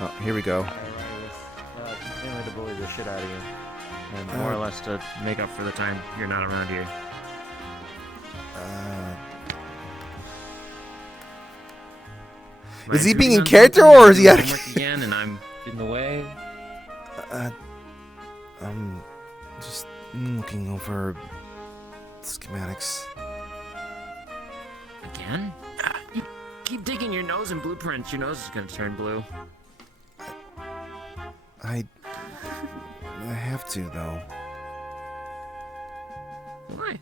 Oh, here we go. Mainly to bully the shit out of you, and more or less to make up for the time you're not around here. Is he being in character or is he out of again? And I'm in the way. I'm just looking over schematics. Again? You keep digging your nose in blueprints. Your nose is gonna turn blue. I have to though. Why?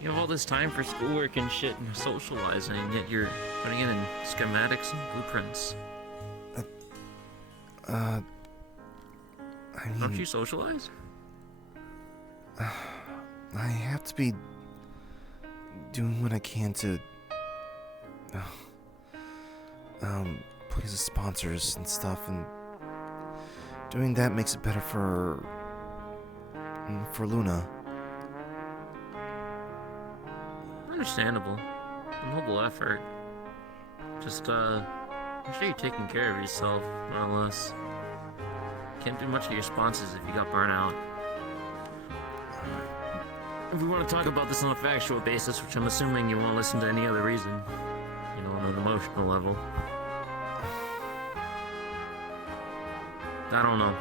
You have all this time for schoolwork and shit and socializing, yet you're putting it in schematics and blueprints. I mean... Don't you socialize? I have to be doing what I can to... please the sponsors and stuff, and... doing that makes it better for Luna. Understandable. A noble effort. Just, make sure you're taking care of yourself, more or less. Can't do much of your sponsors if you got burnout. If we want to talk about this on a factual basis, which I'm assuming you won't listen to any other reason, you know, on an emotional level. I don't know.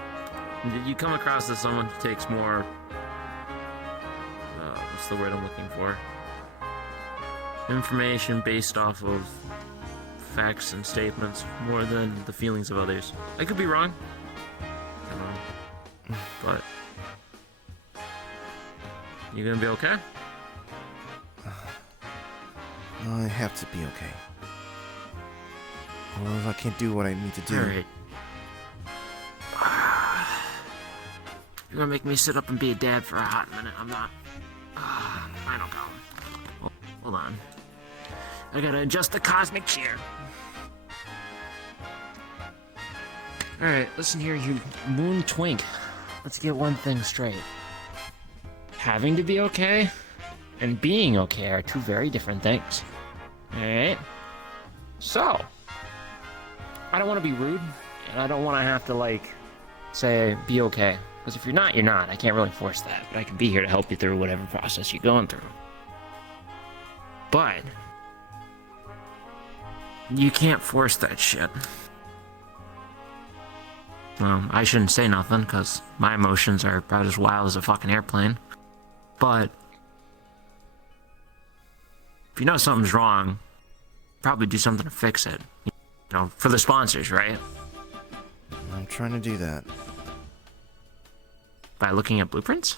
Did you come across as someone who takes more, what's the word I'm looking for? Information based off of facts and statements more than the feelings of others. I could be wrong. I don't know. But you gonna be okay? I have to be okay. Well, I can't do what I need to do. Alright. You're gonna make me sit up and be a dad for a hot minute. I'm not. I don't know. Hold on. I gotta adjust the cosmic chair. Alright, listen here, you moon twink. Let's get one thing straight. Having to be okay and being okay are two very different things. Alright? So, I don't want to be rude, and I don't want to have to, like, say, be okay. Because if you're not, you're not. I can't really force that, but I can be here to help you through whatever process you're going through. But you can't force that shit. Well, I shouldn't say nothing, because my emotions are about as wild as a fucking airplane. But if you know something's wrong, probably do something to fix it. You know, for the sponsors, right? I'm trying to do that. By looking at blueprints?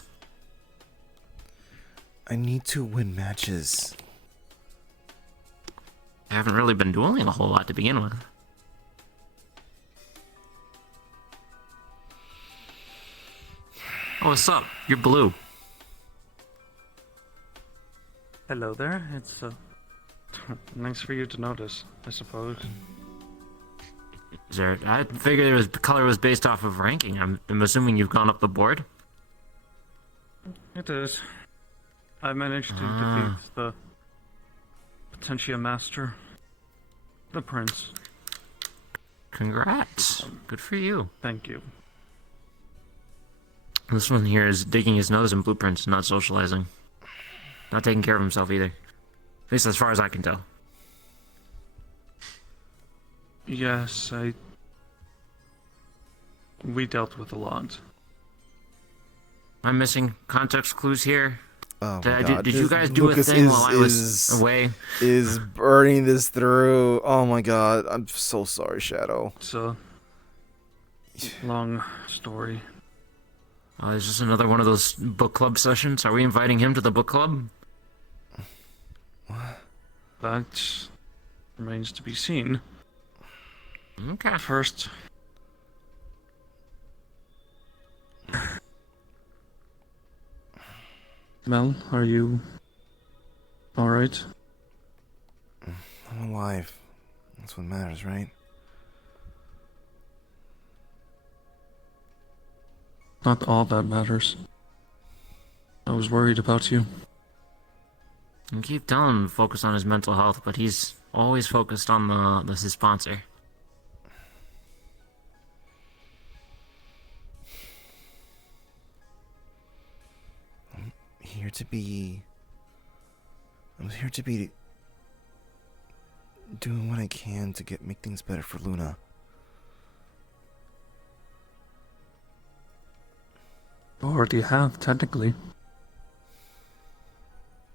I need to win matches. I haven't really been dueling a whole lot to begin with. Oh, what's up? You're blue. Hello there. It's nice for you to notice, I suppose. Is there? I figured the color was based off of ranking. I'm assuming you've gone up the board. It is. I managed to defeat the Potentia Master, the Prince. Congrats. Good for you. Thank you. This one here is digging his nose in blueprints, not socializing. Not taking care of himself either. At least as far as I can tell. Yes, we dealt with a lot. I'm missing context clues here. Oh my God. Did you guys do Lucas a thing while I was away? Is burning this through. Oh my God. I'm so sorry, Shadow. It's a long story. Is this another one of those book club sessions? Are we inviting him to the book club? What? That remains to be seen. Okay. First, Mel, are you alright? I'm alive. That's what matters, right? Not all that matters. I was worried about you. You keep telling him to focus on his mental health, but he's always focused on his sponsor. I'm here to be doing what I can to make things better for Luna. You already have, technically.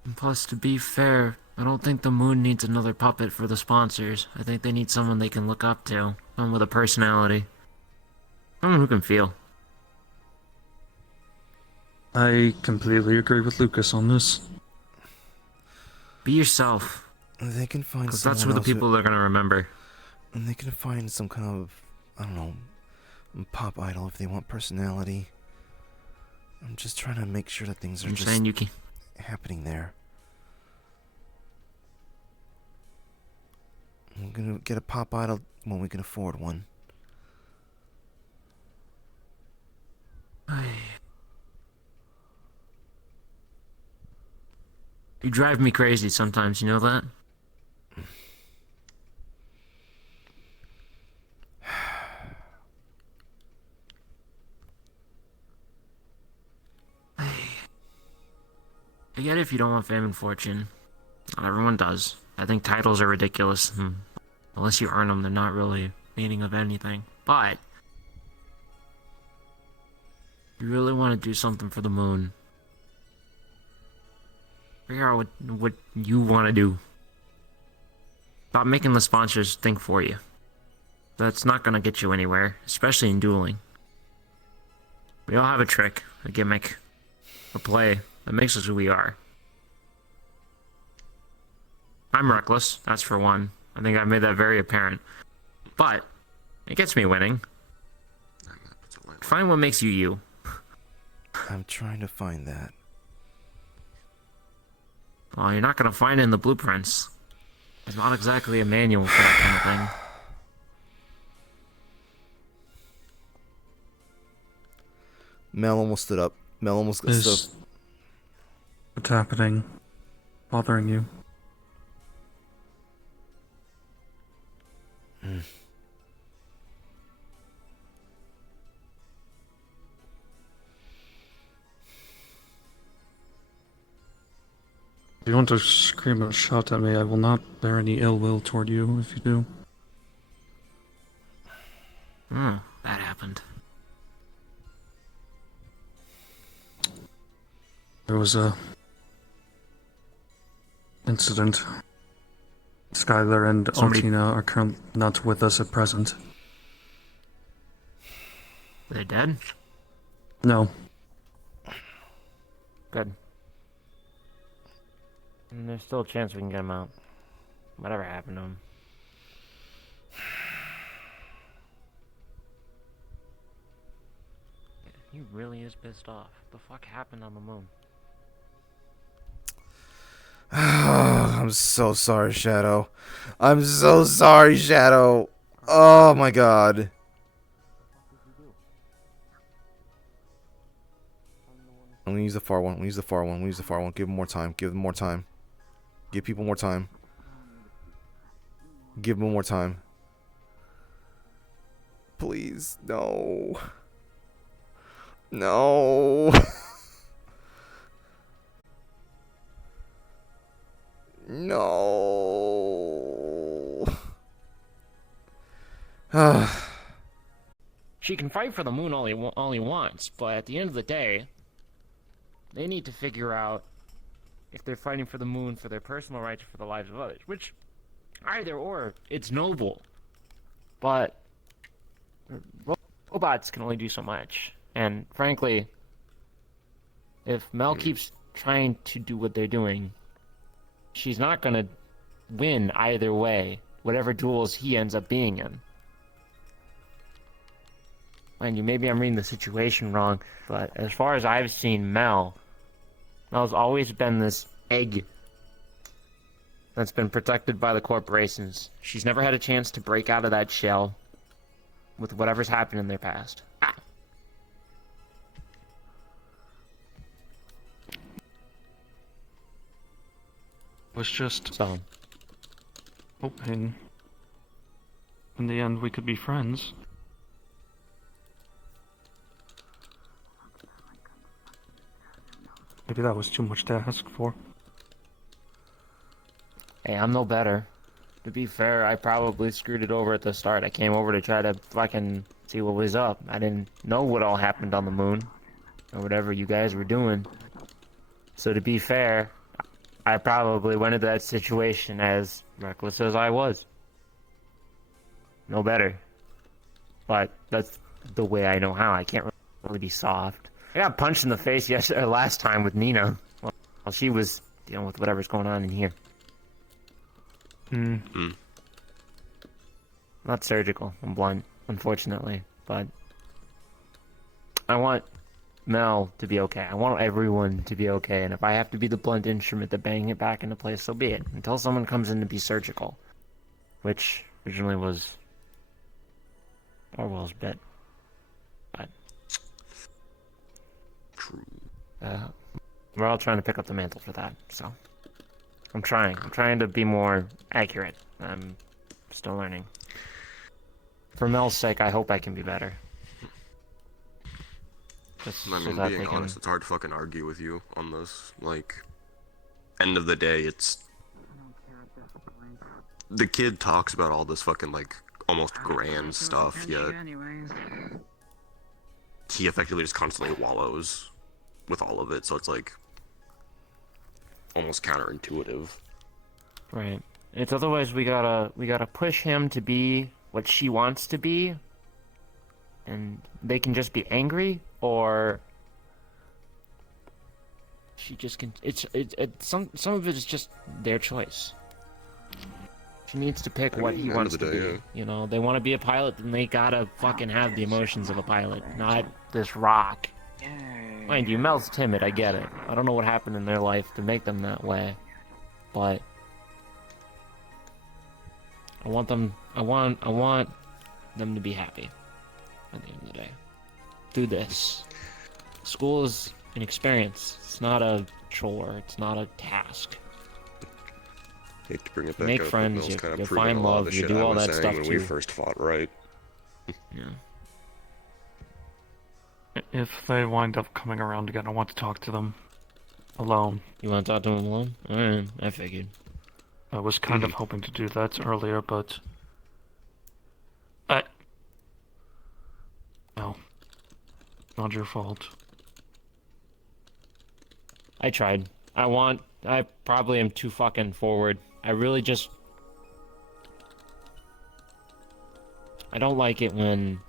And plus, to be fair, I don't think the moon needs another puppet for the sponsors. I think they need someone they can look up to. Someone with a personality. Someone who can feel. I completely agree with Lucas on this. Be yourself. They can find Because someone that's what the else who- people are going to remember. and they can find some kind of, I don't know, pop idol if they want personality. I'm just trying to make sure that things are I'm just saying you can. happening there. I'm gonna get a pop idol when we can afford one. You drive me crazy sometimes, you know that? I get it if you don't want fame and fortune. Not everyone does. I think titles are ridiculous. Unless you earn them, they're not really meaning of anything. But you really want to do something for the moon. Figure out what you want to do. Stop making the sponsors think for you. That's not going to get you anywhere, especially in dueling. We all have a trick, a gimmick, a play that makes us who we are. I'm reckless, that's for one. I think I've made that very apparent. But it gets me winning. Find what makes you you. I'm trying to find that. Well, you're not going to find it in the blueprints. It's not exactly a manual for that kind of thing. Mel almost stood up. Mel almost got Is stuff. what's happening bothering you? If you want to scream or shout at me, I will not bear any ill will toward you if you do. That happened. There was a incident. Skylar and Altina are currently not with us at present. Are they dead? No. Good. And there's still a chance we can get them out. Whatever happened to them. He really is pissed off. The fuck happened on the moon? I'm so sorry, Shadow. I'm so sorry, Shadow. Oh my god. I'm gonna use the far one. I'm gonna use the far one. I'm gonna use the far one. Give them more time. Give them more time. Give people more time. Give them more time. Please, no. No. No. She can fight for the moon all he wants, but at the end of the day, they need to figure out if they're fighting for the moon for their personal rights or for the lives of others. Which, either or, it's noble. But robots can only do so much. And frankly, if Mel keeps trying to do what they're doing, she's not gonna win either way, whatever duels he ends up being in. Mind you, maybe I'm reading the situation wrong, but as far as I've seen Mel's always been this egg that's been protected by the corporations. She's never had a chance to break out of that shell with whatever's happened in their past. Was just So, hoping in the end we could be friends. Maybe that was too much to ask for. Hey, I'm no better. To be fair, I probably screwed it over at the start. I came over to try to fucking see what was up. I didn't know what all happened on the moon, or whatever you guys were doing. So to be fair, I probably went into that situation as reckless as I was. No better. But that's the way I know how. I can't really be soft. I got punched in the face last time with Nina while she was dealing with whatever's going on in here. Not surgical. I'm blunt, unfortunately. But I want Mel to be okay. I want everyone to be okay. And if I have to be the blunt instrument to bang it back into place, so be it. Until someone comes in to be surgical. Which originally was Orwell's bet. But True. we're all trying to pick up the mantle for that, so I'm trying. I'm trying to be more accurate. I'm still learning. For Mel's sake, I hope I can be better. Just I so mean, that being they can... honest, it's hard to fucking argue with you on this. Like, end of the day, it's... The kid talks about all this fucking, like, almost grand stuff, yet he effectively just constantly wallows with all of it, so it's, like, almost counterintuitive. Right. It's otherwise we gotta push him to be what she wants to be, and they can just be angry, or she just can. It's some of it is just their choice. She needs to pick what he end wants of the to day, be. yeah. You know, they want to be a pilot, then they gotta fucking have the emotions of a pilot, not this rock. Mind you, Mel's timid. I get it. I don't know what happened in their life to make them that way, but I want them to be happy at the end of the day. Do this. School is an experience. It's not a chore. It's not a task. Hate to bring it back Make up, but friends, Mel's you kind of you proving find a lot of love, the you shit do I all was that saying stuff when we too. first fought, right? Yeah. If they wind up coming around again, I want to talk to them alone. You want to talk to him alone? Alright, I figured. I was kind of hoping to do that earlier, but no, not your fault. I tried. I probably am too fucking forward. I really just... I don't like it when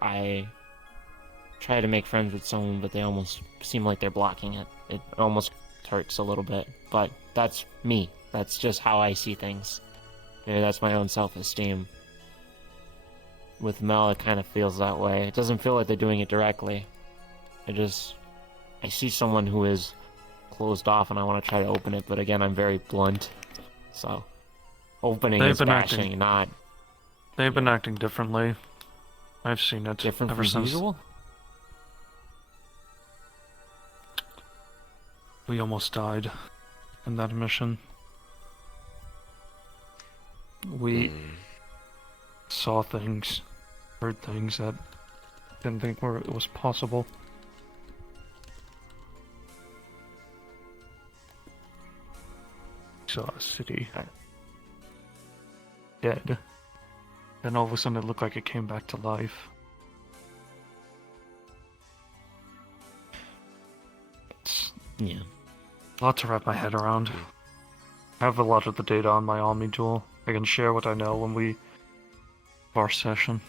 I try to make friends with someone, but they almost seem like they're blocking it. It almost hurts a little bit, but that's me. That's just how I see things. Maybe that's my own self-esteem. With Mel, it kind of feels that way. It doesn't feel like they're doing it directly. I see someone who is closed off and I want to try to open it, but again, I'm very blunt. So, opening is bashing, not... They've been acting differently. I've seen it different ever from since usual? we almost died in that mission. We saw things, heard things that didn't think it was possible. Saw a city dead. Then all of a sudden it looked like it came back to life. It's Yeah. a lot to wrap my head around. I have a lot of the data on my Omni tool. I can share what I know when we have our session.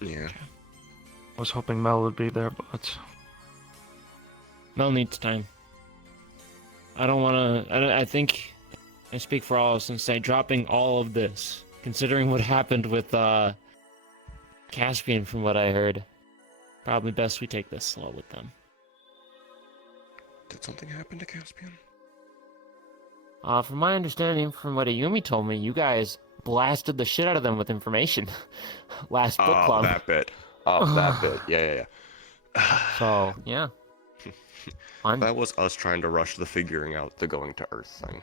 Yeah. I was hoping Mel would be there, but Mel needs time. I don't want to... I think I speak for all of us and say dropping all of this, considering what happened with Caspian from what I heard, probably best we take this slow with them. Did something happen to Caspian? From my understanding, from what Ayumi told me, you guys blasted the shit out of them with information last book club. That bit. That bit. Yeah. So, yeah. Fun. That was us trying to rush the figuring out the going to Earth thing.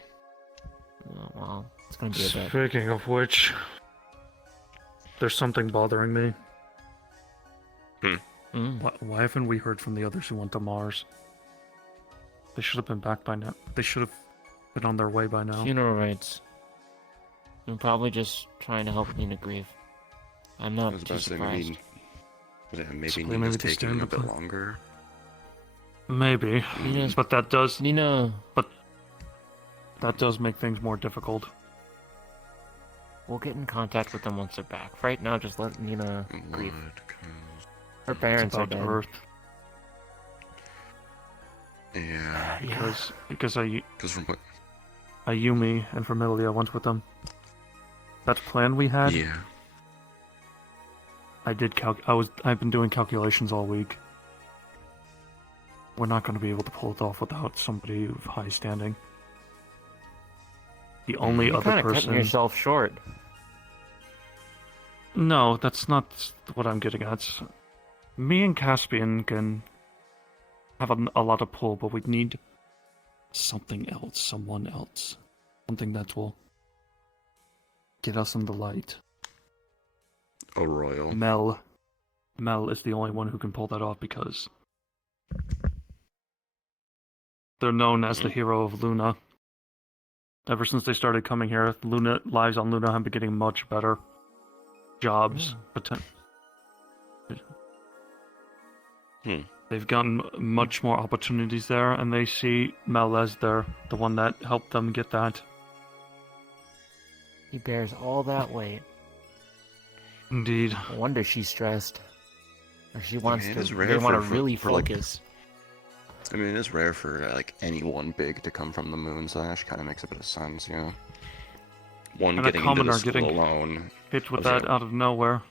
Oh, well, it's gonna be a bit. speaking of which, there's something bothering me. Why haven't we heard from the others who went to Mars? They should have been back by now. They should have been on their way by now. Funeral rites. I'm probably just trying to help Nina grieve. I'm I not was too about to say surprised. maybe Simply Nina's maybe to taking stand a bit up. longer. Maybe, Nina's, but that does Nina, make things more difficult. we'll get in contact with them once they're back. Right now, just let Nina grieve. What? 'Cause- Her It's parents are about dead. Earth Yeah. because Because from what? Ayumi and Familia went with them. That plan we had. Yeah. I've been doing calculations all week. We're not going to be able to pull it off without somebody of high standing. The only You're other kind of person. cutting yourself short. No, that's not what I'm getting at. Me and Caspian can have a lot of pull, but we need something else, someone else. Something that will get us in the light. Oh, Royal. Mel is the only one who can pull that off because they're known as the hero of Luna. Ever since they started coming here, lives on Luna have been getting much better. Jobs, They've gotten much more opportunities there, and they see Mel as the one that helped them get that. He bears all that weight. Indeed. No wonder she's stressed. Or she wants it to. is rare They want to for- really for, like, focus. I mean, it is rare for like anyone big to come from the moon, so that actually kind of makes a bit of sense, you know. One And a getting into commoner the school getting alone. hit with Okay. that out of nowhere.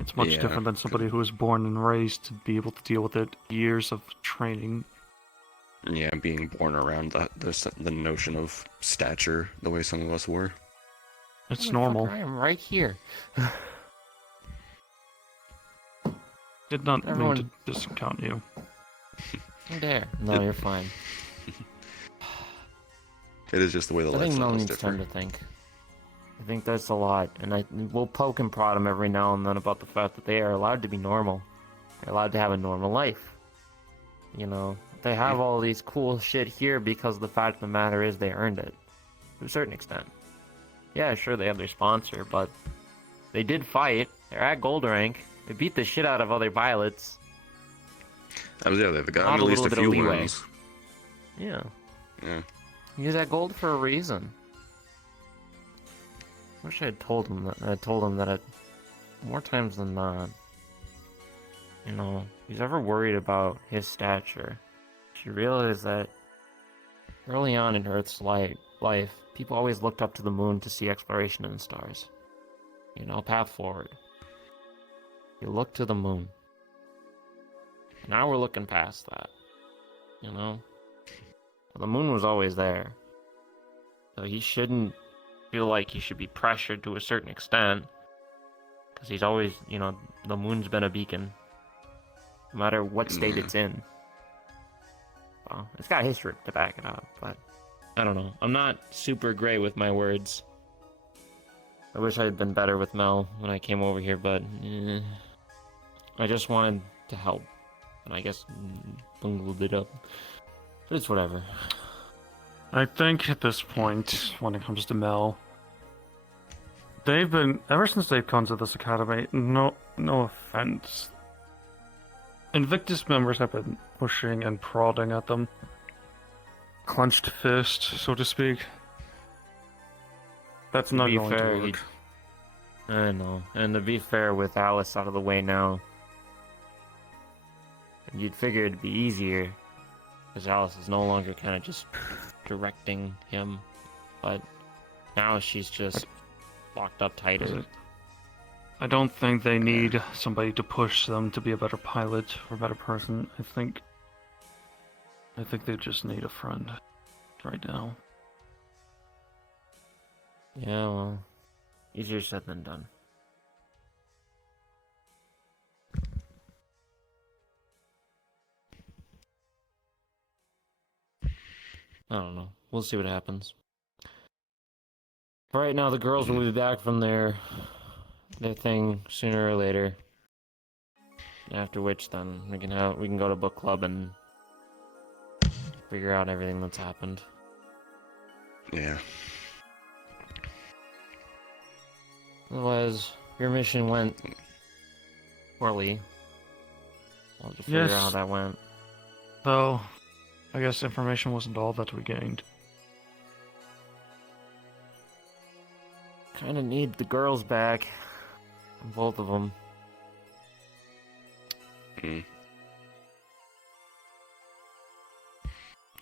It's much Yeah, different than somebody who was born and raised to be able to deal with it. Years of training. Yeah, being born around the notion of stature the way some of us were. It's Motherfucker, normal. I am right here. Did not mean Everyone- to discount you. I'm there. No, you're fine. It is just the way the I think Mel lifestyle is needs time different. to think. I think that's a lot, and we'll poke and prod him every now and then about the fact that they are allowed to be normal. They're allowed to have a normal life. You know, they have all these cool shit here because the fact of the matter is they earned it. To a certain extent. Yeah, sure, they have their sponsor, but they did fight. They're at gold rank. They beat the shit out of other pilots. They've Not gotten a at least little a bit of few leeway. wins. Yeah. Yeah. He's at gold for a reason. Wish I had told him that more times than not. You know, if he's ever worried about his stature, she realized that early on in Earth's life, people always looked up to the moon to see exploration in the stars. You know, path forward. You look to the moon. Now we're looking past that. You know? The moon was always there. So he shouldn't feel like he should be pressured to a certain extent. Because he's always, you know, the moon's been a beacon. No matter what state it's in. Well, it's got history to back it up, but I don't know. I'm not super great with my words. I wish I had been better with Mel when I came over here, but I just wanted to help. And I guess bungled it up. But it's whatever. I think at this point, when it comes to Mel, they've been, ever since they've come to this academy, no offense, Invictus members have been pushing and prodding at them. Clenched fist, so to speak. That's not be going fair, to work. I know. And to be fair, with Alice out of the way now, you'd figure it'd be easier, because Alice is no longer kind of just directing him, but now she's just locked up tighter. I don't think they need somebody to push them to be a better pilot or a better person. I think they just need a friend right now. Yeah, well, easier said than done. I don't know. We'll see what happens. For right now, the girls will be back from their thing sooner or later. After which, then we can go to book club and figure out everything that's happened. Yeah. Otherwise, your mission went poorly. I'll have to figure out how Yes. that went. Though, I guess information wasn't all that we gained. Kinda need the girls back. Both of them. Mm.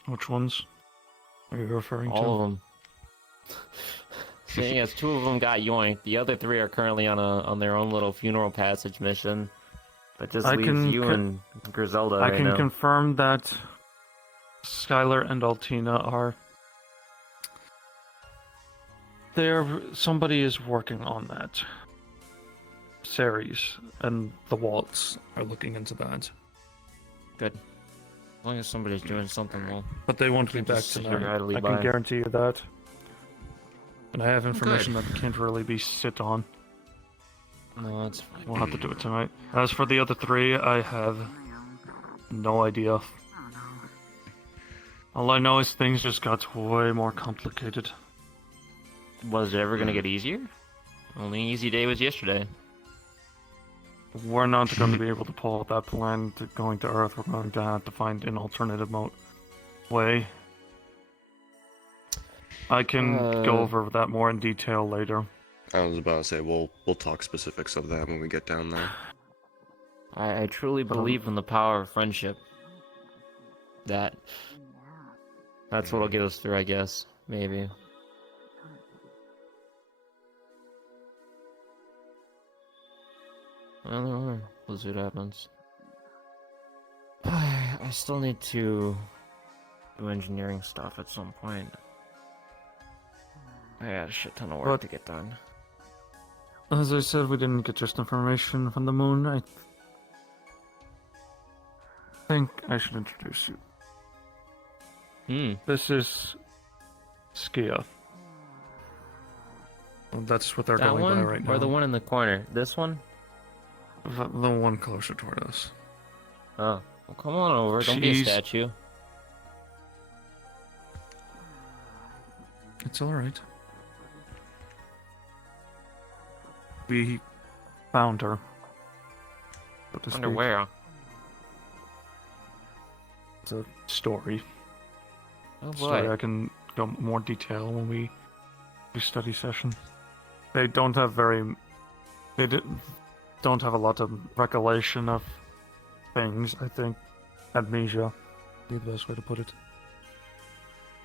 Which ones are you referring to? All of them. Seeing as 2 of them got yoinked, the other 3 are currently on their own little funeral passage mission. That just I leaves can you and Griselda I right can now. confirm that Skylar and Altina are. Somebody is working on that series, and the Waltz are looking into that. Good. As long as somebody's doing something, well, But they won't be can't back just sit here tonight. idly I by. can guarantee you that. And I have information that can't really be sit on. no, that's fine. We'll have to do it tonight. As for the other 3, I have no idea. All I know is things just got way more complicated. Was it ever gonna get easier? Only easy day was yesterday. We're not going to be able to pull out that plan to going to Earth. We're going to have to find an alternative way. I can go over that more in detail later. I was about to say we'll talk specifics of that when we get down there. I truly believe in the power of friendship. That's what'll get us through, I guess. Maybe. Well, there are. We'll see what happens. I still need to do engineering stuff at some point. I got a shit ton of work What? to get done. As I said, we didn't get just information from the moon. I think I should introduce you. This is Skia. Well, that's what they're That going one? by right now. Or the one in the corner? This one? The one closer toward us. Oh. Well, come on over. Don't be a She's- statue. It's alright. We found her. So to speak. Underwear. It's a story. Oh Story boy. I can go more detail when we do study session. They don't have very. Don't have a lot of recollection of things. I think amnesia be the best way to put it.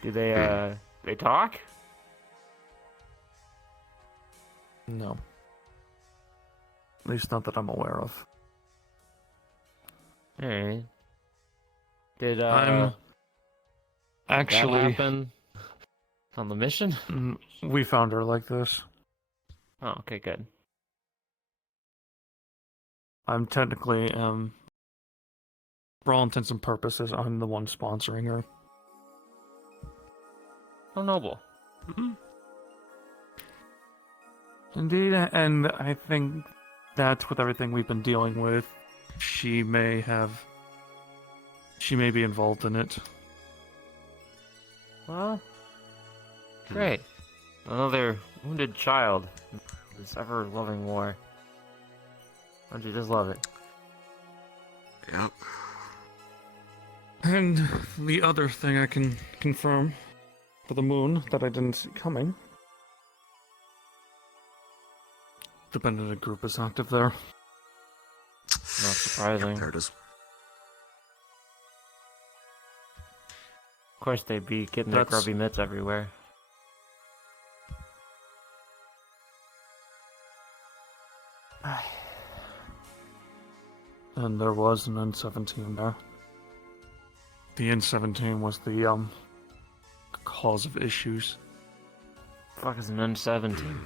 Do they talk? No. At least not that I'm aware of. Alright. Did I'm that actually. happen on the mission? We found her like this. Oh, okay, good. I'm technically, for all intents and purposes, I'm the one sponsoring her. Oh, noble. Indeed, and I think that with everything we've been dealing with, she may be involved in it. Well, great. Another wounded child in this ever-loving war. Don't you just love it? Yep. And the other thing I can confirm for the moon that I didn't see coming. The Benedict group is active there. Not surprising. There it is. Of course, they'd be getting their That's- grubby mitts everywhere. And there was an N17 there. The N17 was the cause of issues. Fuck is an N17?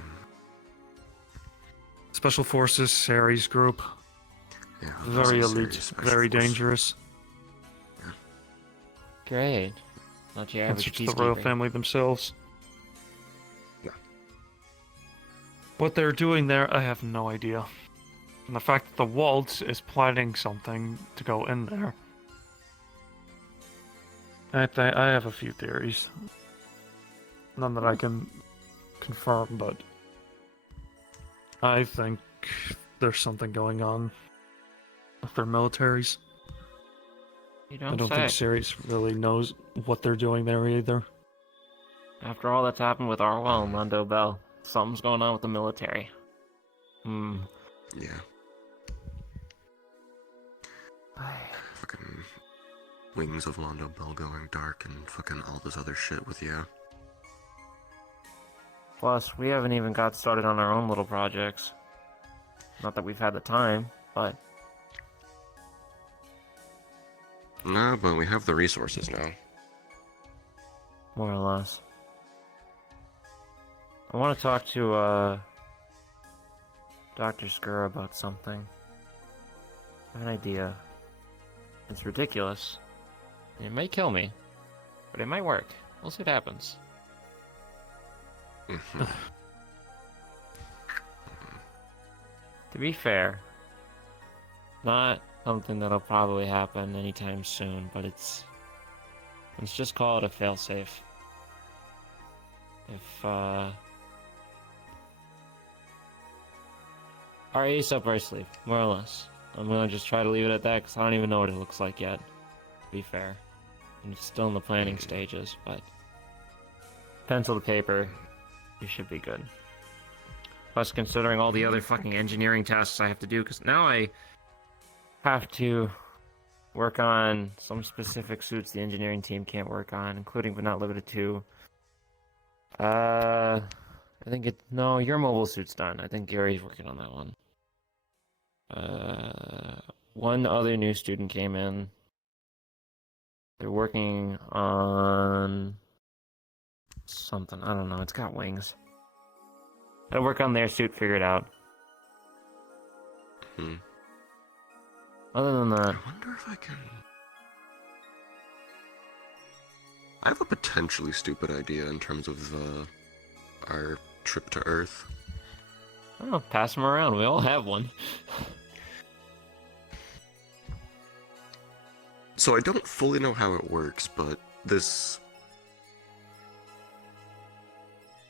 Special Forces, Ceres group. Yeah. Very it's a elite, serious special very force. dangerous. Great. Not your It's average just the royal peacekeeping. family themselves. Yeah. What they're doing there, I have no idea. And the fact that the Waltz is planning something to go in there. I have a few theories. None that I can confirm, but I think there's something going on with their militaries. You I don't don't say. think Ceres really knows what they're doing there either. After all that's happened with Arwell and Londo Bell, something's going on with the military. Yeah. Fucking wings of Londo Bell going dark and fucking all this other shit with you. Plus, we haven't even got started on our own little projects. Not that we've had the time, but No, but we have the resources now. more or less. I want to talk to, Dr. Skur about something. I have an idea. It's ridiculous. It may kill me, but it might work. We'll see what happens. To be fair, not something that'll probably happen anytime soon, but let's just call it a failsafe. If our ace up our sleeve, more or less. I'm gonna just try to leave it at that because I don't even know what it looks like yet. To be fair, and it's still in the planning stages, but pencil to paper, you should be good. Plus, considering all the other fucking engineering tasks I have to do, because now I have to work on some specific suits the engineering team can't work on, including but not limited to. I think no, your mobile suit's done. I think Gary's working on that one. One other new student came in. They're working on something. I don't know. It's got wings. I'll work on their suit, figure it out. Other than that, I wonder if I can. I have a potentially stupid idea in terms of our trip to Earth. I don't know, pass them around. We all have one. So I don't fully know how it works, but this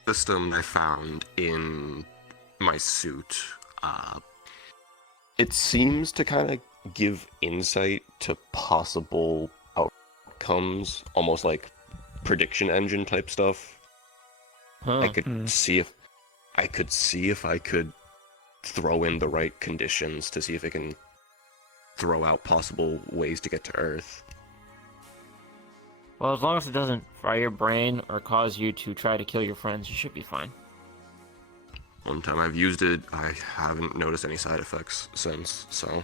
system I found in my suit, it seems to kind of give insight to possible outcomes, almost like prediction engine type stuff. I could see if I could throw in the right conditions to see if it can throw out possible ways to get to Earth. Well, as long as it doesn't fry your brain or cause you to try to kill your friends, you should be fine. One time I've used it, I haven't noticed any side effects since, so...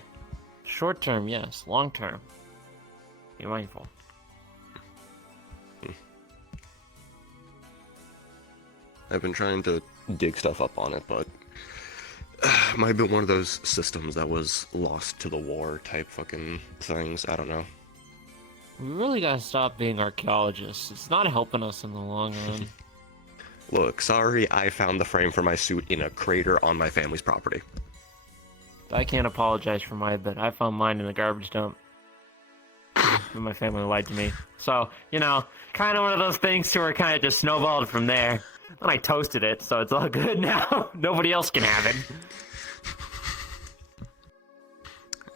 Short term, yes. Long term, be mindful. I've been trying to dig stuff up on it, but might have been one of those systems that was lost to the war type fucking things. I don't know. We really gotta stop being archaeologists. It's not helping us in the long run. Look, sorry I found the frame for my suit in a crater on my family's property. I can't apologize for my bit. I found mine in the garbage dump. And my family lied to me. So, you know, kind of one of those things where it kind of just snowballed from there. And I toasted it, so it's all good now. Nobody else can have it.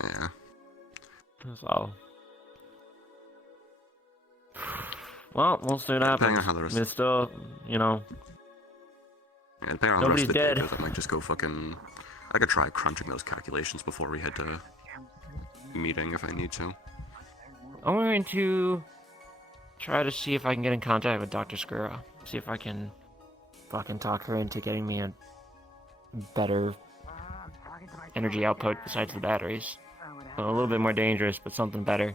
Yeah. So... Well, we'll see what happens. Depending on how the rest... It's still, you know... Yeah, depending on Nobody's the rest of the dead. day, I might just go fucking... I could try crunching those calculations before we head to meeting if I need to. I'm going to try to see if I can get in contact with Dr. Skura. See if I can fucking talk her into getting me a better energy output besides the batteries. A little bit more dangerous, but something better.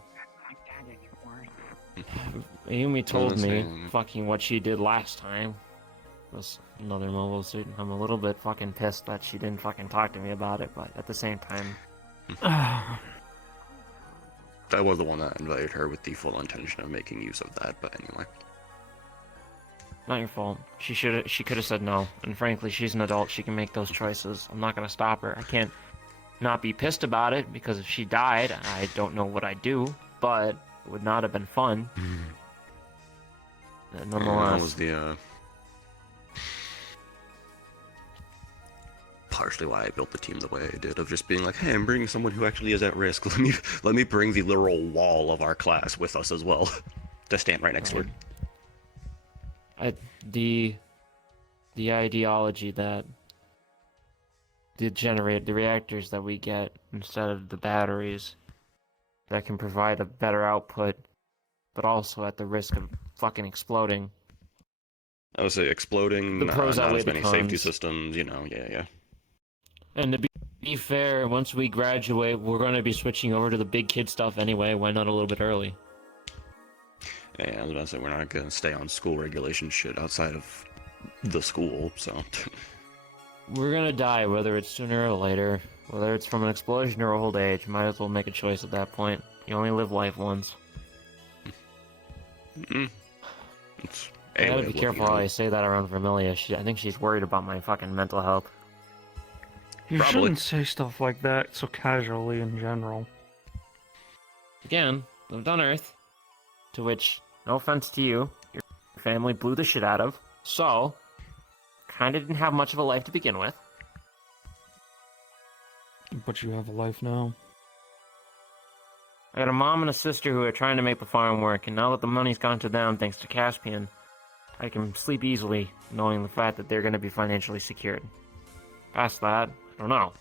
Ayumi told me fucking what she did last time was another mobile suit. I'm a little bit fucking pissed that she didn't fucking talk to me about it, but at the same time... I was the one that invited her with the full intention of making use of that, but anyway. Not your fault. She could have said no, and frankly, she's an adult. She can make those choices. I'm not gonna stop her. I can't not be pissed about it, because if she died, I don't know what I'd do, but it would not have been fun. Nonetheless. That was partially why I built the team the way I did, of just being like, hey, I'm bringing someone who actually is at risk. Let me bring the literal wall of our class with us as well, to stand right next to her. The ideology that the reactors that we get instead of the batteries that can provide a better output, but also at the risk of fucking exploding. I would say exploding, The pros not outweigh as the many safety cons. systems, yeah. And to be fair, once we graduate, we're going to be switching over to the big kid stuff anyway. Why not a little bit early? Yeah, I was about to say, we're not going to stay on school regulation shit outside of the school, so... We're going to die, whether it's sooner or later. Whether it's from an explosion or old age, might as well make a choice at that point. You only live life once. It's I gotta be careful how I say that around Vermilia. I think she's worried about my fucking mental health. You Probably. shouldn't say stuff like that so casually in general. Again, lived on Earth, to which, no offense to you, your family blew the shit out of, so, kinda didn't have much of a life to begin with. But you have a life now. I got a mom and a sister who are trying to make the farm work, and now that the money's gone to them thanks to Caspian, I can sleep easily, knowing the fact that they're going to be financially secured. Past that, I don't know.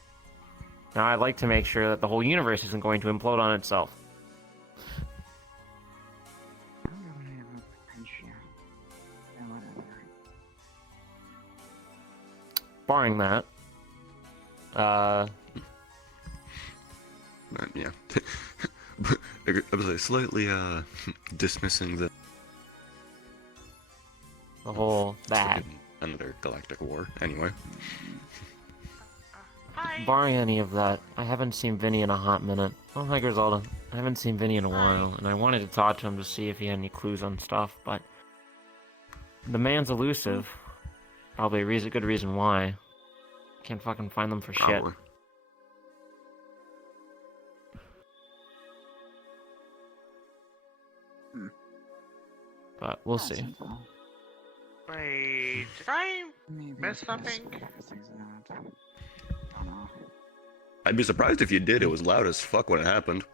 Now I'd like to make sure that the whole universe isn't going to implode on itself. Barring that, yeah. I was like, slightly, dismissing the whole that. Another galactic war, anyway. Barring any of that, I haven't seen Vinny in a hot minute. Oh, hi Griselda. I haven't seen Vinny in a while, and I wanted to talk to him to see if he had any clues on stuff, but the man's elusive. Probably a good reason why. Can't fucking find them for shit. Probably. But we'll see. Wait, did I miss something? I'd be surprised if you did. It was loud as fuck when it happened.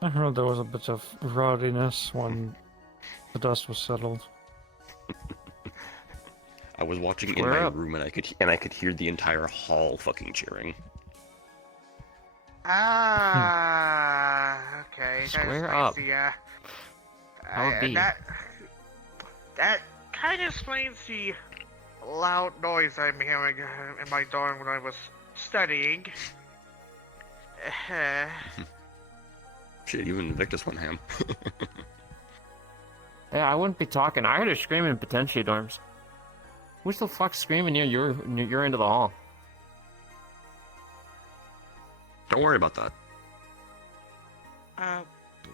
I heard there was a bit of rowdiness when the dust was settled. I was watching in Square my up. room and I could hear the entire hall fucking cheering. Ah, okay. Square that's up. nice, yeah. How it be? That kind of explains the loud noise I'm hearing in my dorm when I was studying. Shit, even Invictus went ham. Yeah, I wouldn't be talking. I heard her screaming in Potentia dorms. Who's the fuck screaming near your end of the hall? Don't worry about that.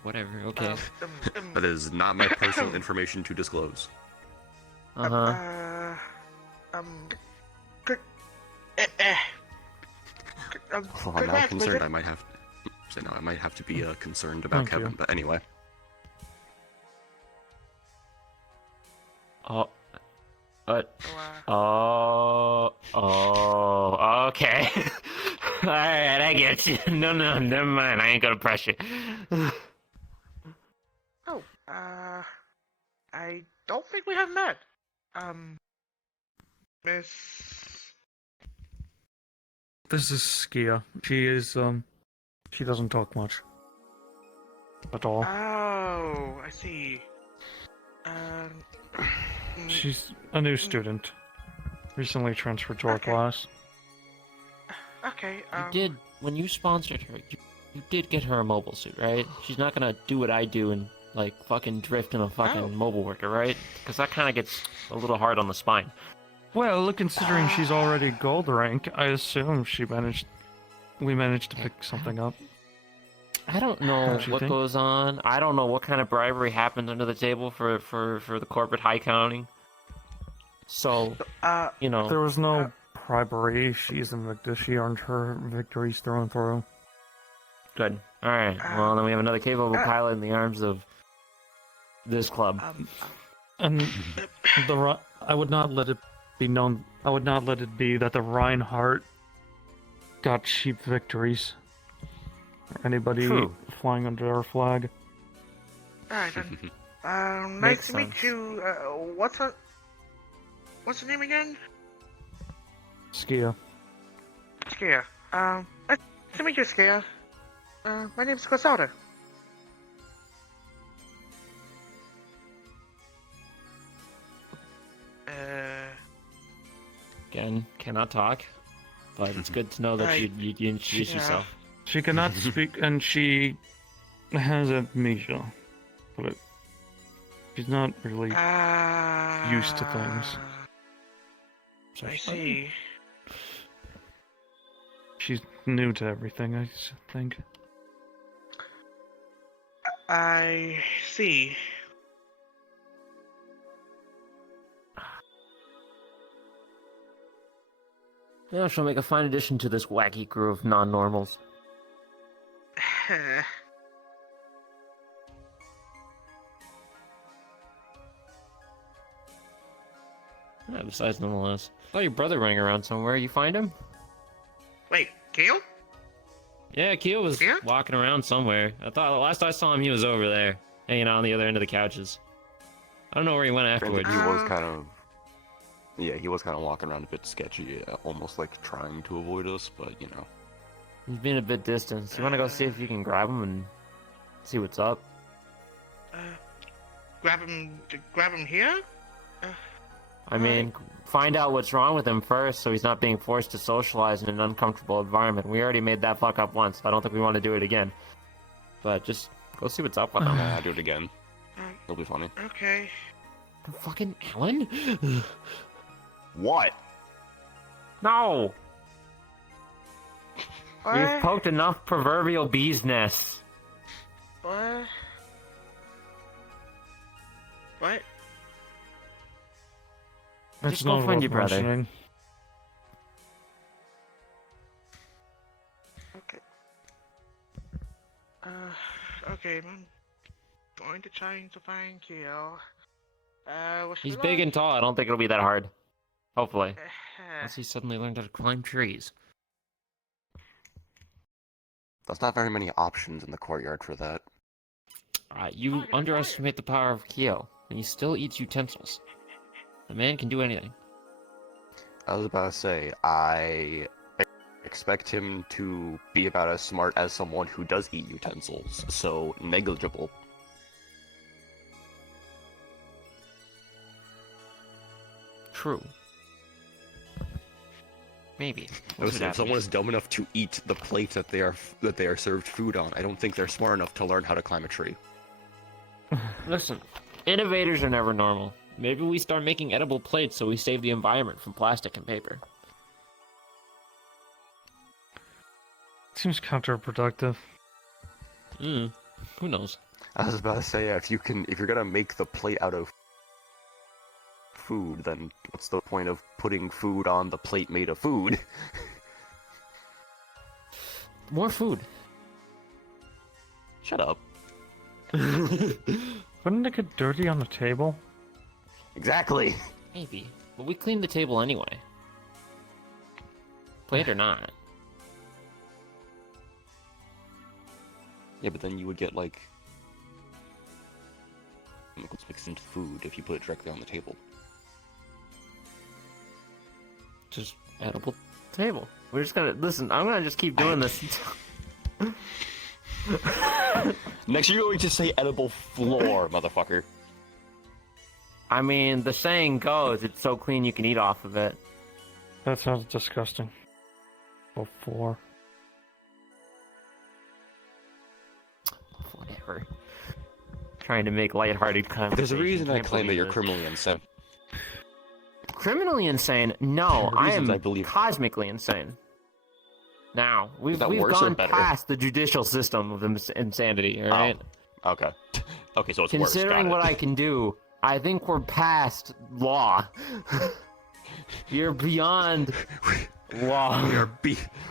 Whatever, okay. That is not my personal information to disclose. Uh-huh. Good. Oh, I'm now concerned. I might have. So now I might have to be concerned about Thank Kevin. you. But anyway, Oh. Wow. Okay. Alright, I get you. No, never mind. I ain't gonna press you. Oh, I don't think we have met. Miss... This is Skia. She is, she doesn't talk much. At all. Oh, I see. She's a new student. Recently transferred to our Okay. class. Okay, When you sponsored her, you did get her a mobile suit, right? She's not gonna do what I do and, like, fucking drift in a fucking Oh. mobile worker, right? Because that kind of gets a little hard on the spine. Well, considering she's already gold rank, I assume we managed to pick something up. I don't know Don't you what think? goes on. I don't know what kind of bribery happens under the table for the corporate high counting. So, you know. There was no bribery. She's Invictus. She earned her victories through and through. Good. Alright, well then we have another capable pilot in the arms of this club. And I would not let it be known. I would not let it be that the Reinhardt got cheap victories. Or anybody True. flying under our flag. Alright then. Nice Makes to meet sense. you. What's the name again? Skia. Skia. Nice to meet you, Skia. My name's Griselda. Again, cannot talk, but it's good to know that Right. you introduce Yeah. yourself. She cannot speak, and she has amnesia. But she's not really used to things. I see. She's new to everything, I think. I see. Yeah, she'll make a fine addition to this wacky crew of non-normals. Yeah, besides, nonetheless. I saw your brother running around somewhere. You find him? Wait, Kale? Yeah, Keel was Yeah? walking around somewhere. I thought the last I saw him, he was over there, hanging out on the other end of the couches. I don't know where he went Granted, afterwards. he was kind of. Yeah, he was kind of walking around a bit sketchy, almost like trying to avoid us, but you know. He's being a bit distant. You want to go see if you can grab him and see what's up? Grab him here? I mean, find out what's wrong with him first so he's not being forced to socialize in an uncomfortable environment. We already made that fuck up once. I don't think we want to do it again. But just go see what's up with him. Nah, do it again. It'll be funny. Okay. Fucking Alan? What? No! We've What? poked enough proverbial bees' nests. What? What? Just go find your brother. mentioning. Okay. Okay, I'm going to try to find Kale. Wish me He's big luck. and tall. I don't think it'll be that hard. Hopefully. Unless he suddenly learned how to climb trees. There's not very many options in the courtyard for that. You underestimate the power of Kyo, and he still eats utensils. The man can do anything. I was about to say, I expect him to be about as smart as someone who does eat utensils, so negligible. True. Maybe. We'll see Listen, what if someone happens. is dumb enough to eat the plate that they are served food on, I don't think they're smart enough to learn how to climb a tree. Listen, innovators are never normal. Maybe we start making edible plates so we save the environment from plastic and paper. Seems counterproductive. Who knows? I was about to say, if you're gonna make the plate out of food, then what's the point of putting food on the plate made of food? More food. Shut up. Wouldn't it get dirty on the table? Exactly. Maybe. But we cleaned the table anyway. Plate or not. Yeah, but then you would get like chemicals mixed into food if you put it directly on the table. Just edible table. We're just gonna listen. I'm gonna just keep doing this. Next, you're going to say edible floor, motherfucker. I mean, the saying goes, "It's so clean you can eat off of it." That sounds disgusting. Before. Whatever. Trying to make lighthearted conversation. There's a reason I Can't claim that believe you're this. criminally insane. Criminally insane? No, I Reasons am I believe- cosmically insane. Now, we've that worse or gone better? past the judicial system of insanity, alright? Okay. Okay, so it's worse. Considering Got what it. I can do, I think we're past law. You're beyond law.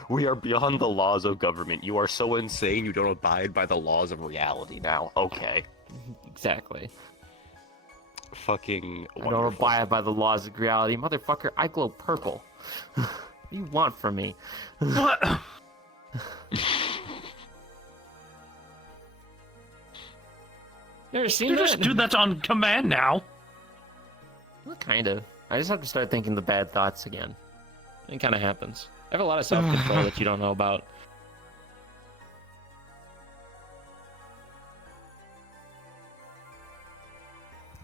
We are beyond the laws of government. You are so insane you don't abide by the laws of reality now. Okay. Exactly. fucking I don't wonderful. abide by the laws of reality. Motherfucker, I glow purple. What do you want from me? What? You ever seen You that? just do that on command now. Well, kind of. I just have to start thinking the bad thoughts again. It kind of happens. I have a lot of self-control that you don't know about.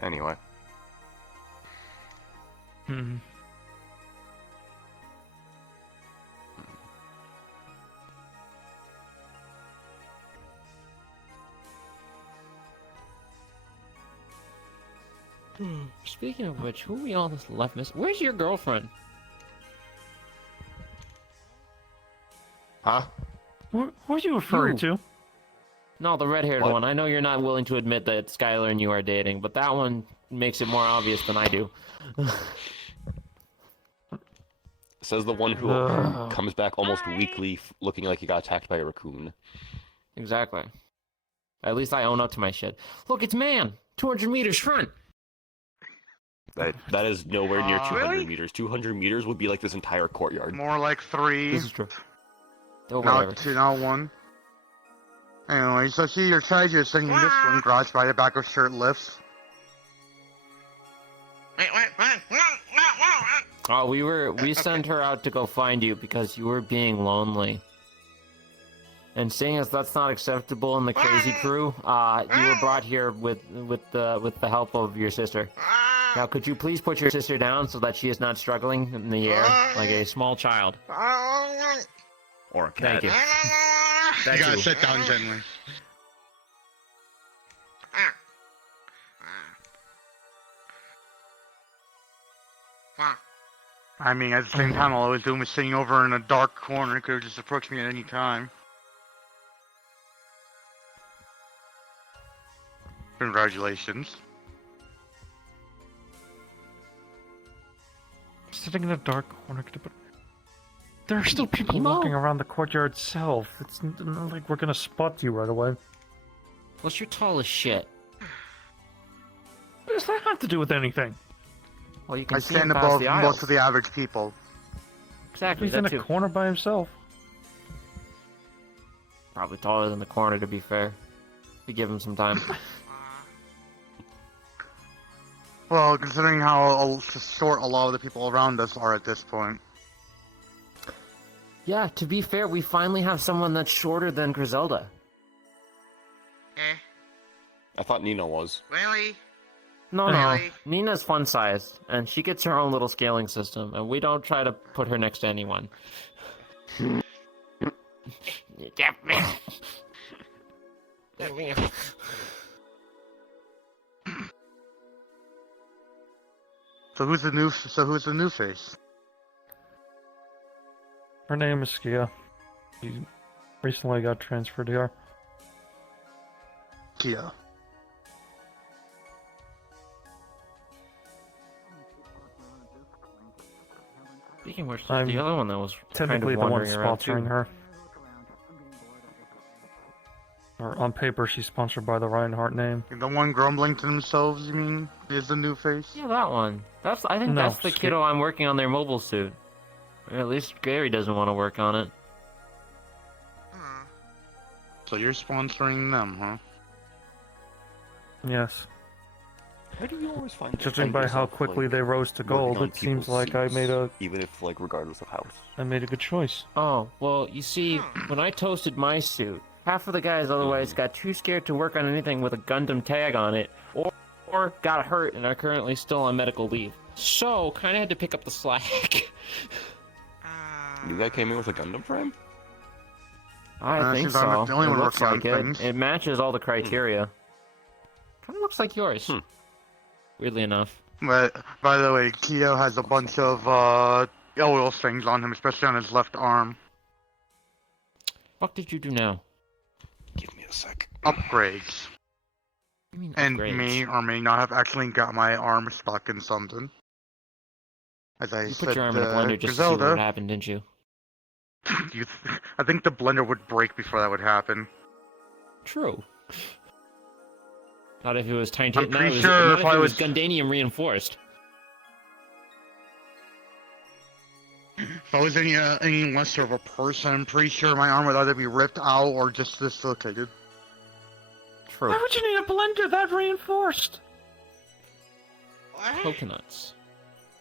Anyway. Hmm. Speaking of which, who we all left miss? Where's your girlfriend? Huh? Who are you referring to? No, the red-haired What? one. I know you're not willing to admit that Skylar and you are dating, but that one makes it more obvious than I do. Says the one who Ugh. comes back almost weekly looking like he got attacked by a raccoon. Exactly. At least I own up to my shit. Look, it's man! 200 meters front! That is nowhere near 200 Really? meters. 200 meters would be like this entire courtyard. More like 3. This is true. Oh, Not whatever. 2, not 1. Anyway, so see your treasure sitting in this one, garage by the back of shirt lifts. Oh, we sent her out to go find you because you were being lonely. And seeing as that's not acceptable in the crazy crew, you were brought here with the help of your sister. Now, could you please put your sister down so that she is not struggling in the air like a small child? Or a cat. Thank you. You gotta sit down gently. I mean, at the same time, all I was doing was sitting over in a dark corner. It could have just approached me at any time. Congratulations. Sitting in a dark corner. There are still people walking around the courtyard itself. It's not like we're gonna spot you right away. Plus, you're tall as shit. What does that have to do with anything? Well, you can I see him stand past above the most aisles. of the average people. Exactly, He's in that a too. corner by himself. Probably taller than the corner, to be fair. We give him some time. Well, considering how short a lot of the people around us are at this point. Yeah, to be fair, we finally have someone that's shorter than Griselda. I thought Nina was. Really? No, Really? no. Nina's fun-sized, and she gets her own little scaling system, and we don't try to put her next to anyone. So who's the new face? Her name is Skia. She recently got transferred here. Kia. Speaking of which, I'm the other one that was Technically kind of the one wandering around sponsoring too. her. Or on paper, she's sponsored by the Reinhardt name. The one grumbling to themselves, you mean, is the new face? Yeah, that one. I think No, that's the Skia. kiddo I'm working on their mobile suit. Or at least Gary doesn't want to work on it. So you're sponsoring them, huh? Yes. Why do you always find Judging by how quickly they rose to gold, it seems like I made a even if like regardless of house. good choice. Oh, well, you see, when I toasted my suit, half of the guys otherwise got too scared to work on anything with a Gundam tag on it, or got hurt and are currently still on medical leave. So, kinda had to pick up the slack. You guy came in with a Gundam frame? I think since I'm so. the only It one looks working on like it. things. It matches all the criteria. Kinda looks like yours. Hmm. Weirdly enough. But, by the way, Keo has a bunch of, oil stains on him, especially on his left arm. What did you do now? Give me a sec. Upgrades. I mean, And upgrades. may or may not have actually got my arm stuck in something. As I You said, put your arm in a blender just to see what happened, didn't you? I think the blender would break before that would happen. True. Not if it was I'm not pretty if sure not if if I it was was Gundanium reinforced. if I was any lesser of a person, I'm pretty sure my arm would either be ripped out or just dislocated. True. Why would you need a blender that reinforced? Coconuts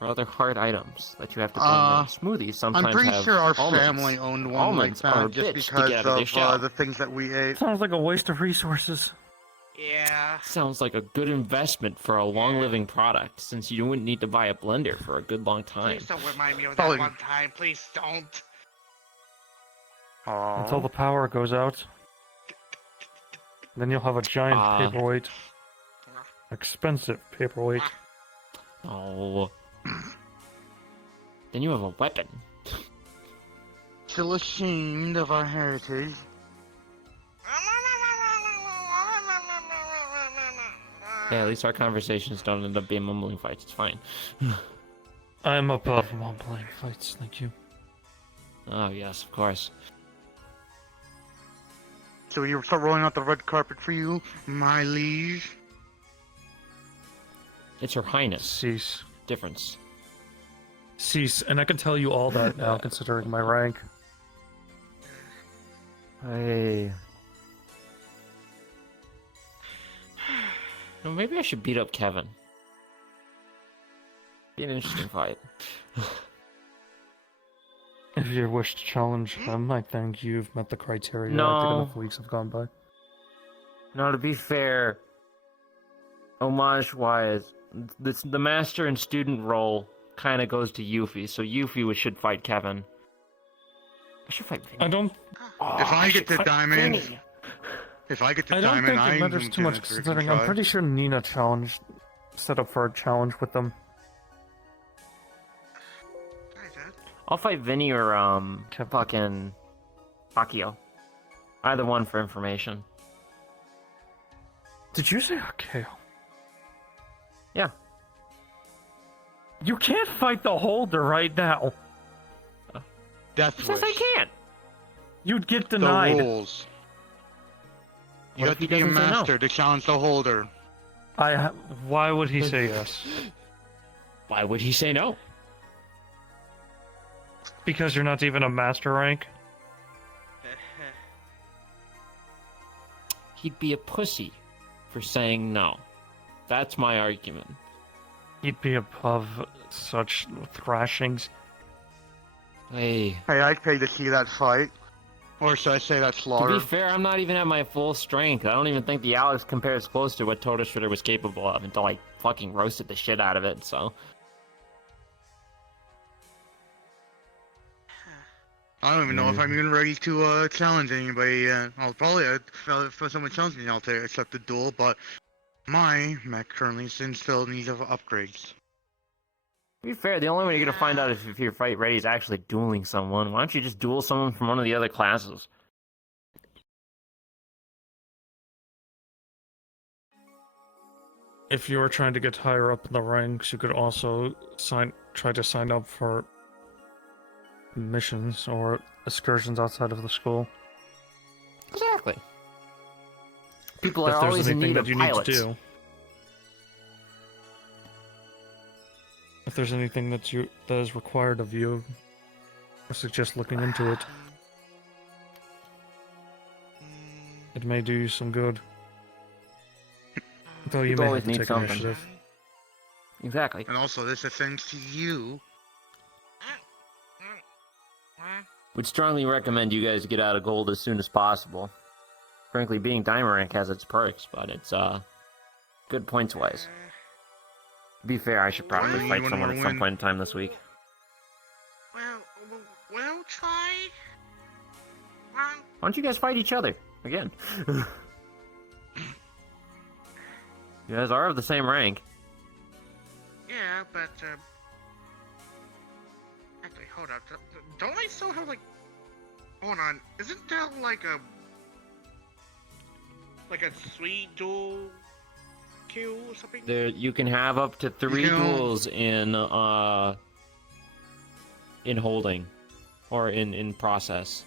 or other hard items that you have to blend in. Smoothies sometimes I'm pretty have sure our almonds. family owned one Almonds like are a that just bitch to because get out of their shell. of the things that we ate. Sounds like a waste of resources. Yeah. Sounds like a good investment for a long-living product, since you wouldn't need to buy a blender for a good long time. Please don't remind me of that one time. Please don't. Until the power goes out. Then you'll have a giant paperweight. Expensive paperweight. Oh. Then you have a weapon. Still ashamed of our heritage. Yeah, at least our conversations don't end up being mumbling fights. It's fine. I'm above mumbling fights, thank you. Oh, yes, of course. So you start rolling out the red carpet for you, my liege? It's Her Highness. Cease. Difference. Cease, and I can tell you all that now, considering my rank. Hey. Well, maybe I should beat up Kevin. Be an interesting fight. If you wish to challenge him, I think you've met the criteria. No. I think enough weeks have gone by. No, to be fair, homage-wise, the master and student role kind of goes to Yuffie, so Yuffie should fight Kevin. I should fight Vinny. I don't. If I get the diamond, Vinny. if I get the I don't diamond, think it matters too much, considering I'm pretty sure Nina set up for a challenge with them. I'll fight Vinny or fucking Akio. Either one for information. Did you say Akio? Yeah. You can't fight the holder right now. Death It says I can't. You'd get The denied. rules. You What have if he to be a doesn't say no? master to challenge the holder. Why would he say yes? Why would he say no? Because you're not even a master rank? He'd be a pussy for saying no. That's my argument. He'd be above such thrashings. Hey. Hey, I'd pay to see that fight. Or should I say that To slaughter? be fair, I'm not even at my full strength. I don't even think the Alex compares close to what Toto Shredder was capable of until I fucking roasted the shit out of it, so... I don't even know if I'm even ready to challenge anybody yet. I'll probably, if someone challenges me, I'll accept the duel, but my mech currently is in still need of upgrades. To be fair, the only way you're gonna find out if your fight ready is actually dueling someone. Why don't you just duel someone from one of the other classes? If you were trying to get higher up in the ranks, you could also try to sign up for missions or excursions outside of the school. Exactly. People If are there's always in anything need that of you pilots. need to do. If there's anything that is required of you, I suggest looking into it. It may do you some good. Though you People may always have to need take something. initiative. Exactly. And also, this is thanks to you. Would strongly recommend you guys get out of gold as soon as possible. Frankly, being diamond rank has its perks, but it's good points wise. To be fair, I should probably Well, fight you someone wanna at some win? point in time this week. Well, try. Why don't you guys fight each other again? You guys are of the same rank. Yeah, but actually, hold up. Don't I still have like? Hold on. Isn't there like a sweet duel queue or something? There, you can have up to 3 duels in holding, or in process,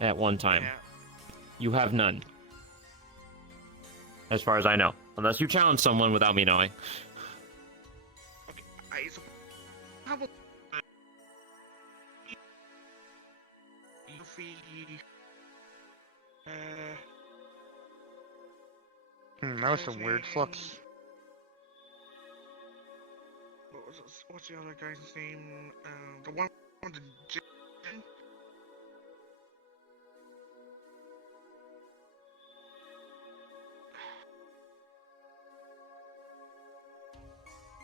at one time. Yeah. You have none. as far as I know. Unless you challenge someone without me knowing. Okay, how about Luffy? That was some weird flux. What's the other guy's name? The one with the gym?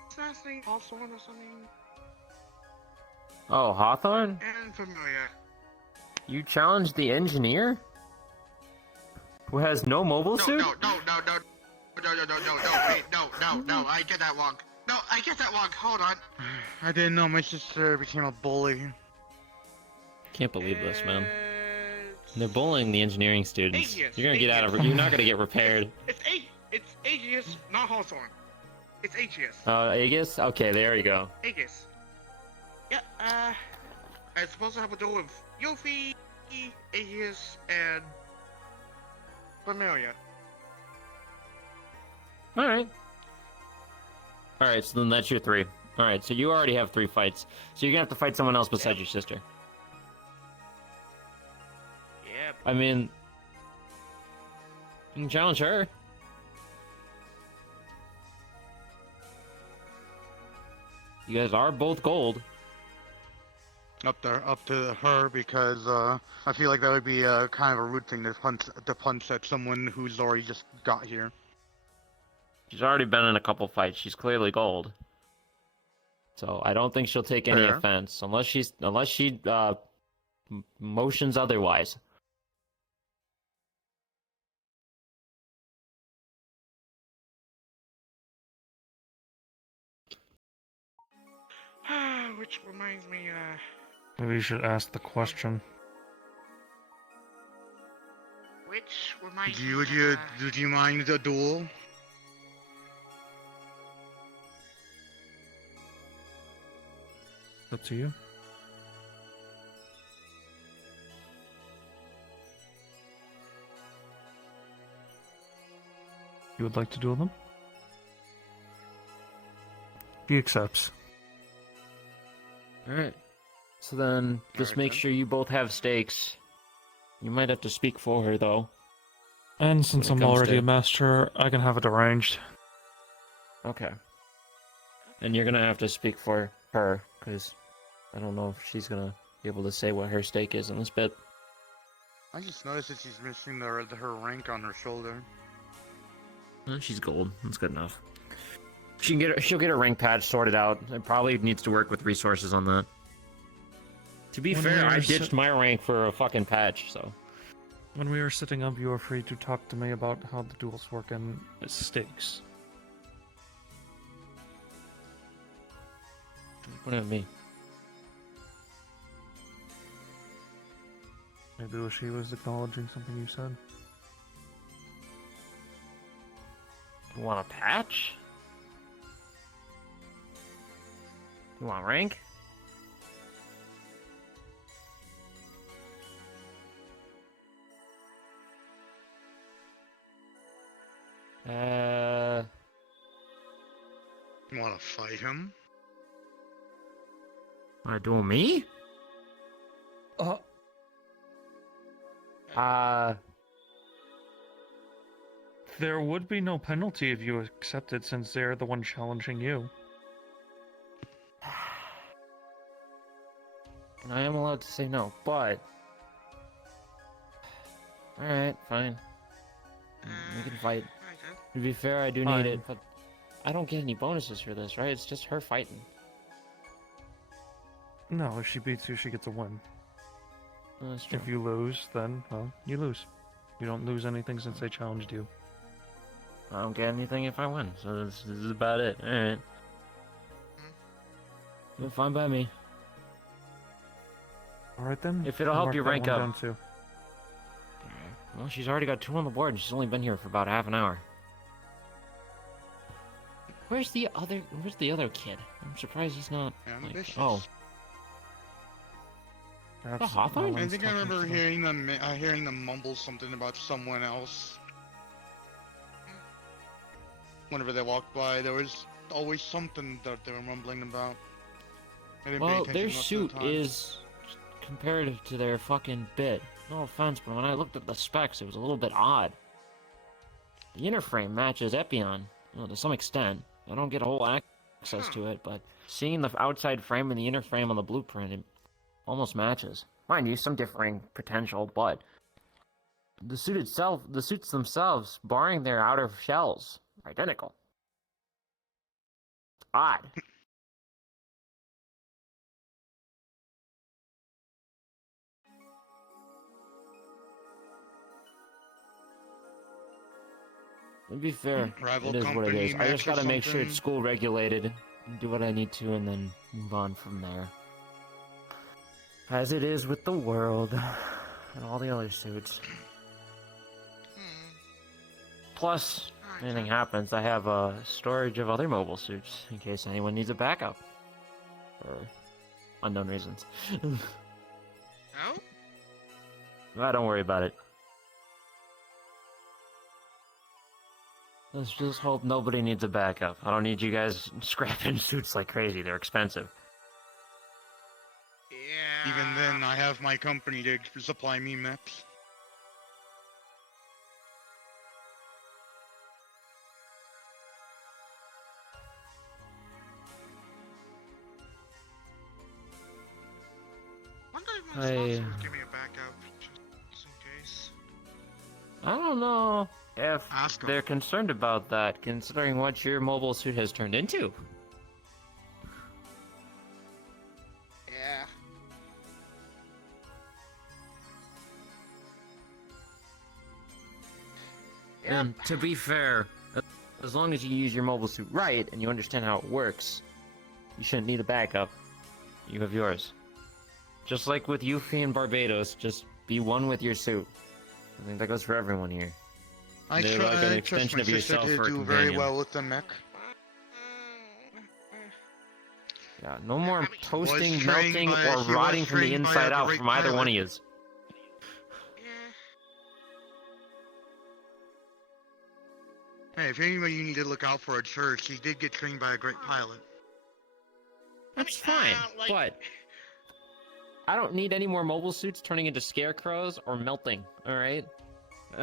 His last name Hawthorne or something? Oh, Hawthorne? And familiar. You challenged the engineer? Who has no mobile suit? No, wait, no, I get that wrong. No, I get that wrong, hold on. I didn't know my sister became a bully. Can't believe this, man. They're bullying the engineering students. Aegis, You're gonna get out of. You're not gonna get repaired. It's Aegis, not Hawthorne. It's Aegis. Aegis? Okay, there you go. Aegis. Yeah, I'm supposed to have a duel with Yuffie, Aegis, and Familia. Alright. Alright, so then that's your 3. Alright, so you already have 3 fights. So you're gonna have to fight someone else besides your sister. Yep. I mean, you can challenge her. You guys are both gold. Up to her, because I feel like that would be kind of a rude thing to punch at someone who's already just got here. She's already been in a couple fights. She's clearly gold. So I don't think she'll take any Fair. offense unless she motions otherwise. Which reminds me, Maybe you should ask the question. which reminds me, would you mind a duel? Up to you. You would like to duel them? He accepts. Alright. So then, just Alright, make then. sure you both have stakes. You might have to speak for her, though. And since When it I'm comes already to- a master, I can have it arranged. Okay. And you're gonna have to speak for her, because I don't know if she's gonna be able to say what her stake is in this bit. I just noticed that she's missing her rank on her shoulder. She's gold. That's good enough. She'll get her rank patch sorted out. It probably needs to work with resources on that. To be When fair, we I were ditched my rank for a fucking patch, so. When we were sitting up, you were free to talk to me about how the duels work and stakes. What at me? Maybe she was acknowledging something you said. You want a patch? You want rank? You wanna fight him? Wanna duel me? There would be no penalty if you accepted, since they're the one challenging you. And I am allowed to say no, but... Alright, fine. We can fight. To be fair, I do need Fine. it, but I don't get any bonuses for this, right? It's just her fighting. No, if she beats you, she gets a win. Oh, that's true. If you lose, then, well, you lose. You don't lose anything since they challenged you. I don't get anything if I win, so this is about it. Alright. Well, fine by me. Alright then. If it'll I'll help mark you that rank one up. down too. Well, she's already got 2 on the board, and she's only been here for about half an hour. Where's the other kid? I'm surprised he's not. Ambitious. Oh, Perhaps Hawthorne? no I one's think I talking remember to them. hearing them mumble something about someone else. whenever they walked by, there was always something that they were mumbling about. I didn't pay Well, attention their most of suit the time. is comparative to their fucking bit. No offense, but when I looked at the specs, it was a little bit odd. The inner frame matches Epion, to some extent. I don't get a whole access to it, but seeing the outside frame and the inner frame on the blueprint, it almost matches. Mind you, some differing potential, but the suits themselves, barring their outer shells, are identical. Odd. To be fair, Rival it is what it company is. I match just or gotta make sure something. it's school regulated, do what I need to, and then move on from there. As it is with the world and all the other suits. Plus, if anything happens, I have a storage of other mobile suits in case anyone needs a backup. For unknown reasons. Oh? Don't worry about it. Let's just hope nobody needs a backup. I don't need you guys scrapping suits like crazy. They're expensive. Yeah. Even then, I have my company to supply me mechs. Wonder if my sponsor would give me a backup, just in case. I don't know if Ask 'em. they're concerned about that, considering what your mobile suit has turned into. Yeah. And to be fair, as long as you use your mobile suit right and you understand how it works, you shouldn't need a backup. You have yours. Just like with Yuffie and Barbados, just be one with your suit. I think that goes for everyone here. I They're like an trust extension my of sister yourself to for a do very companion. well with the mech. Yeah, no more toasting, Was trained melting, by- or he was rotting from the trained by inside a out great from either one of pilot. yous. Hey, if anybody you need to look out for at church, he did get trained by a great pilot. That's fine, but I don't need any more mobile suits turning into scarecrows or melting, alright?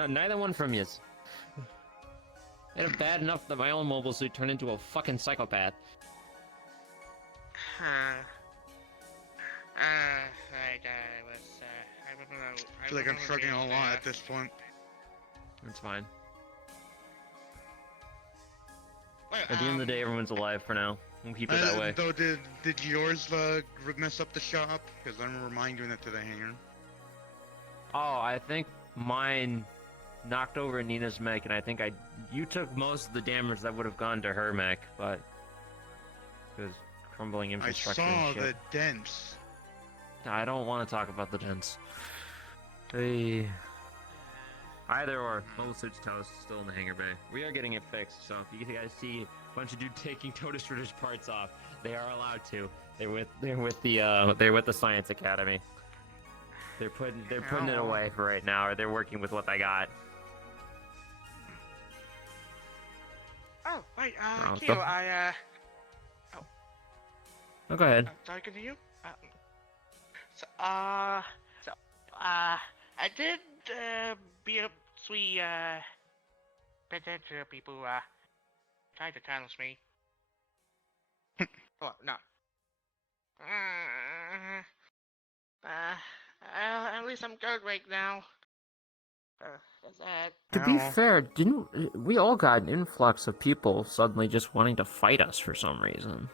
Neither one from yous. I had it bad enough that my own mobile suit turned into a fucking psychopath. I feel like I'm struggling a lot at this point. That's fine. At the end of the day, everyone's alive for now. We'll keep it that way. Though, did yours mess up the shop? Because I remember mine doing it to the hangar. Oh, I think mine knocked over Nina's mech, and I think you took most of the damage that would have gone to her mech, but because crumbling I infrastructure saw and shit. the dents. I don't want to talk about the dents. Either or, mobile suit's toast, still in the hangar bay. We are getting it fixed, so if you guys see a bunch of dudes taking Toadstrutter's parts off, they are allowed to. They're with the Science Academy. They're putting it away for right now, or they're working with what they got. Oh, wait, Oh, Kyo, Oh, go ahead. I'm talking to you? I did, beat up three, potential people, tried to challenge me. Oh, no. At least I'm good right now. That's it. To be fair, didn't we all got an influx of people suddenly just wanting to fight us for some reason?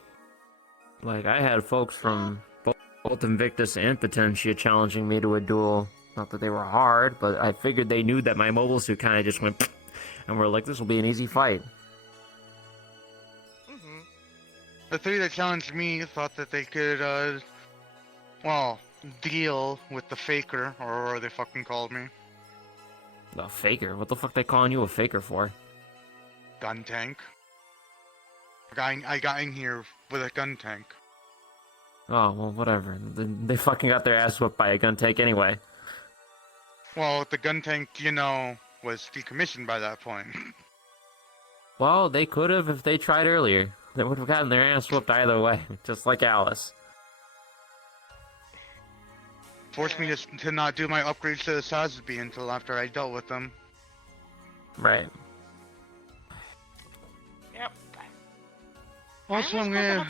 Like, I had folks from both Invictus and Potentia challenging me to a duel. Not that they were hard, but I figured they knew that my mobile suit kind of just went, and we're like, this will be an easy fight. Mm-hmm. The three that challenged me thought that they could, deal with the faker, or whatever they fucking called me. The faker? What the fuck they calling you a faker for? Gun tank. I got in here with a gun tank. Oh, well, whatever. They fucking got their ass whipped by a gun tank anyway. Well, the gun tank, was decommissioned by that point. Well, they could have if they tried earlier. They would have gotten their ass whooped either way, just like Alice. Forced me to not do my upgrades to the Sazby until after I dealt with them. Right. Yep. Also, you know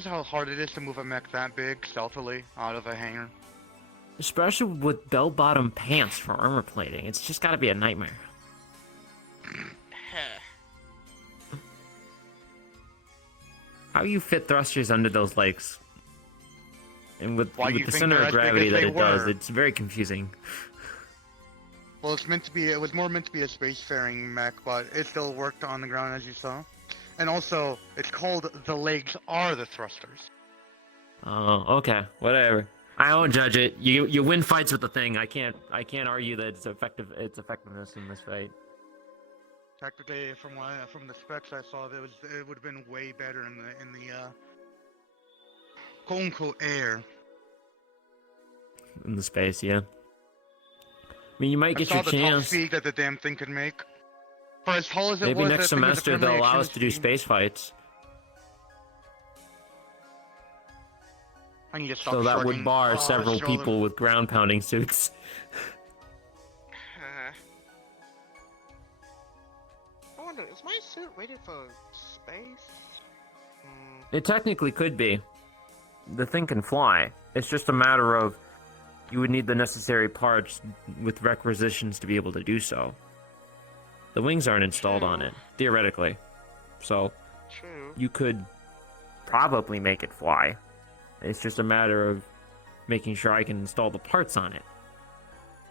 how hard it is to move a mech that big stealthily out of a hangar. Especially with bell-bottom pants for armor plating. It's just gotta be a nightmare. How you fit thrusters under those legs? And with the center of gravity that it does, it's very confusing. Well, it was more meant to be a spacefaring mech, but it still worked on the ground as you saw. And also, it's called The Legs Are the Thrusters. Oh, okay, whatever. I won't judge it. You win fights with the thing. I can't argue that its effectiveness in this fight. Technically, from the specs I saw, it would have been way better in the quote unquote air. In the space, yeah. I mean, you might get your I saw the top chance. speed that the damn thing could make. For as tall as it Maybe was, next semester they'll allow us to do space fights. I need to stop So that would shrugging. bar Oh, several shoulder. people with ground pounding suits. I wonder, is my suit rated for space? It technically could be. The thing can fly. It's just a matter of you would need the necessary parts with requisitions to be able to do so. The wings aren't installed on it, theoretically. So True. you could probably make it fly. It's just a matter of making sure I can install the parts on it.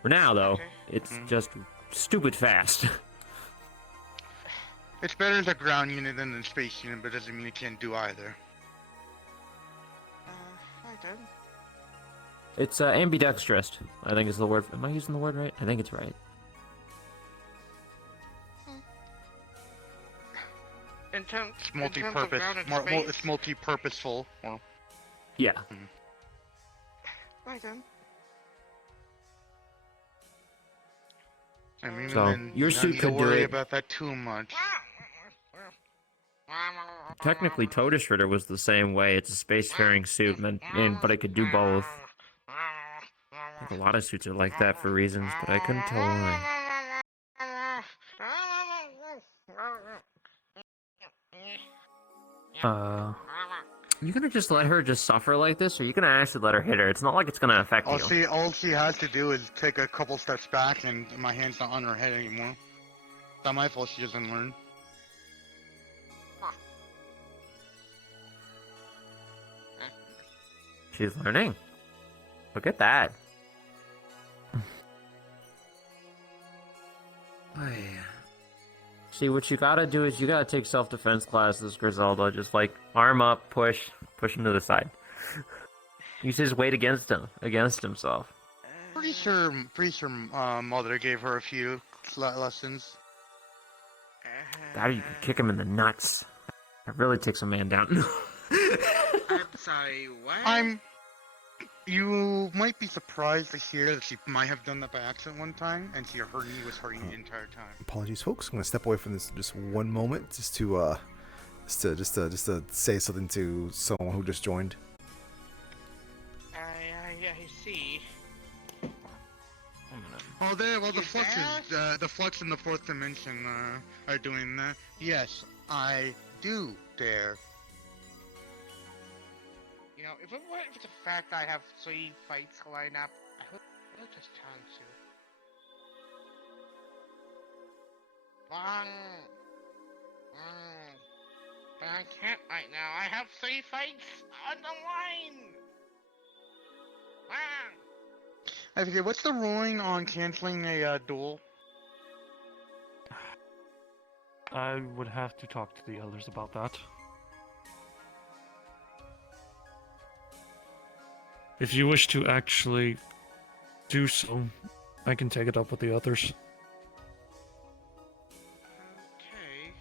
For now, though, it's just stupid fast. It's better as a ground unit than a space unit, but doesn't mean it can't do either. I did. It's ambidextrous, I think is the word. Am I using the word right? I think it's right. It's multi-purpose. It's multi-purposeful. Well, Yeah. Right then. I mean, So, your suit could do worry it. about that too much. Technically, Toadus Ritter was the same way. It's a spacefaring suit, but it could do both. I think a lot of suits are like that for reasons, but I couldn't tell why. You gonna just let her just suffer like this, or you gonna actually let her hit her? It's not like it's gonna affect you. All she has to do is take a couple steps back, and my hand's not on her head anymore. It's not my fault she doesn't learn. She's learning. Look at that. See, what you gotta do is you gotta take self-defense classes, Griselda. Just like arm up, push him to the side. Use his weight against himself. Pretty sure Mother gave her a few lessons. God, you could kick him in the nuts. That really takes a man down. I'm sorry, what? You might be surprised to hear that she might have done that by accident one time, and her knee was hurting the entire time. Apologies, folks. I'm gonna step away from this just one moment, just to say something to someone who just joined. I see. Well, the flux in the fourth dimension are doing that. Yes, I do dare. You know, if it's a fact I have 3 fights lined up, I would just challenge you. But I can't right now. I have 3 fights on the line! I forget, what's the ruling on canceling a duel? I would have to talk to the elders about that. If you wish to actually do so, I can take it up with the others. Okay.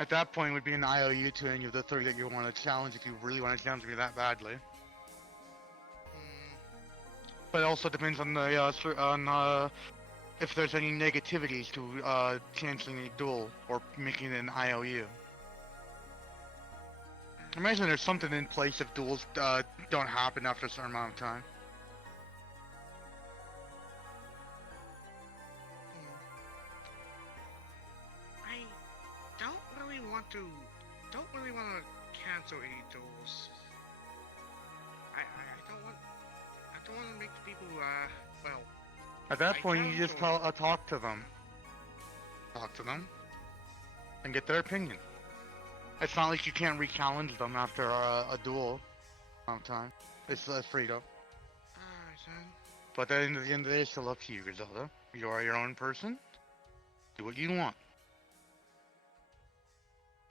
At that point, it would be an IOU to any of the 3 that you want to challenge if you really want to challenge me that badly. But it also depends on the if there's any negativities to canceling a duel or making it an IOU. Imagine there's something in place if duels don't happen after a certain amount of time. I don't really want to cancel any duels. I don't want to make the people well. At that I point, you just cancel- talk to them. Talk to them, and get their opinion. It's not like you can't re-challenge them after a duel time. It's freedom. Alright, son. But then at the end of the day, it's still up to you, Griselda. You are your own person. Do what you want.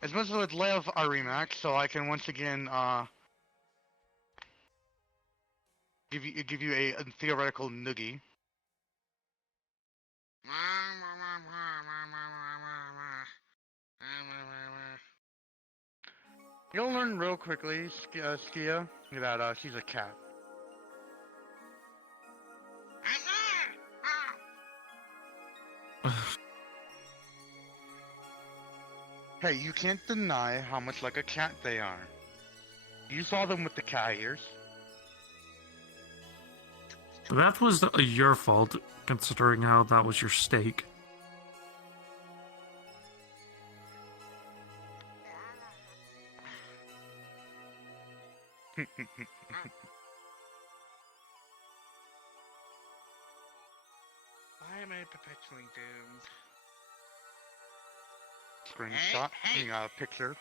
As much as I would love our rematch, so I can once again give you a theoretical noogie. You'll learn real quickly, Skia, that she's a cat. Hey, you can't deny how much like a cat they are. You saw them with the cat ears. That was your fault, considering how that was your stake. Why am I perpetually doomed? Screenshot, Hey, hey. Picture.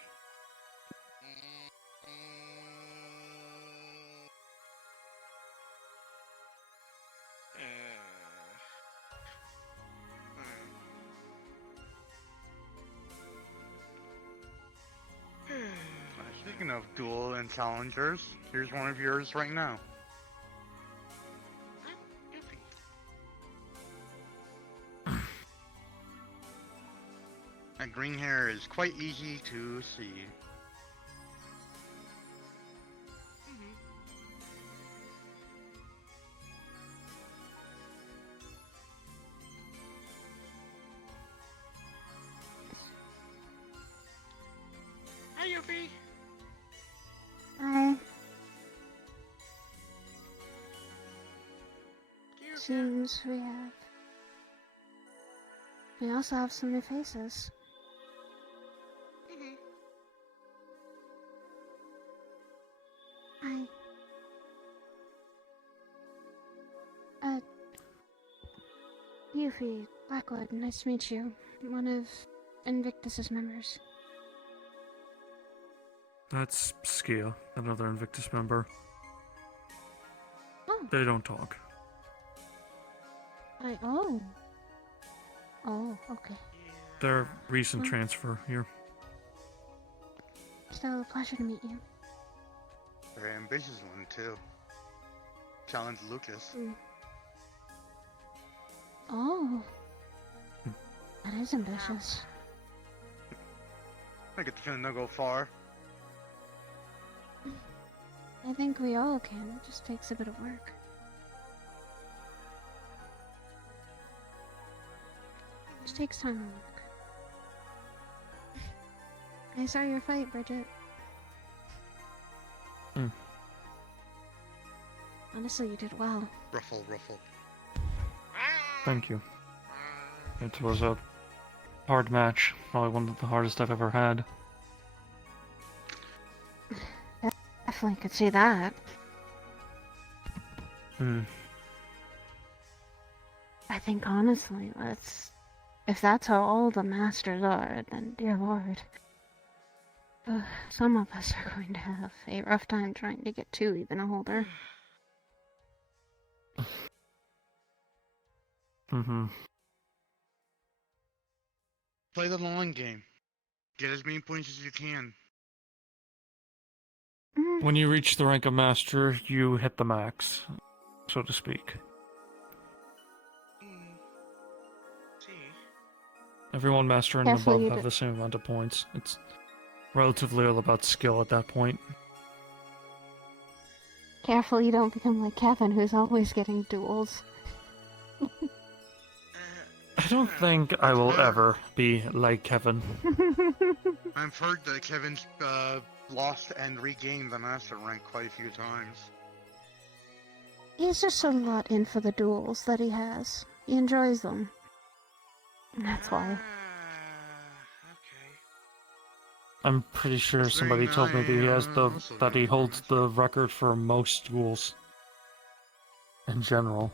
Speaking of duel and challengers, here's one of yours right now. That green hair is quite easy to see. Hi, Yuffie. Hi. You Seems we also have some new faces. Hi. Yuffie, Blackwood, nice to meet you. One of Invictus's members. That's Skia, another Invictus member. Oh. They don't talk. Oh. Oh, okay. Their recent transfer here. Still a pleasure to meet you. Very ambitious one too. Challenge Lucas. Oh. That is ambitious. I get the feeling they'll go far. I think we all can. It just takes a bit of work. It just takes time and work. I saw your fight, Bridget. Honestly, you did well. Ruffle, ruffle. Thank you. It was a hard match. Probably one of the hardest I've ever had. Definitely could see that. I think honestly, if that's how all the masters are, then dear lord. Some of us are going to have a rough time trying to get to even older. Play the long game. Get as many points as you can. When you reach the rank of master, you hit the max, so to speak. See. Everyone master and Careful, above you have do- the same amount of points. It's relatively all about skill at that point. Careful you don't become like Kevin, who's always getting duels. I don't think I will ever be like Kevin. I've heard that Kevin's lost and regained the master rank quite a few times. He's just a lot in for the duels that he has. He enjoys them. That's why. Okay. I'm pretty sure That's somebody very told me that he has the nice. that he holds the record for most duels in general.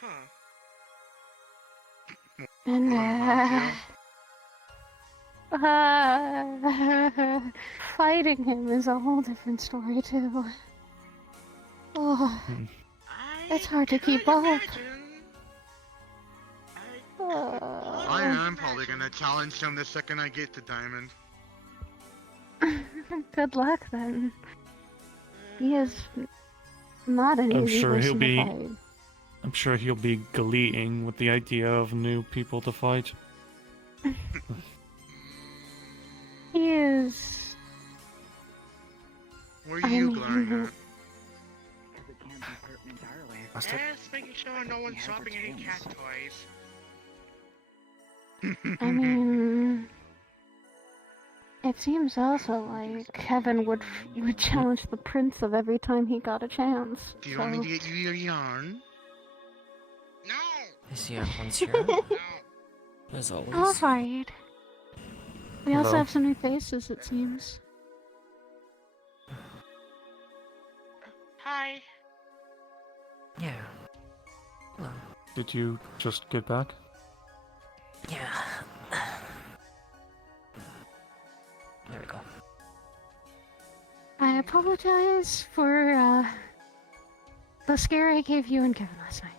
Huh. And fighting him is a whole different story too. Oh, it's hard to keep up. I am probably gonna challenge him the second I get to Diamond. Good luck then. He is not an I'm easy sure he'll person to be- fight. I'm sure he'll be gleeing with the idea of new people to fight. He is. What are you glaring Just making sure no one's dropping any cat toys. at? I mean, it seems also like Kevin would challenge the prince of every time he got a chance. Do you want me to get you your yarn? No! Is he everyone's here? No! As always. Alright. We also Hello. have some new faces, it seems. Hi. Yeah. Hello. Did you just get back? Yeah. There we go. I apologize for the scare I gave you and Kevin last night.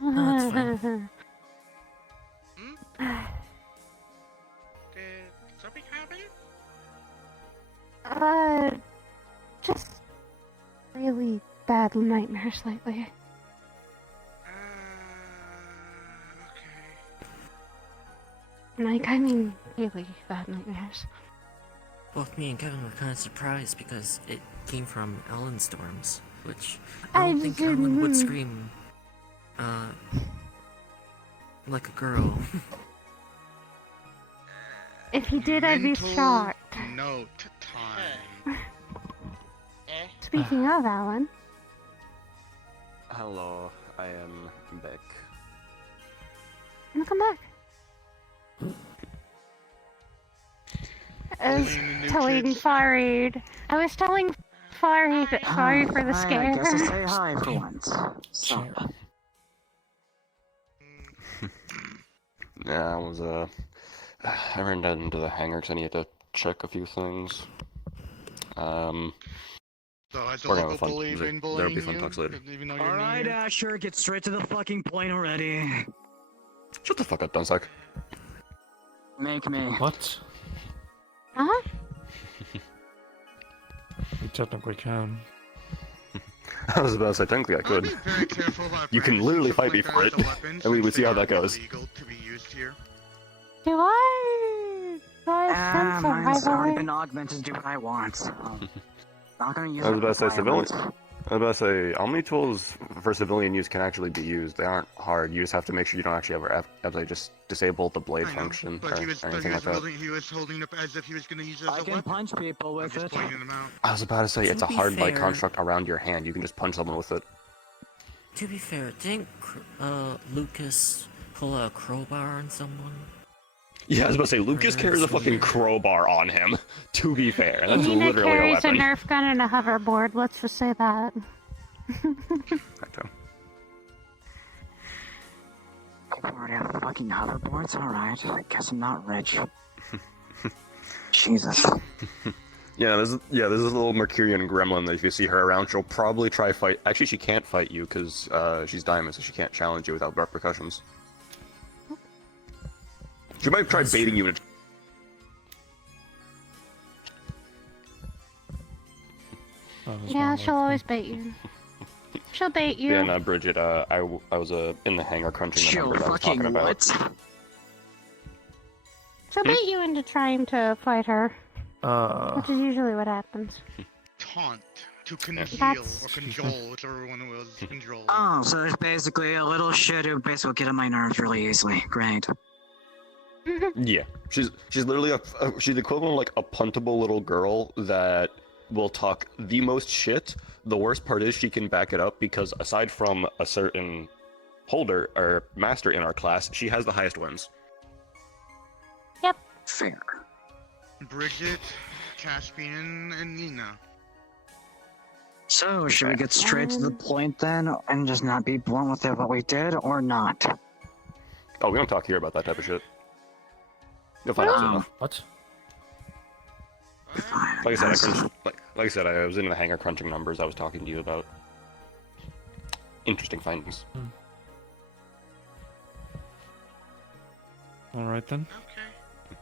No, it's fine. Did something happen? Just really bad nightmares lately. Okay. Like, I mean, really bad nightmares. Both me and Kevin were kind of surprised because it came from Ellen Storms, which I I don't think Ellen didn't- would scream, like a girl. If he did, I'd be Mental shocked. Note time. Speaking of Alan, Hello, I am back. welcome back. I was Only in the new telling kids. Farid. I was telling Farid. Sorry for the Hi, I guess I'll scare. say hi for once. So, Yeah, I was I ran down into the hangar because I needed to check a few things. So as a We're gonna have local fun- bully there- been there'll bullying be fun you, talks later. even though you're alright, new? Asher, get straight to the fucking point already. Shut the fuck up, Dunsack. Make me. What? Huh? You technically can. I was about to say, technically I I'd could. be very careful about You can bringing literally stuff fight like me that for as it, a weapon, and we since would see they how that are goes. illegal to be used here. Do I? Do I Ah, sense mine's already rivalry? been augmented to do what I want. Not gonna use I was it about to say for what I civilian. want. I was about to say, Omni tools for civilian use can actually be used. They aren't hard. You just have to make sure you don't actually ever absolutely just disable the blade I know, function but or he was anything like that. he was holding it as if he was going to use it as I a can weapon. punch people I'm with just it. pointing them out. I was about to say, it's a To be hard light fair- construct around your hand. You can just punch someone with it. To be fair, didn't Lucas pull a crowbar on someone? Yeah, I was about to say, Lucas carries a fucking crowbar on him. To be fair, and that's Nina literally a carries a weapon. Nerf gun and a hoverboard, let's just say that. That too. People already have fucking hoverboards? Alright, I guess I'm not rich. Jesus. Yeah, this is a little Mercurian gremlin that if you see her around, she'll probably try fight. Actually, she can't fight you because she's diamond, so she can't challenge you without repercussions. She might try baiting you in. Yeah, she'll always bait you. She'll bait you. Yeah, and Bridget, I was in the hangar crunching the Chill numbers I was fucking talking about. what? She'll bait you into trying to fight her, Uh, which is usually what happens. Taunt. To conceal That's- or control, whichever one it was. Control. Oh, so there's basically a little shit who basically will get on my nerves really easily. Great. Yeah, she's literally she's the equivalent of like a puntable little girl that will talk the most shit. The worst part is she can back it up because aside from a certain holder or master in our class, she has the highest wins. Fair. Bridget, Caspian, and Nina. So, should we get straight to the point then, and just not be blunt with what we did, or not? Oh, we don't talk here about that type of shit. You'll find out soon enough. What? Fine. Like I said, like I said, I was in the hangar crunching numbers. I was talking to you about interesting findings. All right then. Okay.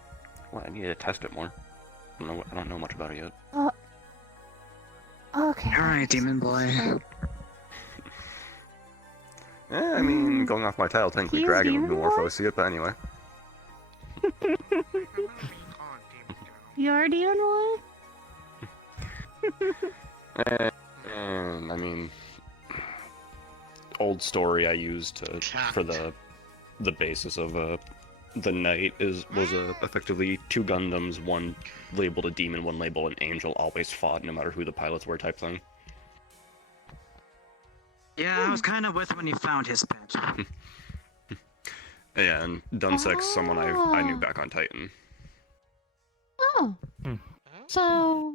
Well, I need to test it more. I don't know much about it yet. Okay. Alright, demon boy. I mean, going off my title, technically He's dragon would be demon more boy? if I see it, but anyway. You already on one? And I mean, old story I used for the basis of the knight was effectively two Gundams, one labeled a demon, one labeled an angel, always fought no matter who the pilots were type thing. Yeah, I was kind of with when he found his pet. Yeah, and Dunsek's someone I knew back on Titan. Oh. So,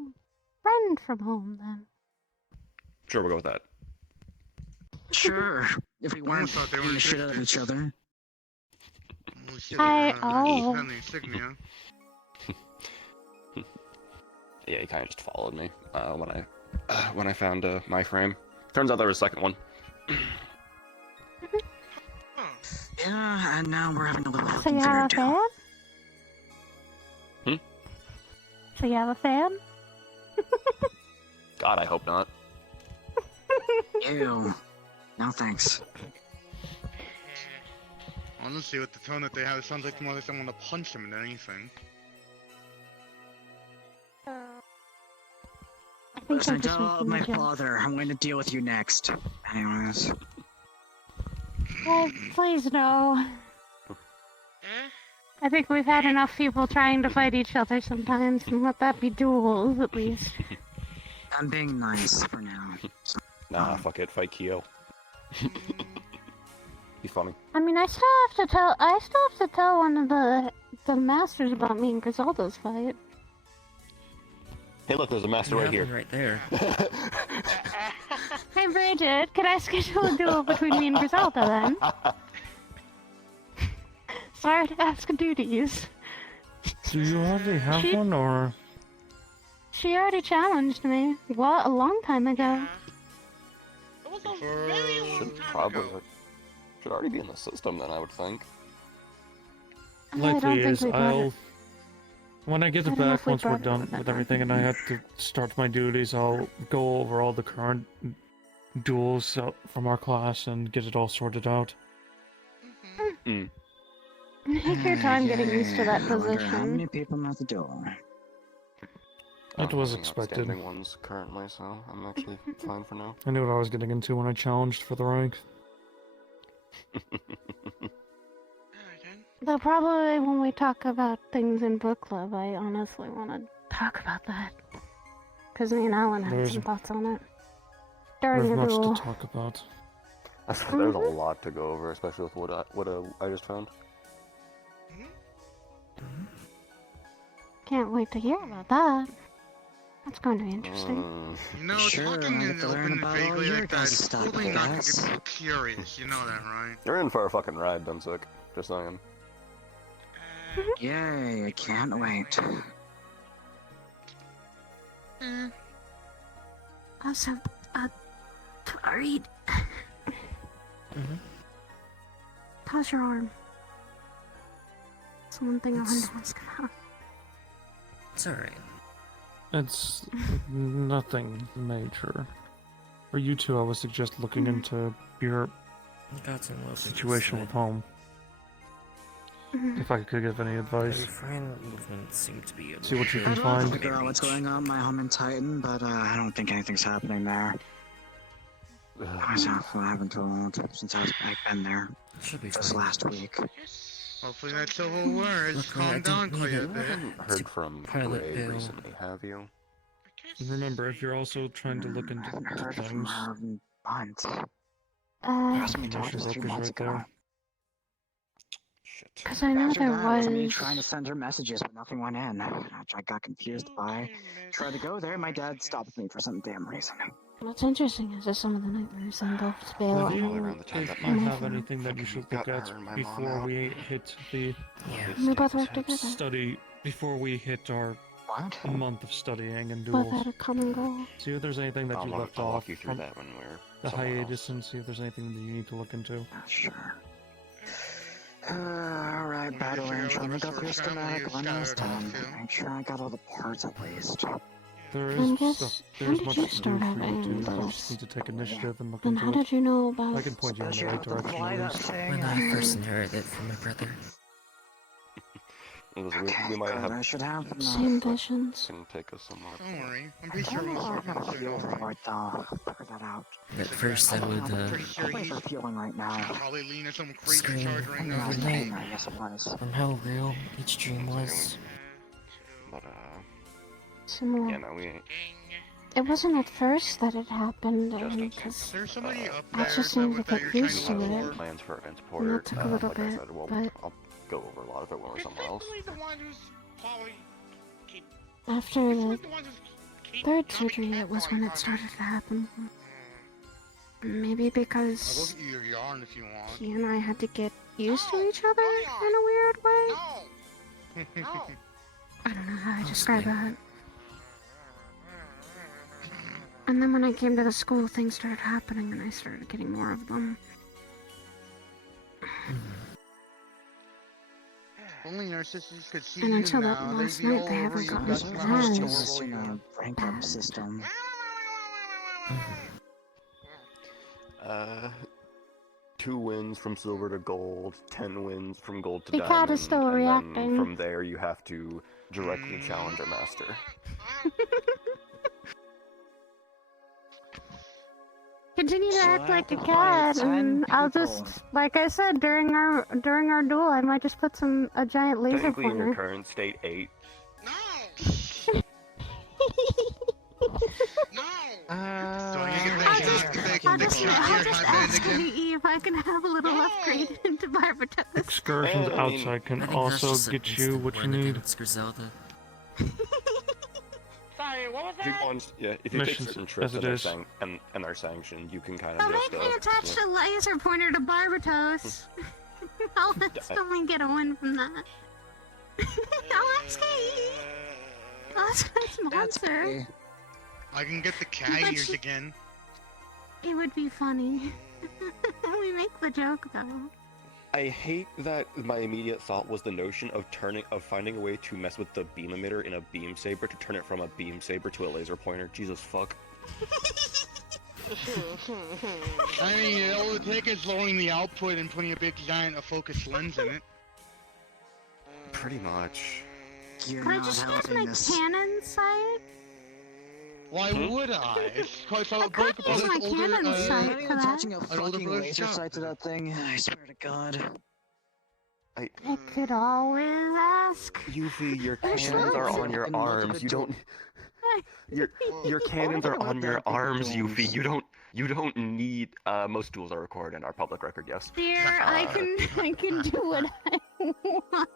friend from home then. Sure, we'll go with that. Sure, if we weren't thought they beating were the shit out of each other. Well, shit, Oh. friendly insignia. Yeah, he kind of just followed me when I found my frame. Turns out there was a second one. Yeah, and now we're having a little So fucking you fairy have a tale. fan? So you have a fan? God, I hope not. Ew. No thanks. Honestly, with the tone that they have, it sounds like more like someone to punch him than anything. I think Listen, I'm just tell making my a joke. father I'm going to deal with you next. Anyways. Oh, please no. Eh? I think we've had enough people trying to fight each other sometimes, and let that be duels at least. I'm being nice for now. Nah, fuck it, fight Kyo. Be funny. I mean, I still have to tell one of the masters about me and Griselda's fight. Hey, look, there's a master right here. Right there. Hey Bridget, can I schedule a duel between me and Griselda then? Sorry to ask duties. Do you already have She- one, or? She already challenged me. What? A long time ago. It was a very long Should time probably ago. should already be in the system then, I would think. I don't Likely think is. we brought it. When I get I it don't know back, if we once we're brought it done with that with one. everything, and I have to start my duties, I'll go over all the current duels from our class and get it all sorted out. Mhm. Take your time getting used to that I wonder how position. many people know the door. I It don't was have any expected. outstanding ones currently, so I'm actually fine for now. I knew what I was getting into when I challenged for the rank. Alright then. Though probably when we talk about things in book club, I honestly want to talk about that. Because me and Alan had There's- some thoughts on it. During There's the much duel. to talk about. There's a lot to go over, especially with what I just found. Can't wait to hear about that. That's going to be interesting. You know, Sure, talking I in get to the learn open and about all vaguely your like that guys' is stuff, totally not gonna guys. get people curious. You know that, right? You're in for a fucking ride, Dunsek. Just saying. Yay, I can't wait. Also, worried. How's your arm? That's one thing I wanted to ask about. It's alright. It's nothing major. For you two, I would suggest looking into your Got some local situation with home. If I could give any The advice. refrain movements seem to be. See what you can I don't find. figure out what's going on in my home in Titan, but I don't think anything's happening there. Myself, what happened to him since I've been there. Should be Just fine. last week. Hopefully that Civil War has Luckily, I calmed don't down need quite a it. You bit. haven't heard from pilot Gray bill. recently, have you? Remember, if you're also trying to look I into haven't heard from things, her in months. Uh, Somebody told Mission us 2 broker's months right ago. there. Shit. because I know After there that, it was me was. trying to send her messages, but nothing went in. I got confused by. Tried to go there, my dad stopped me for some damn reason. What's interesting is that some of the nightmares involved bail Have Probably you, around the time if that you my have anything that you fucking should look got at her and my mom before out. we hit the We both work Perhaps. together. study, before we hit our What? month of studying and Both duels, had a common goal. see if there's anything that you left I'll off walk you through from that when we're the somewhere hiatus else. and see if there's anything that you need to look into. Sure. Alright, When we battle figure out range. where Let me the go rest through of a our family schematic is one last scattered off time. to. Make sure I got all the parts at least. There And is guess- stuff, when there's did much you to do start for you having to do. You those? just need to take initiative and look And how into it. did you know about? I can point you in the Especially right with the direction fly at that least. thing. When I first inherited it from my brother. Listen, Okay, we might good. have I should have enough. Same visions. can take us somewhere. Don't worry, I'm pretty I sure don't know most how of I'm them gonna soon, feel alright. for it though. I'll figure that out. At first, I would Pretty sure What he's was I feeling right now? probably leaning at some crazy Scream. charge right I now. was Overnight. pain there, yes it was. on how real each dream was. But Similar. yeah, no, we ain't. It wasn't at first that it happened, Just because There's somebody up I there just need to that get you're trying used to to look it. for. Plans for events And port. that took a little Like I bit, said, well, but I'll go over a lot of it when we're somewhere else. Basically the one who's probably keep. after Basically the the one who's keep third having surgery, cat it was going when on. it started to happen. Maybe I'll go because get you your yarn if you want. he and I had to get used to each other in a weird way. No, no. I don't know how to describe that. And then when I came to the school, things started happening and I started getting more of them. Only narcissists could see And you until now. that They'd last be night, all they over haven't you. gotten That's to how that. It's adorable just in you are. a rank up system. Uh, 2 wins from silver to gold, 10 wins from gold to The cat diamond, is still and reacting. then from there you have to directly challenge our master. Continue to So act I like a have to fight cat, 10 and I'll just, people. like I said, during our duel, I might just put a giant laser Technically, in your pointer. current state, 8. No! No! So you get I'll that just, cat, I'll the just, cat I'll ear just happened ask again. VE if I can have a little No! upgrade into Barbatos. Excursions I mean, outside can I think that's also just an get you instant what you win need. against Griselda. Sorry, what was If you that? want, yeah, if you take Missions certain as trips it that are, is. and are sanctioned, you can kind Well, of just, make me attach yeah. the laser pointer to Barbatos. I'll instantly get a win from that. I'll ask VE. I'll ask my That's sponsor. me. I can get the cat But ears she- again. It would be funny. We make the joke though. I hate that my immediate thought was the notion of finding a way to mess with the beam emitter in a beam saber to turn it from a beam saber to a laser pointer. Jesus fuck. I mean, all it takes is lowering the output and putting a big giant focused lens in it. Pretty much. You're Can I not just use helping my this. cannon sight? Why would I? It's quite I could use my cannon Are you sight planning for on that. attaching a An older fucking brother's laser job. sight to that thing? I swear to God. I could always ask. Yuffie, your I'm cannons sure are it's on your fucking look at arms. the You don't. door. Your cannons are on your arms, doors. Yuffie. You don't need. Most duels are recorded in our public record. Yes. Dear, I can do what I want.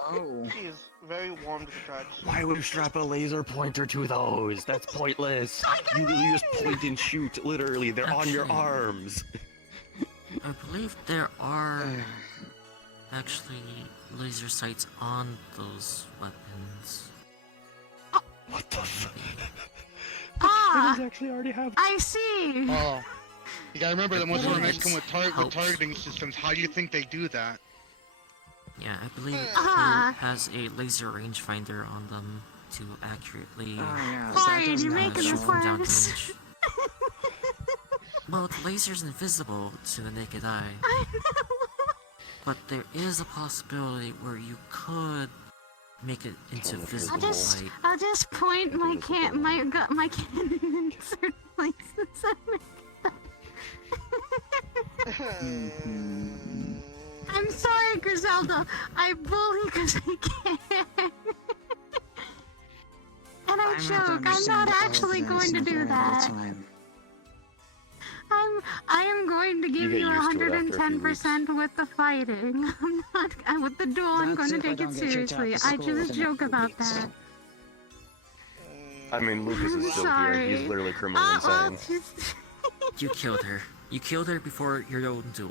Oh. She is very warm to the touch. Why would you strap a laser pointer to those? That's pointless. You just point and shoot. Literally, they're on your Actually- arms. I believe there are actually laser sights on those weapons. What the fuck? Ah, actually already have. I see. Oh. You gotta remember that most of our mechs come with, Helps. targeting systems. How do you think they do that? Yeah, I believe it has a laser rangefinder on them to accurately Oh, yeah. Sorry, that doesn't you're happen making at this all. shoot them down worse. damage. Well, the laser's invisible to the naked eye. I know. but there is a possibility where you could make it into visible light. I'll just point my cannon in certain places and make it. I'm sorry, Griselda. I bully because I can. And I joke. I'm not actually going to do that. I am going to give you 110% with the fighting. I'm not with the duel. I'm going to take it seriously. I just joke about that. I mean, Lucas is still here. He's literally criminally insane. You killed her. You killed her before your own duel.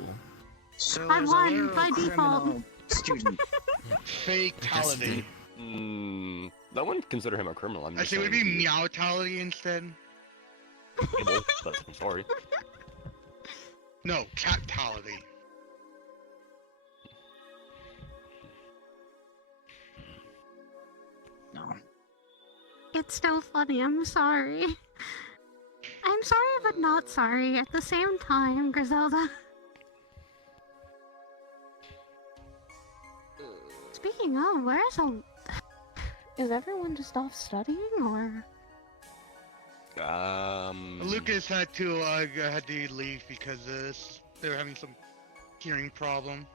So I won by default. Student. Fatality. I wouldn't consider him a criminal. I think it would be meowtality instead. But I'm sorry. No, catality. No. It's still funny. I'm sorry. I'm sorry, but not sorry at the same time, Griselda. Speaking of, is everyone just off studying, or? Lucas had to leave because they were having some hearing problem.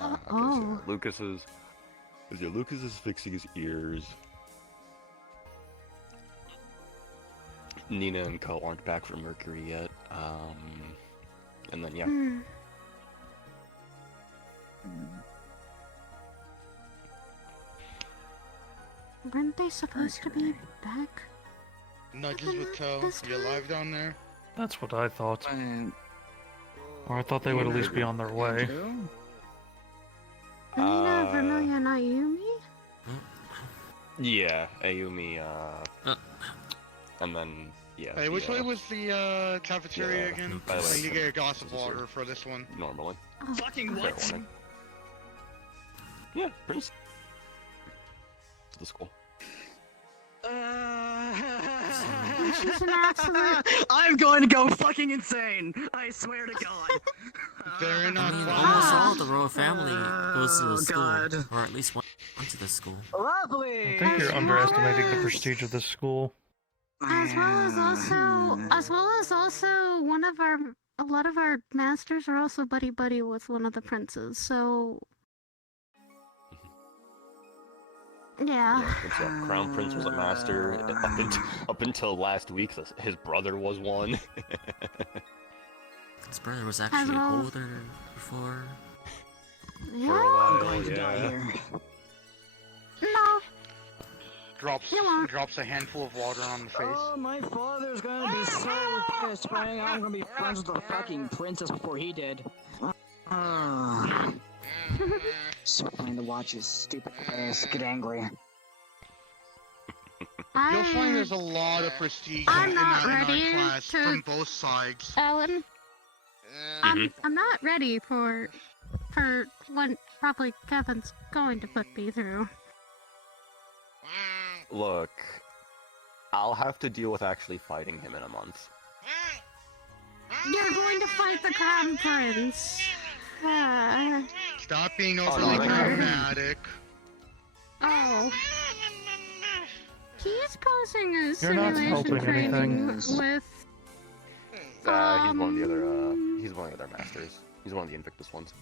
Oh. Lucas is fixing his ears. Nina and Co aren't back from Mercury yet. And then yeah. Weren't they supposed to be back? Nudges with Toe. You alive down there? That's what I thought. Or I thought they would at least be on their way. Nina, Vermilia, and Ayumi? Yeah, Ayumi, and then, yeah. Hey, which way was the cafeteria again? By the way, I need to get a glass of water for this one. Normally. Oh. Fucking what? Yeah, Prince. To the school. She's an absolute... I'm going to go fucking insane! I swear to God! They're not Almost all the royal family goes to the school, God. or at least went to the school. Lovely! I think you're underestimating the prestige of this school. As well as also, a lot of our masters are also buddy-buddy with one of the princes, so... Yeah. Crown Prince was a master up until last week. His brother was one. His brother was actually older before. Yeah. I'm going to die here. No. Drops a handful of water on the face. Oh, my father's gonna be so pissed finding out I'm gonna be friends with the fucking princess before he did. So funny to watch his stupid ass get angry. You'll find there's a lot of prestige in our class from both sides. Alan, I'm not ready for what probably Kevin's going to put me through. Look, I'll have to deal with actually fighting him in a month. You're going to fight the Crown Prince. Stop being overly dramatic. Oh. He's posing a You're not simulation helping training anything. with... He's one of the other masters. He's one of the Invictus ones.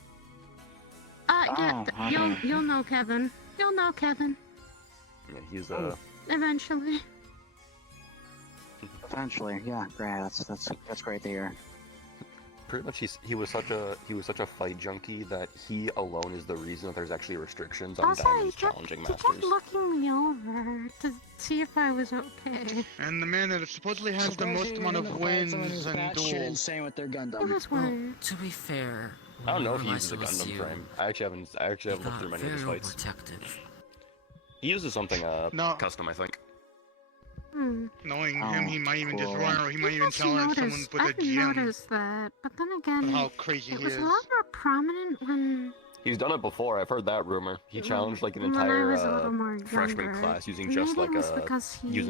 Yeah, you'll know Kevin. You'll know Kevin. Yeah, he's Eventually. Eventually, yeah, great. That's great to hear. Pretty much, he was such a fight junkie that he alone is the reason that there's actually restrictions on diamonds challenging masters. He kept looking me over to see if I was okay. And the man that supposedly has the most amount of wins and duels. Insane with their Gundam. It was weird. To be fair, I don't know if he uses a Gundam frame. I actually haven't looked through many of his fights. Protective. He uses something custom, I think. Knowing him, he might even just run, or he might even challenge someone with a I GM. noticed that, but then again, How crazy it he was is. a lot more prominent when He's done it before. I've heard that rumor. He challenged like an when I entire was a little more freshman younger. class using Maybe just like it was because he...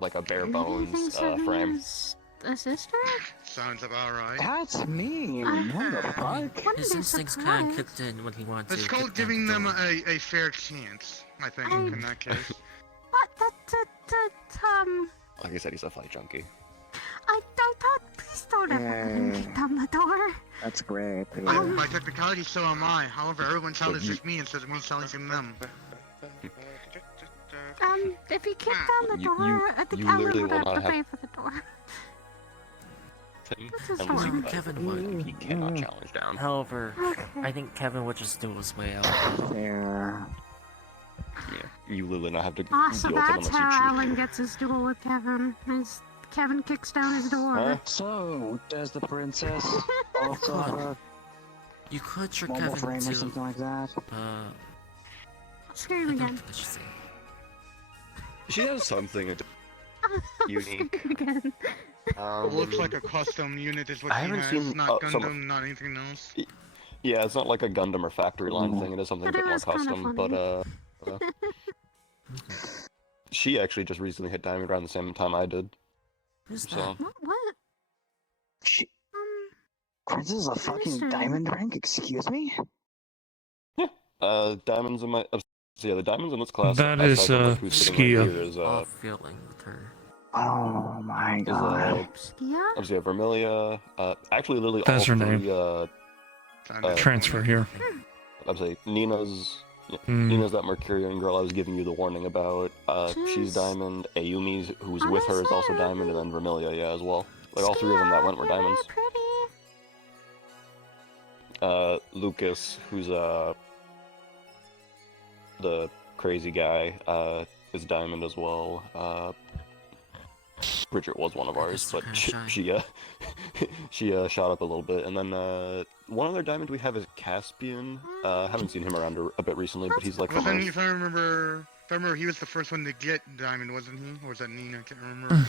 like a bare Maybe he bones thinks of me frame. as a sister? Sounds about right. That's mean. What the fuck? Wouldn't His be instincts kind of surprised. kicked in when he wanted to. It's kick called down giving the them door. a fair chance, I think, in that case. What? Like I said, he's a fight junkie. I thought, please don't ever let him kick down the door. That's great. By technicality, so am I. However, everyone challenges me instead of me challenging them. If he kicked down the You- door, I think you Kevin literally would will have to not have- pay for the door. This is Unless fine. you Kevin would. He cannot challenge down. However, Okay. I think Kevin would just do his way out. There. Yeah, you literally not have to Ah, deal so with him that's unless you how choose. Alan gets his duel with Kevin. Kevin kicks down his door. Huh? So, does the princess also have a You could trick mobile Kevin frame or to. something like that? Scream I don't again. think I should say. She has something unique. Scream again. Looks like a custom unit is what I he haven't has, seen, not Gundam, some- not anything else. Yeah, it's not like a Gundam or factory line thing. It is something a But bit it more was kinda custom. But she actually just recently hit diamond around the same time I did. Who's So that? What? She, Princess is a fucking Understood. diamond rank? Excuse me? diamonds in my. So yeah, the diamonds in this class. That aside is, from, like, who's sitting right Skia. here is Off feeling with her. Oh my god. Skia? obviously Vermilia. Actually, literally That's all her name. three. Transfer here. I'm saying Nina's. Mm. Nina's that Mercurian girl I was giving you the warning about. She's Jeez. diamond. Ayumi's, who's Oh, with her, that's is also her. diamond, and then Vermilia, yeah, as well. Like all three of them that went were You're diamonds. very pretty. Lucas, who's the crazy guy, is diamond as well. Bridget was one of ours, but she shot up a little bit. And then one other diamond we have is Caspian. Haven't seen him around a bit recently, but he's like from Wasn't he, Earth. if I remember, he was the first one to get diamond, wasn't he? Or was that Nina? I can't remember.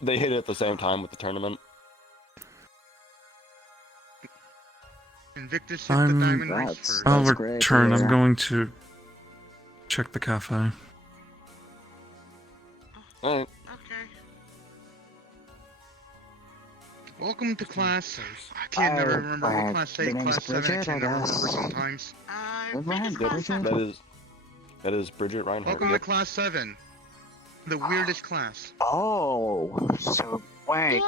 They hit it at the same time with the tournament. Invictus hit the I'm- diamond race That's- first. I'll That's great, return. yeah. I'm going to check the cafe. Alright. Okay. Welcome to class. I can't never remember what class 8, the name's class 7, I Bridget, can't I never remember guess. sometimes. I Never think mind, it's good class return. 7. That is Bridget Reinhardt. Welcome to Yep. class 7. The weirdest class. Oh, so wait.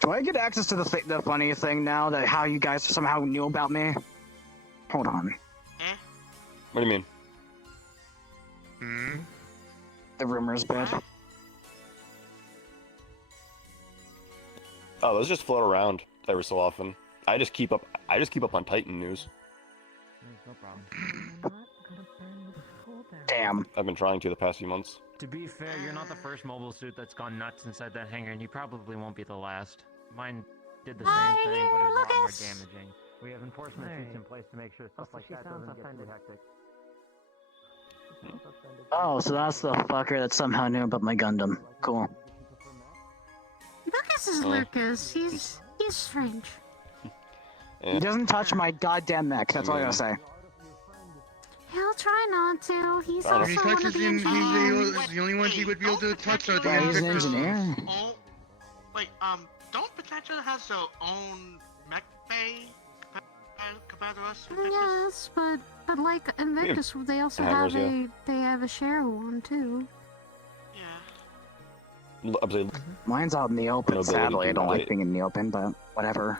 Do I get access to the funny thing now that how you guys somehow knew about me? Hold on. What do you mean? Hmm? The rumors bit. Oh, those just float around every so often. I just keep up on Titan news. No problem. Damn. I've been trying to the past few months. To be fair, you're not the first mobile suit that's gone nuts inside that hangar, and you probably won't be the last. Mine did the same Hi, thing, but it was a lot more Lucas. damaging. We have enforcement suits in place to make sure stuff like that doesn't get too hectic. Oh, so that's the fucker that somehow knew about my Gundam. Cool. Lucas is Oh. Lucas. He's strange. He doesn't touch my goddamn neck. That's all I gotta say. He'll try not to. He's Oh. If he also one of touches the him, engineers. the only ones he would be able to touch are the Yeah, he's an Invictus. engineer. Oh, wait, don't Potential has their own mech bay compared to us? Yes, but like Invictus, they also Hangars, have a share one too. Yeah. I'm saying, Mine's out in the open. Nobility Sadly, I don't do like they- being in the open, but whatever.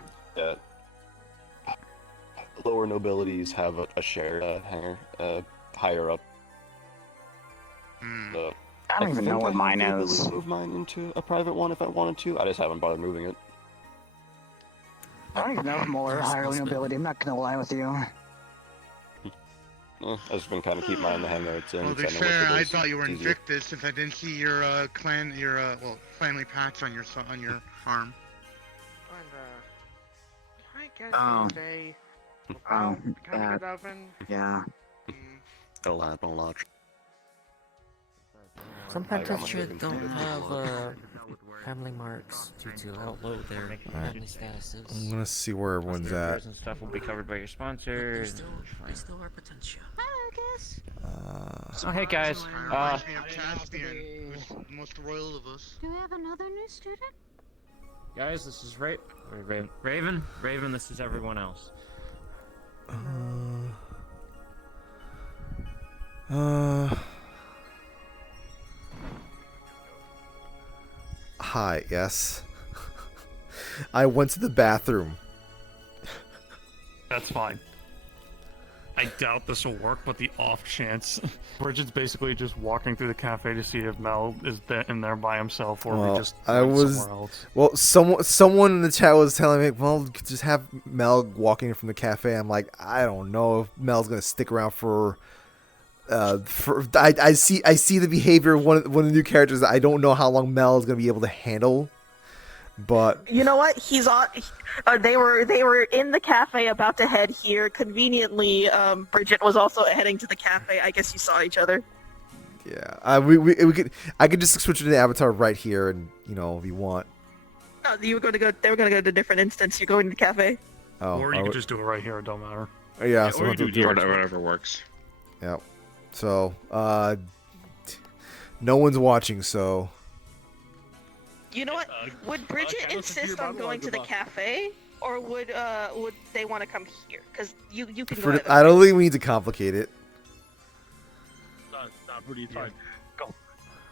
lower nobilities have a shared hangar higher up. Hmm. I don't even know think what have mine the ability is. to move mine into a private one if I wanted to. I just haven't bothered moving it. I don't even know if I'm lower or higher nobility. I'm not gonna lie with you. I've just been kind of keeping mine in the hangar it's in. Well, to be so I know what fair, it I is. thought you were It's easier. Invictus since I didn't see your family patch on your farm. I guess Oh. they Oh, becoming yeah. an oven. Yeah. It'll happen a lot. Some I got my Potential second don't standard. have family marks due to how low their family status I'm is. gonna see where everyone's at. And stuff will be covered by your sponsor. They still are Potential. Hi, Lucas. Oh, hey guys. Kind of reminds me of Caspian, who's the most royal of us. Do we have another new student? Guys, this is Raven, this is everyone else. Hi, yes. I went to the bathroom. That's fine. I doubt this will work, but the off chance. Bridget's basically just walking through the cafe to see if Mel is in there by himself, or we just somewhere else. Well, someone in the chat was telling me, well, just have Mel walking from the cafe. I'm like, I don't know if Mel's gonna stick around for. I see the behavior of one of the new characters that I don't know how long Mel is gonna be able to handle. But you know what? He's on. They were in the cafe about to head here. Conveniently, Bridget was also heading to the cafe. I guess you saw each other. Yeah, I could just switch to the avatar right here, and if you want. No, you were going to go. They were going to go to a different instance. You're going to the cafe. Oh, or you could just do it right here. It don't matter. Yeah, so or do whatever works. Yeah. So, no one's watching, so. You know what? Would Bridget insist on going to the cafe, or would they want to come here? Because you can go. I don't think we need to complicate it. Nah, pretty fine. Go.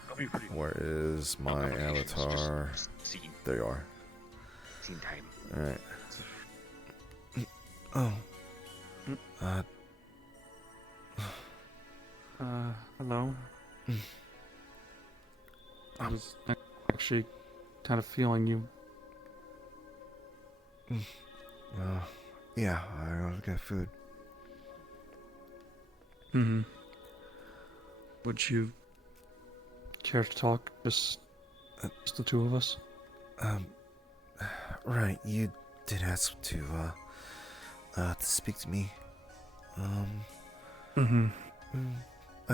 Go be pretty. Where is my avatar? There you are. Scene time. All right. Oh. Hello. I was actually kind of feeling you. Yeah, I gotta get food. Mm-hmm. Would you care to talk? Just the two of us? Right, you did ask to speak to me.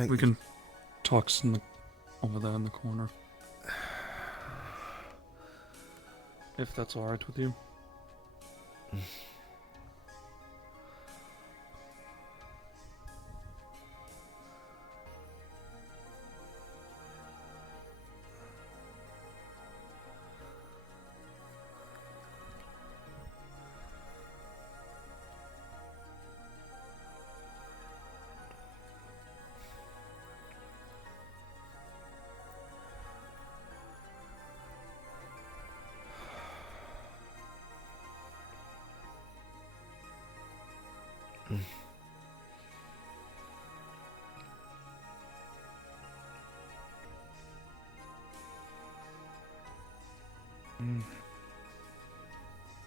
We can talk over there in the corner. If that's alright with you.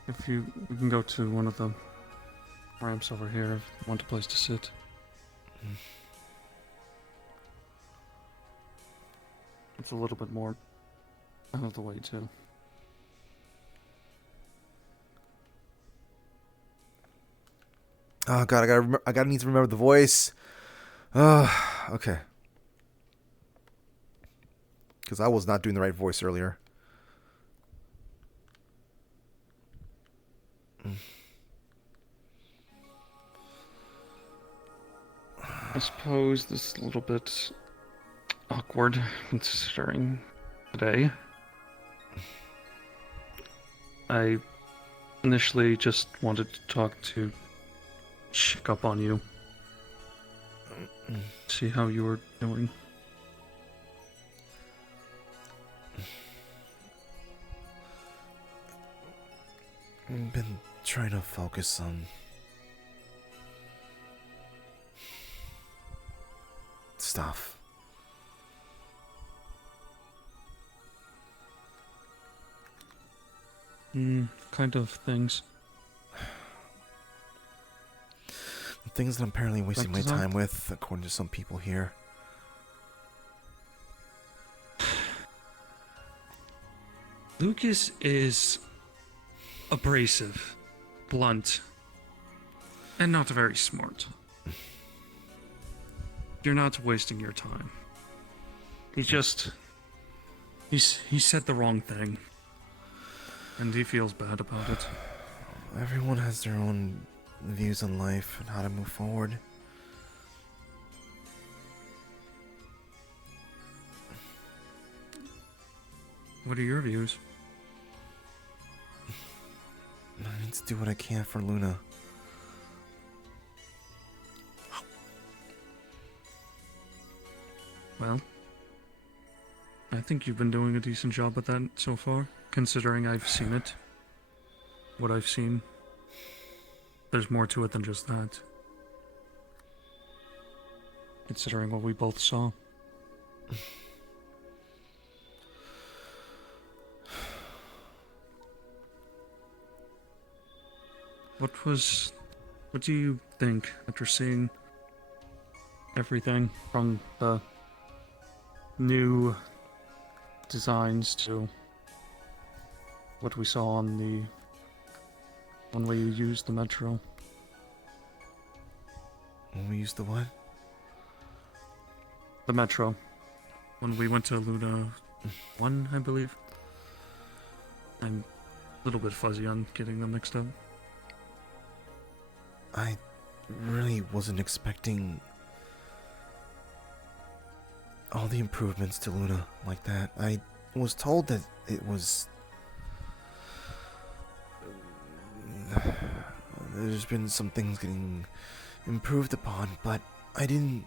If you can go to one of the ramps over here if you want a place to sit. It's a little bit more out of the way too. Oh God, I gotta need to remember the voice. Okay. Because I was not doing the right voice earlier. I suppose this is a little bit awkward considering today. I initially just wanted to check up on you. See how you were doing. I've been trying to focus on stuff. Kind of things. The things that I'm apparently wasting my time with, according to some people here. Lucas is abrasive, blunt, and not very smart. You're not wasting your time. He said the wrong thing. And he feels bad about it. Everyone has their own views on life and how to move forward. What are your views? I need to do what I can for Luna. Well, I think you've been doing a decent job at that so far, considering I've seen it. What I've seen. There's more to it than just that. Considering what we both saw. What do you think after seeing everything from the new designs to what we saw on when we used the metro? When we used the what? The metro. When we went to Luna 1, I believe. I'm a little bit fuzzy on getting them mixed up. I really wasn't expecting all the improvements to Luna like that. I was told that it was... There's been some things getting improved upon, but I didn't...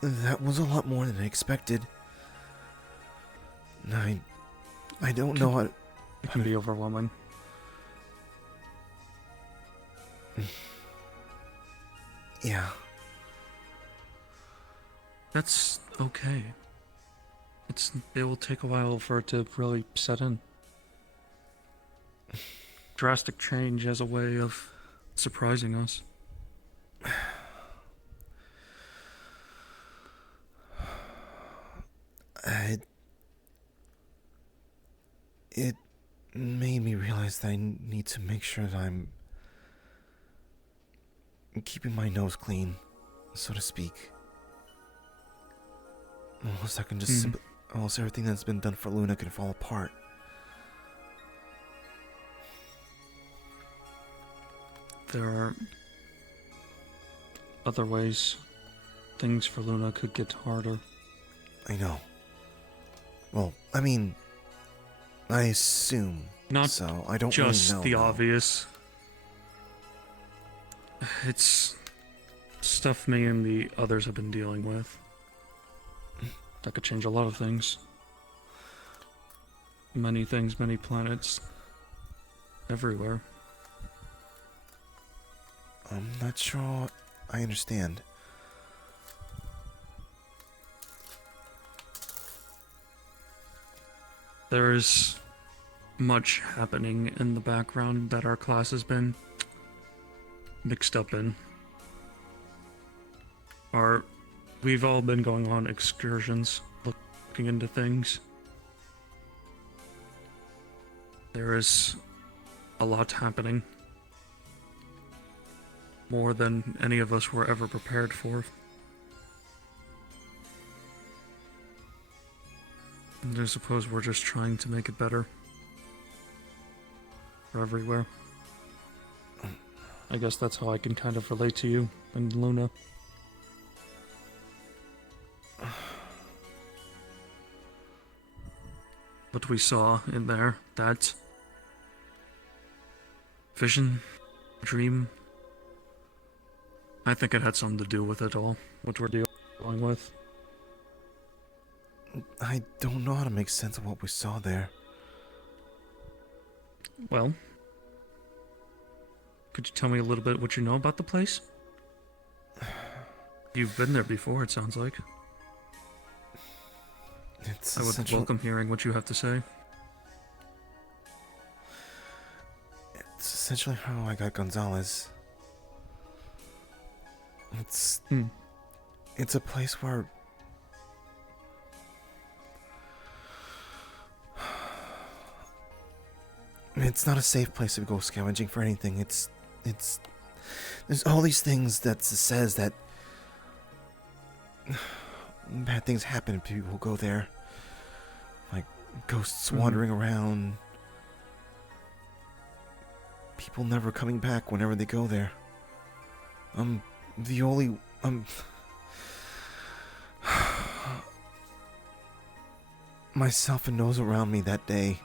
that was a lot more than I expected. I don't know how... It can be overwhelming. Yeah. That's okay. It will take a while for it to really set in. Drastic change as a way of surprising us. It made me realize that I need to make sure that I'm keeping my nose clean, so to speak. Almost I can just almost everything that's been done for Luna can fall apart. There are other ways things for Luna could get harder. I know. Well, I mean, I assume. Not so. I don't just really know, the though. obvious. It's stuff me and the others have been dealing with. That could change a lot of things. Many things, many planets. Everywhere. I'm not sure I understand. There's much happening in the background that our class has been mixed up in. We've all been going on excursions, looking into things. There is a lot happening. More than any of us were ever prepared for. And I suppose we're just trying to make it better. For everywhere. I guess that's how I can kind of relate to you and Luna. What we saw in there, that vision, dream, I think it had something to do with it all, what we're dealing with. I don't know how to make sense of what we saw there. Well, could you tell me a little bit what you know about the place? You've been there before, it sounds like. I would welcome hearing what you have to say. It's essentially how I got Gonzalez. It's a place where it's not a safe place to go scavenging for anything. It's there's all these things that says that bad things happen to people who go there. Like ghosts wandering around. People never coming back whenever they go there. myself and those around me that day.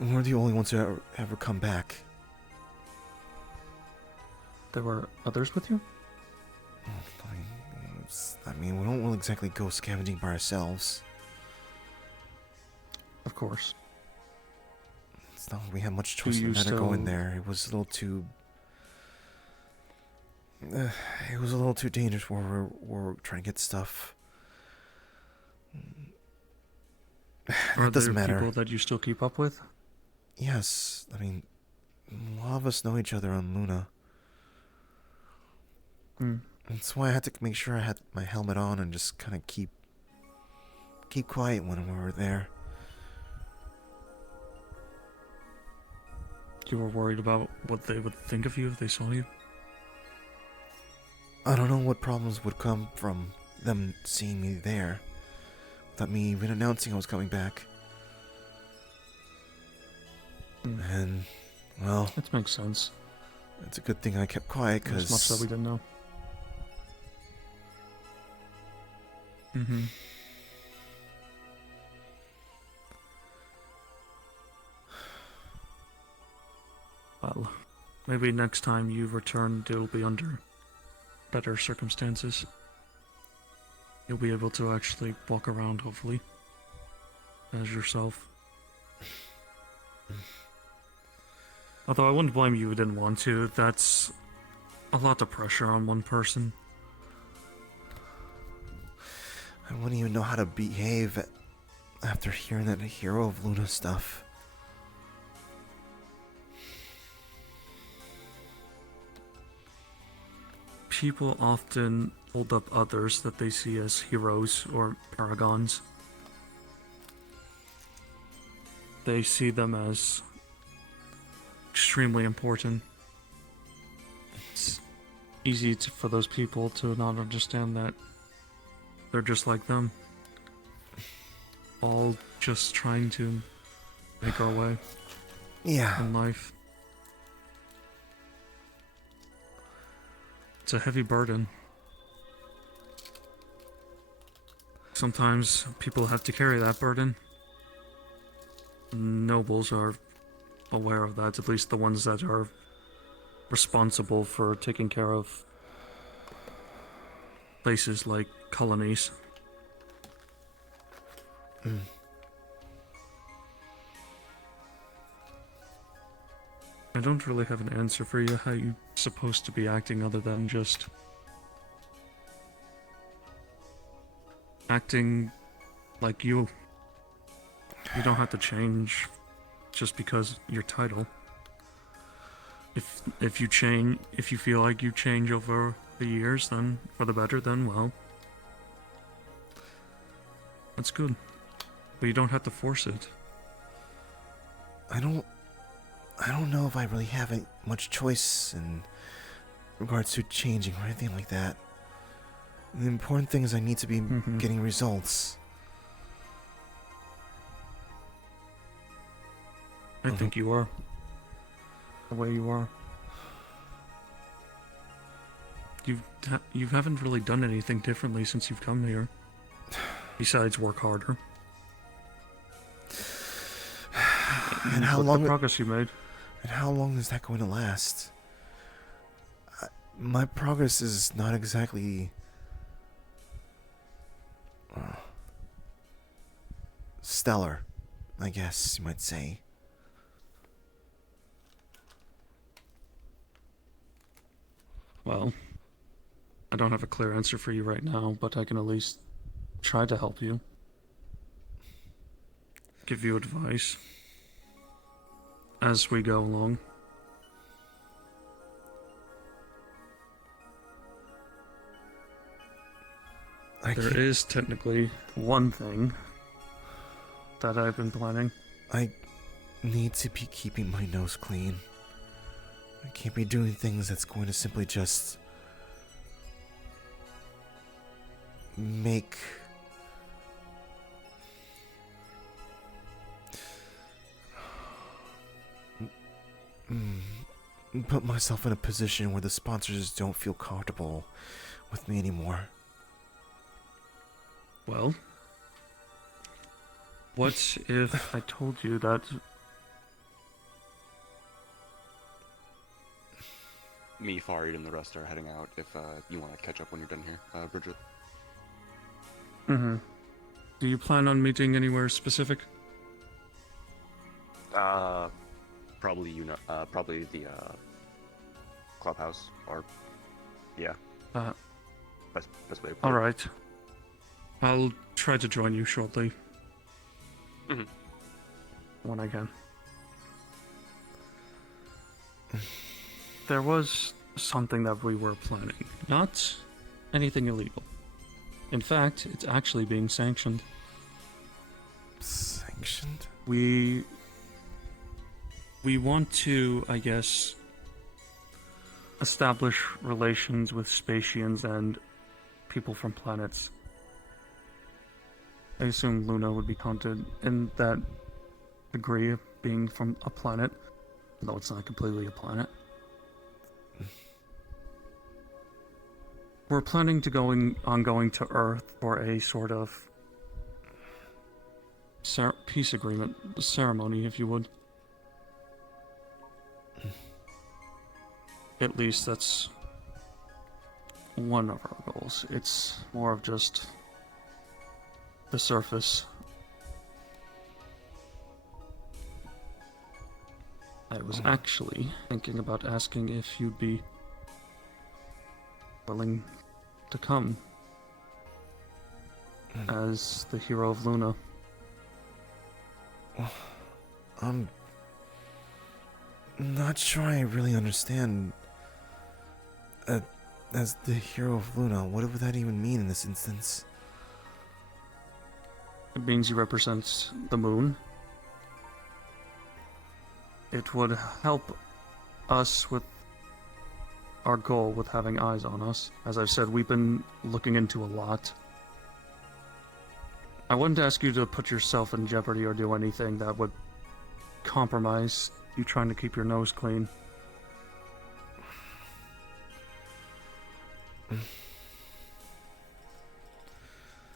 We're the only ones who ever come back. There were others with you? I mean, we don't exactly go scavenging by ourselves. Of course. It's not like we had much choice in the matter going there. It was a little too... it was a little too dangerous where we're trying to get stuff. Are It doesn't there matter. people that you still keep up with? Yes, I mean, a lot of us know each other on Luna. That's why I had to make sure I had my helmet on and just kind of keep quiet when we were there. You were worried about what they would think of you if they saw you? I don't know what problems would come from them seeing me there, without me even announcing I was coming back. And, well... That makes sense. It's a good thing I kept quiet, because... There's much that we didn't know. Well, maybe next time you return, it'll be under better circumstances. You'll be able to actually walk around, hopefully, as yourself. Although I wouldn't blame you if you didn't want to. That's a lot of pressure on one person. I wouldn't even know how to behave after hearing that Hero of Luna stuff. People often hold up others that they see as heroes or paragons. They see them as extremely important. It's easy for those people to not understand that they're just like them. All just trying to make our way in life. It's a heavy burden. Sometimes people have to carry that burden. Nobles are aware of that, at least the ones that are responsible for taking care of places like colonies. I don't really have an answer for you how you're supposed to be acting other than just acting like you. You don't have to change just because your title. If you change, if you feel like you change over the years, then for the better, then well, that's good. But you don't have to force it. I don't know if I really have much choice in regards to changing or anything like that. The important thing is I need to be getting results. I think you are. The way you are. You haven't really done anything differently since you've come here. Besides work harder. And how long the progress you made? And how long is that going to last? My progress is not exactly stellar, I guess you might say. Well, I don't have a clear answer for you right now, but I can at least try to help you. Give you advice as we go along. There is technically one thing that I've been planning. I need to be keeping my nose clean. I can't be doing things that's going to simply just make put myself in a position where the sponsors don't feel comfortable with me anymore. Well, What if I told you that... Me, Farid, and the rest are heading out if you want to catch up when you're done here. Bridget? Mm-hmm. Do you plan on meeting anywhere specific? Probably, probably the, clubhouse, or... Yeah. Best way to put it. Alright. I'll try to join you shortly. Mm-hmm. When I can. There was something that we were planning. Not anything illegal. In fact, it's actually being sanctioned. Sanctioned? We want to, I guess, establish relations with Spatians and people from planets. I assume Luna would be counted in that degree of being from a planet, though it's not completely a planet. We're planning to going to Earth for a sort of peace agreement ceremony, if you would. At least that's one of our goals. It's more of just the surface. I was actually thinking about asking if you'd be willing to come as the hero of Luna. I'm not sure I really understand. As the hero of Luna, what would that even mean in this instance? It means you represent the moon. It would help us with our goal with having eyes on us. As I've said, we've been looking into a lot. I wouldn't ask you to put yourself in jeopardy or do anything that would compromise you trying to keep your nose clean.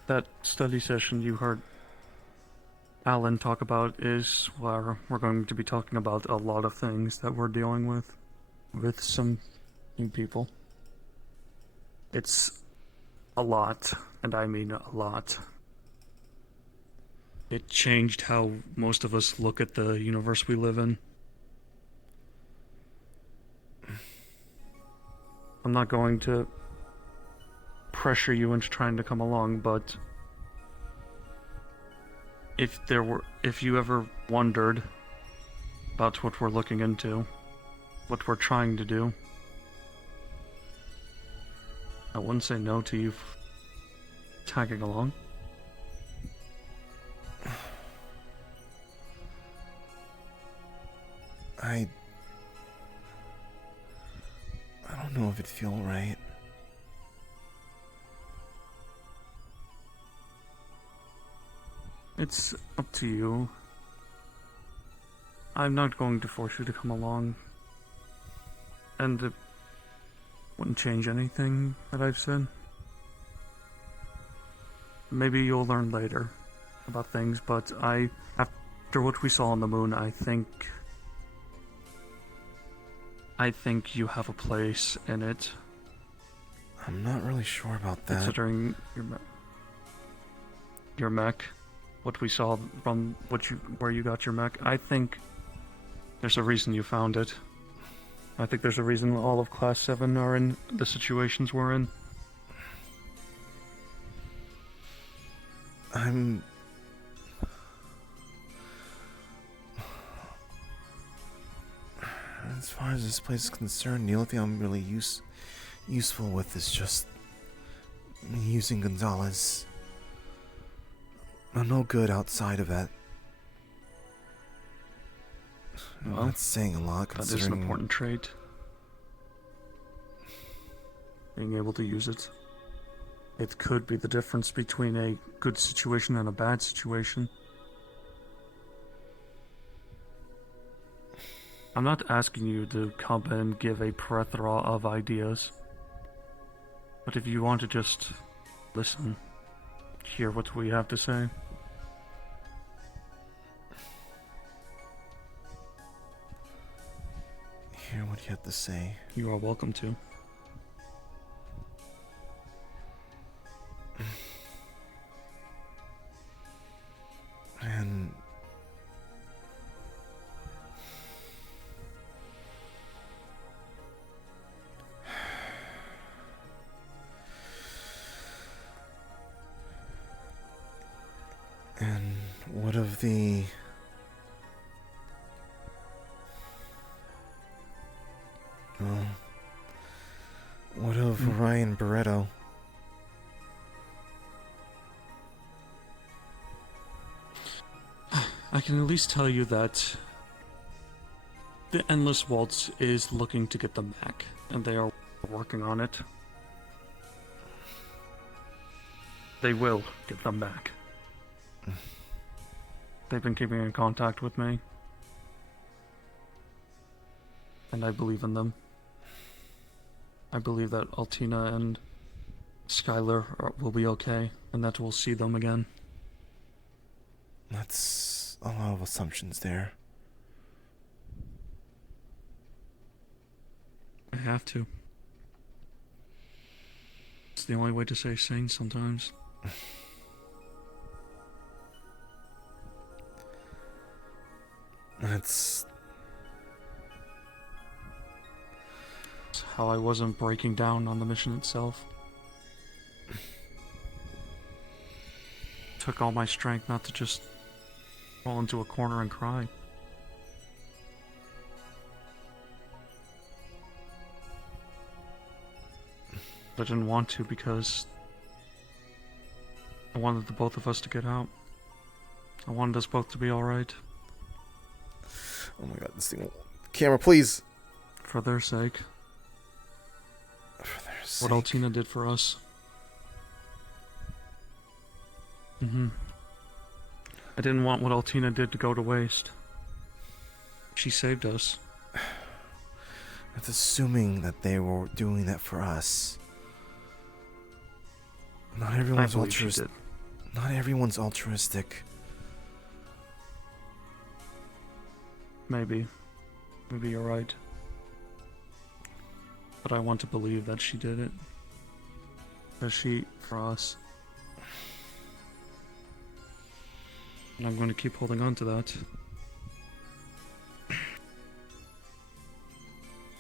That study session you heard Alan talk about is where we're going to be talking about a lot of things that we're dealing with some new people. It's a lot, and I mean a lot. It changed how most of us look at the universe we live in. I'm not going to pressure you into trying to come along, but if you ever wondered about what we're looking into, what we're trying to do, I wouldn't say no to you tagging along. I don't know if it'd feel right. It's up to you. I'm not going to force you to come along. And it wouldn't change anything that I've said. Maybe you'll learn later about things, but after what we saw on the moon, I think you have a place in it. I'm not really sure about that. Considering your mech, what we saw from where you got your mech, I think there's a reason you found it. I think there's a reason all of Class 7 are in the situations we're in. As far as this place is concerned, the only thing I'm really useful with is just me using Gonzalez. I'm no good outside of that. Well, that's saying a lot, considering... That is an important trait. Being able to use it. It could be the difference between a good situation and a bad situation. I'm not asking you to come and give a plethora of ideas. But if you want to just listen, hear what we have to say. what you have to say. You are welcome to. And what of the what of Ryan Barreto? I can at least tell you that the Endless Waltz is looking to get them back, and they are working on it. They will get them back. They've been keeping in contact with me, and I believe in them. I believe that Altina and Skylar will be okay, and that we'll see them again. That's a lot of assumptions there. I have to. It's the only way to stay sane sometimes. That's how I wasn't breaking down on the mission itself. Took all my strength not to just fall into a corner and cry. But I didn't want to because I wanted the both of us to get out. I wanted us both to be alright. Oh my god, this thing. Camera, please. For their sake. For their sake. What Altina did for us. I didn't want what Altina did to go to waste. She saved us. That's assuming that they were doing that for us. Not everyone's altruistic. Not everyone's altruistic. Maybe. Maybe you're right. But I want to believe that she did it. That she, for us. And I'm going to keep holding on to that.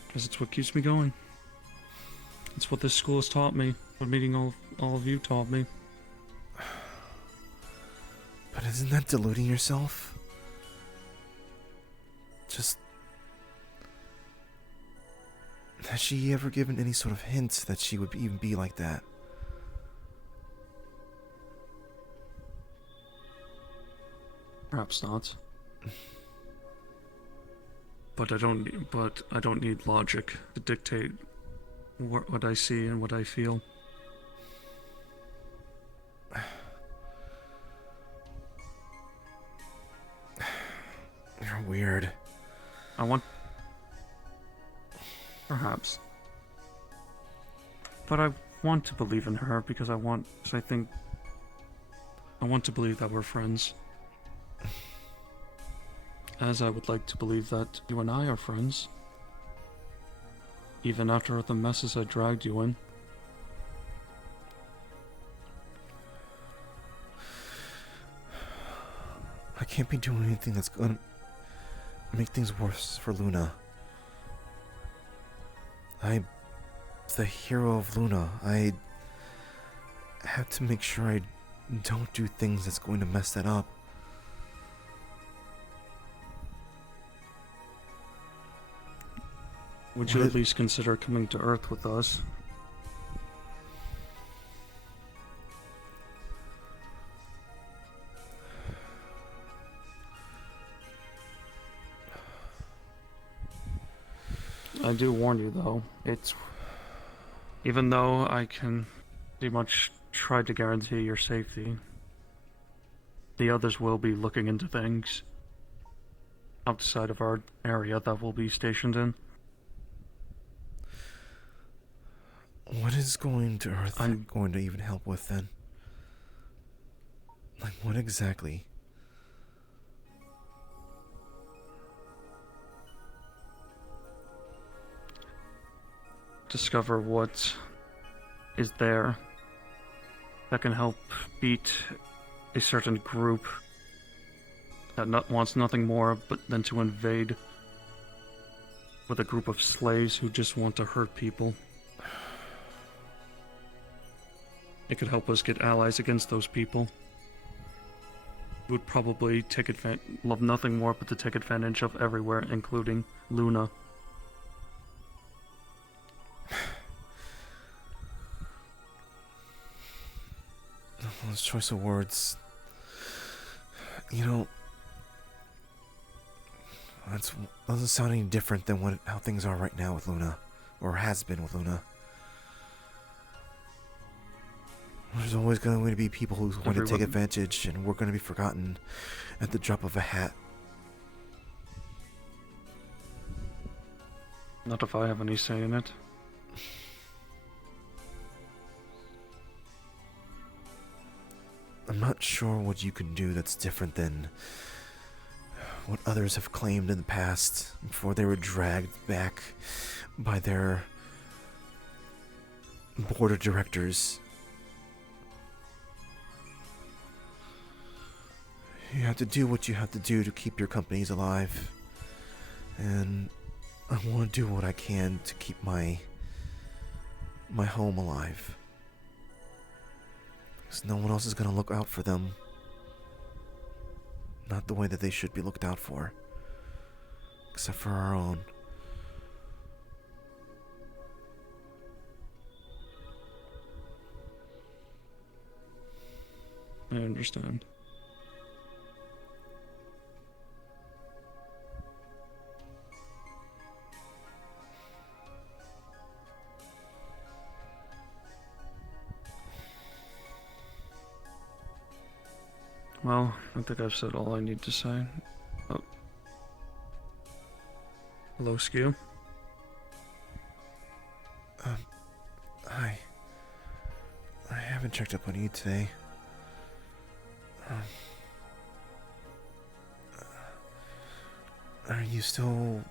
Because it's what keeps me going. It's what this school has taught me. What meeting all of you taught me. But isn't that deluding yourself? Just... Has she ever given any sort of hint that she would even be like that? Perhaps not. But I don't need logic to dictate what I see and what I feel. You're weird. I want... Perhaps. But I want to believe in her because I want to believe that we're friends. As I would like to believe that you and I are friends. Even after the messes I dragged you in. I can't be doing anything that's gonna make things worse for Luna. I'm the hero of Luna. I have to make sure I don't do things that's going to mess that up. Would you at least consider coming to Earth with us? I do warn you though, even though I can pretty much try to guarantee your safety, the others will be looking into things outside of our area that we'll be stationed in. What is going to Earth going to even help with then? Like, what exactly? discover what is there that can help beat a certain group that wants nothing more but than to invade with a group of slaves who just want to hurt people. It could help us get allies against those people. Who would probably love nothing more but to take advantage of everywhere, including Luna. Those choice of words. You know, that doesn't sound any different than how things are right now with Luna, or has been with Luna. There's always going to be people who want to take advantage, and we're going to be forgotten at the drop of a hat. Not if I have any say in it. I'm not sure what you can do that's different than what others have claimed in the past before they were dragged back by their board of directors. You have to do what you have to do to keep your companies alive. And I want to do what I can to keep my home alive. Because no one else is going to look out for them. Not the way that they should be looked out for. Except for our own. I understand. Well, I think I've said all I need to say. Oh. Hello, Skew. Hi. I haven't checked up on you today. Are you still...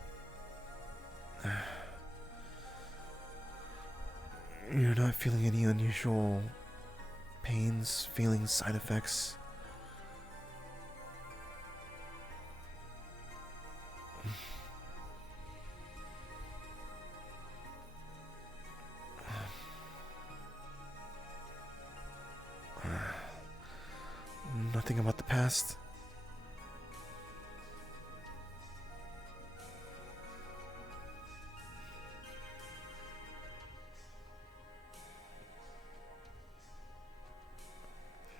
You're not feeling any unusual pains, feelings, side effects? Nothing about the past?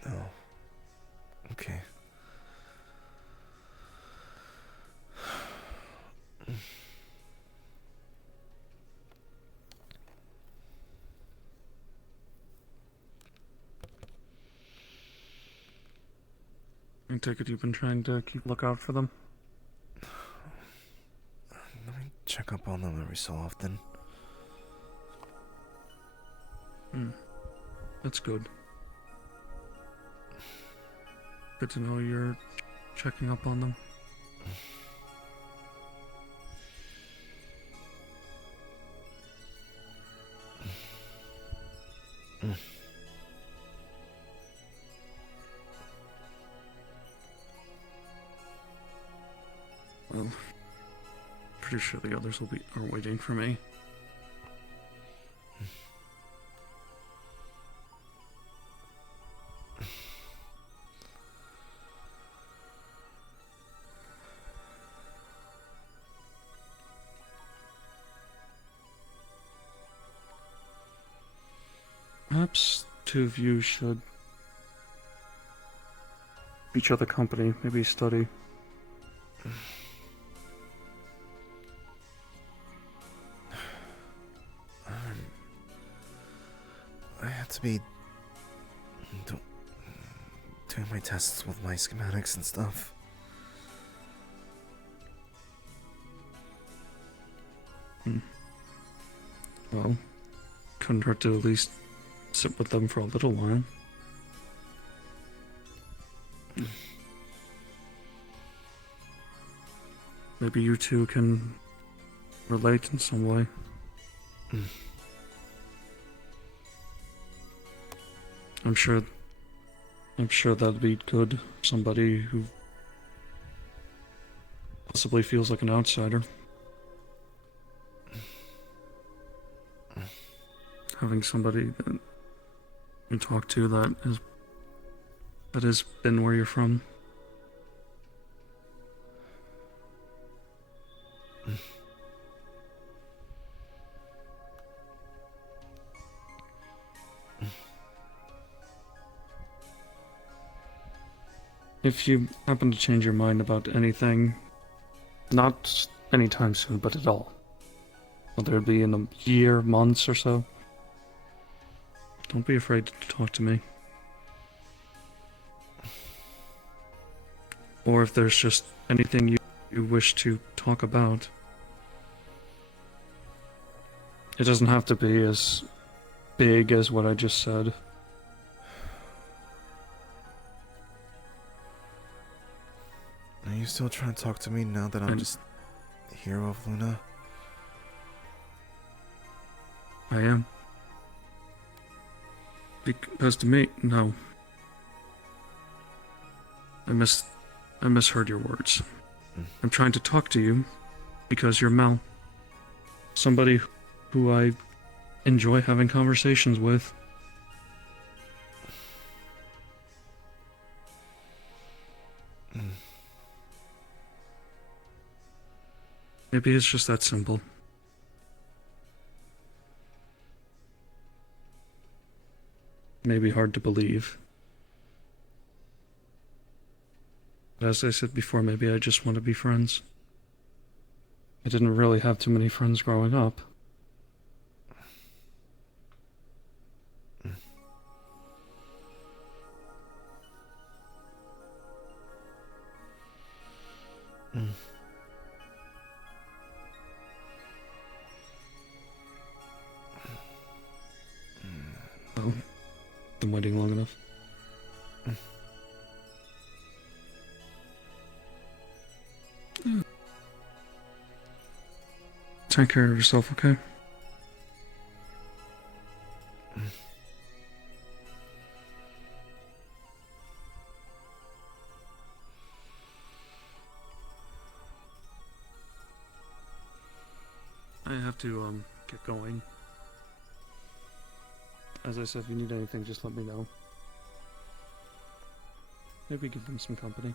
No. Okay. I take it you've been trying to keep lookout for them? Let me check up on them every so often. That's good. Good to know you're checking up on them. Well, pretty sure the others are waiting for me. Perhaps two of you should each other company, maybe study. I have to be doing my tests with my schematics and stuff. Well, couldn't hurt to at least sit with them for a little while. Maybe you two can relate in some way. I'm sure that'd be good. Somebody who possibly feels like an outsider. Having somebody that you talk to that has been where you're from. If you happen to change your mind about anything, not anytime soon, but at all, whether it be in a year, months, or so, don't be afraid to talk to me. Or if there's just anything you wish to talk about, it doesn't have to be as big as what I just said. Are you still trying to talk to me now that I'm just the hero of Luna? I am. Because to me, no. I misheard your words. I'm trying to talk to you because you're Mel. Somebody who I enjoy having conversations with. Maybe it's just that simple. Maybe hard to believe. But as I said before, maybe I just want to be friends. I didn't really have too many friends growing up. Oh, been waiting long enough. Take care of yourself, okay? I have to, get going. As I said, if you need anything, just let me know. Maybe give them some company.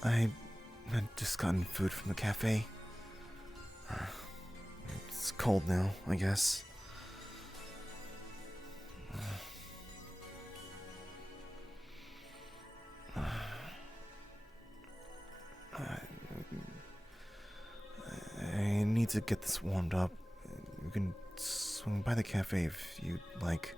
I had just gotten food from the cafe. It's cold now, I guess. I need to get this warmed up. You can swing by the cafe if you'd like.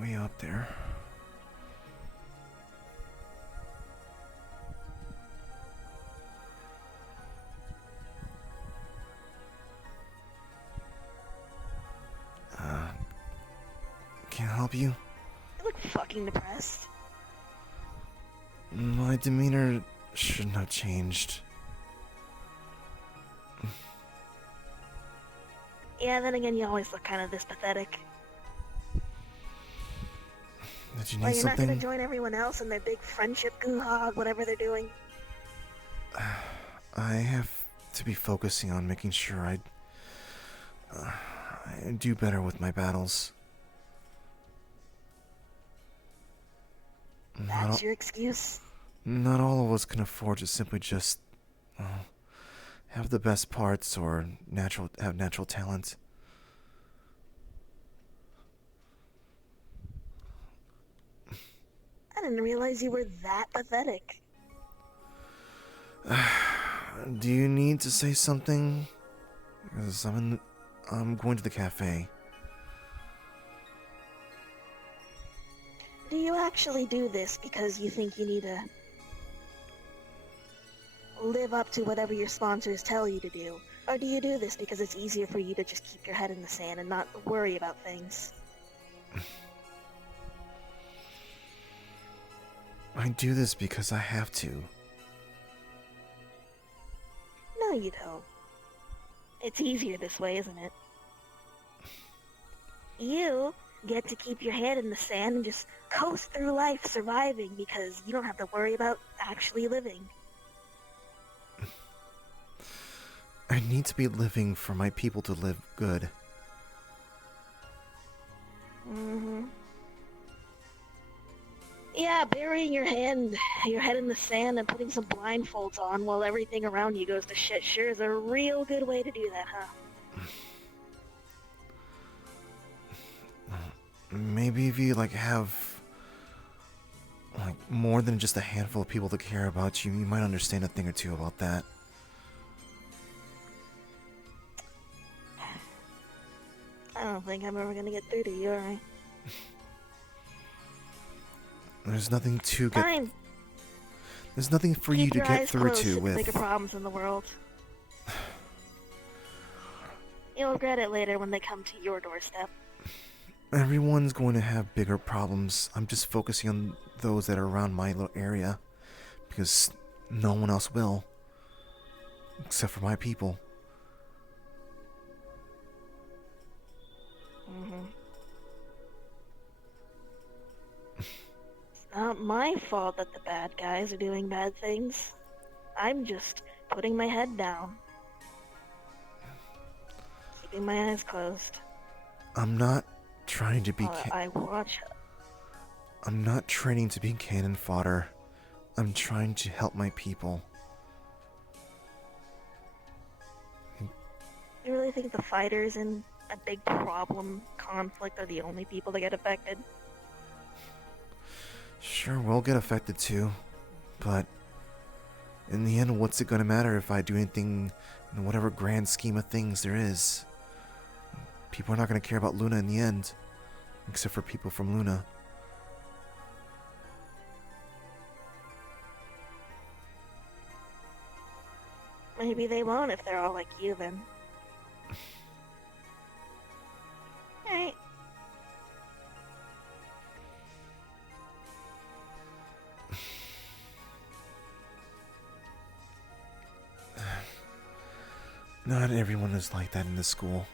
Way up there. Can I help you? You look fucking depressed. My demeanor shouldn't have changed. Yeah, then again, you always look kind of this pathetic. Did you Well, need you're not gonna something? join everyone else in their big friendship gulag, whatever they're doing. I have to be focusing on making sure I do better with my battles. That's your excuse? Not all of us can afford to simply just have the best parts or have natural talent. I didn't realize you were that pathetic. Do you need to say something? Because I'm going to the cafe. Do you actually do this because you think you need to live up to whatever your sponsors tell you to do? Or do you do this because it's easier for you to just keep your head in the sand and not worry about things? I do this because I have to. No, you don't. It's easier this way, isn't it? You get to keep your head in the sand and just coast through life surviving because you don't have to worry about actually living. I need to be living for my people to live good. Mm-hmm. Yeah, burying your head in the sand and putting some blindfolds on while everything around you goes to shit sure is a real good way to do that, huh? Maybe if you have more than just a handful of people that care about you, you might understand a thing or two about that. I don't think I'm ever gonna get through to you, alright? There's nothing to get. Fine. There's nothing for you Keep to your get eyes through closed to the with. bigger problems in the world. You'll regret it later when they come to your doorstep. Everyone's going to have bigger problems. I'm just focusing on those that are around my little area. Because no one else will. Except for my people. Mm-hmm. It's not my fault that the bad guys are doing bad things. I'm just putting my head down. Keeping my eyes closed. I'm not trying to be. I watch. I'm not training to be cannon fodder. I'm trying to help my people. You really think the fighters in a big problem conflict are the only people that get affected? Sure, we'll get affected too. But in the end, what's it gonna matter if I do anything in whatever grand scheme of things there is? People are not gonna care about Luna in the end. Except for people from Luna. Maybe they won't if they're all like you then. Alright. Not everyone is like that in this school.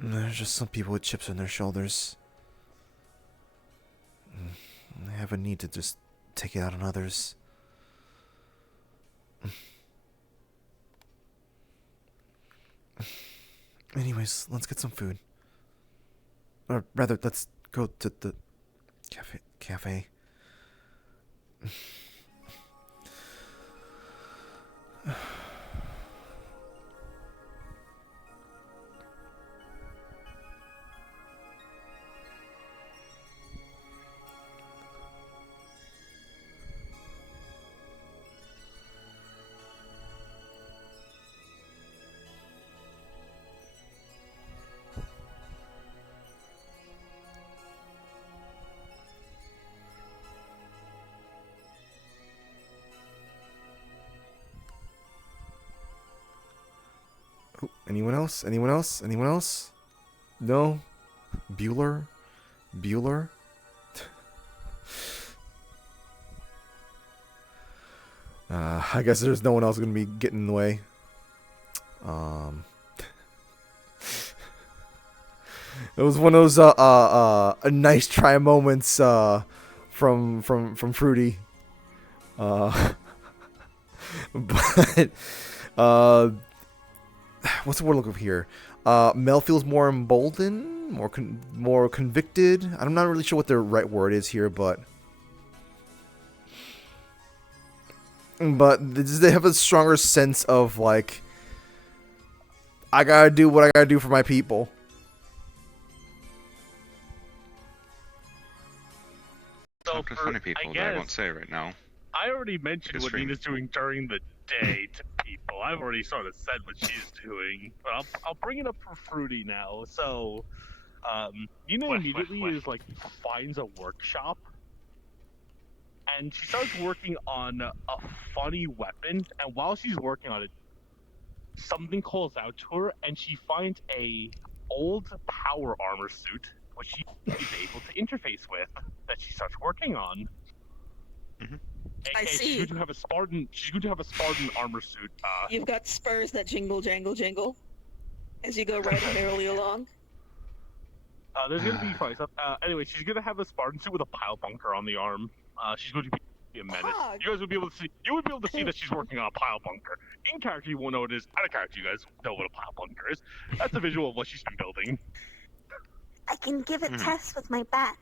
There's just some people with chips on their shoulders. They have a need to just take it out on others. Anyways, let's get some food. Or rather, let's go to the cafe. Oh, anyone else? Anyone else? Anyone else? No? Bueller? I guess there's no one else gonna be getting in the way. It was one of those a nice try moments from Fruity. But what's the word looking for here? Mel feels more emboldened, more convicted. I'm not really sure what the right word is here, but they have a stronger sense of like, I gotta do what I gotta do for my people. Talk to funny people that I won't say right now. I already mentioned Just what stream. Nina's doing during the day to people. I've already sort of said what she's doing, but I'll bring it up for Fruity now. So, Nina immediately is like finds a workshop, and she starts working on a funny weapon. And while she's working on it, something calls out to her, and she finds a old power armor suit, which she is able to interface with, that she starts working on. I see. She's going to have a Spartan. She's going to have a Spartan armor suit. You've got spurs that jingle, jangle, jingle, as you go riding merrily along. There's going to be funny stuff. Anyway, she's going to have a Spartan suit with a pile bunker on the arm. She's going to be a menace. You guys would be able to see. You would be able to see that she's working on a pile bunker. In character, you won't know what it is. Out of character, you guys know what a pile bunker is. That's the visual of what she's been building. I can give it tests with my bat.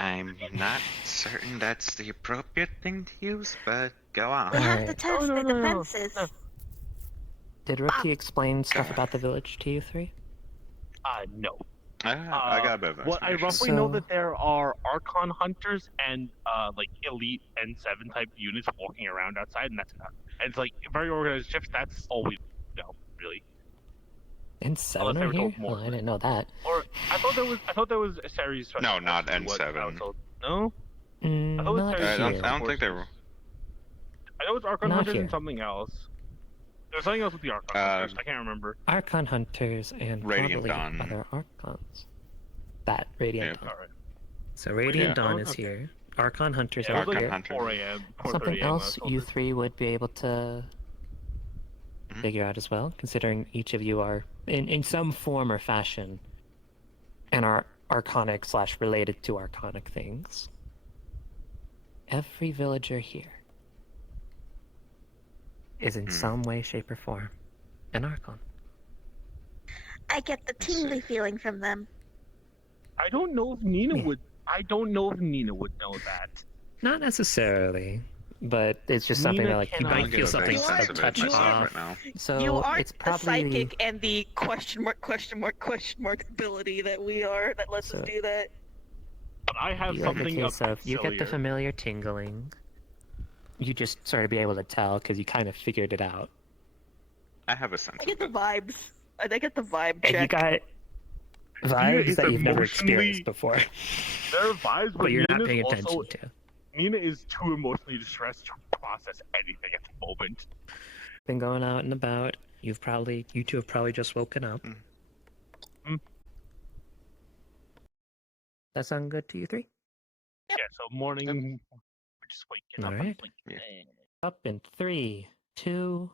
I'm not certain that's the appropriate thing to use, but go on. We have to test the defenses. Did Rookie explain stuff about the village to you three? No. I got a bit of Well, I roughly know that there are Archon hunters and like elite N7 type units walking around outside, and that's enough. And it's like very organized ships. That's all we know, really. N7 are here? Well, I didn't know that. Or I thought there was a series. No, not N7. No. Not I don't think they were. I know it's Archon Not hunters here. and something else. There's something else with the Archon hunters. I can't remember. Archon Hunters and Radiant probably Dawn. other Archons. That Radiant Dawn. Alright. So Radiant Dawn is here. Archon Hunters are Archon here. Hunters. 4 a.m. 4:30 Something a.m. else you three would be able to figure out as well, considering each of you are, in some form or fashion, and are archonic / related to archonic things. Every villager here is in some way, shape, or form an archon. I get the tingly feeling from them. I don't know if Nina would. I don't know if Nina would know that. Not necessarily, but it's just something Nina that like you cannot might feel give something a a touch sense of it off. right now. So You aren't it's the probably psychic and the question mark ability that we are that lets us do that. But I have you have the something case up of you get the familiar tingling. You just sort of be able to tell because you kind of figured it out. I have a sense. I get the vibes. I get the vibe And check. you got vibes that you've never experienced before. There are vibes, But you're not Nina's paying also- attention to. Nina is too emotionally distressed to process anything at the moment. Been going out and about. You two have probably just woken up. That sound good to you three? Yeah, so morning, we're just waking up. Alright. Up in 3, 2,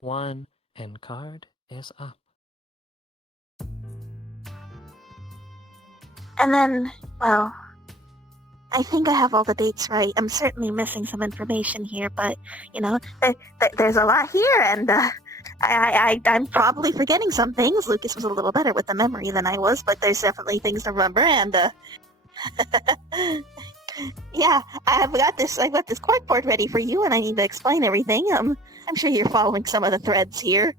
1, and card is up. And then, well, I think I have all the dates right. I'm certainly missing some information here, but, you know, there's a lot here, and I'm probably forgetting some things. Lucas was a little better with the memory than I was, but there's definitely things to remember, and, yeah, I've got this corkboard ready for you, and I need to explain everything. I'm sure you're following some of the threads here.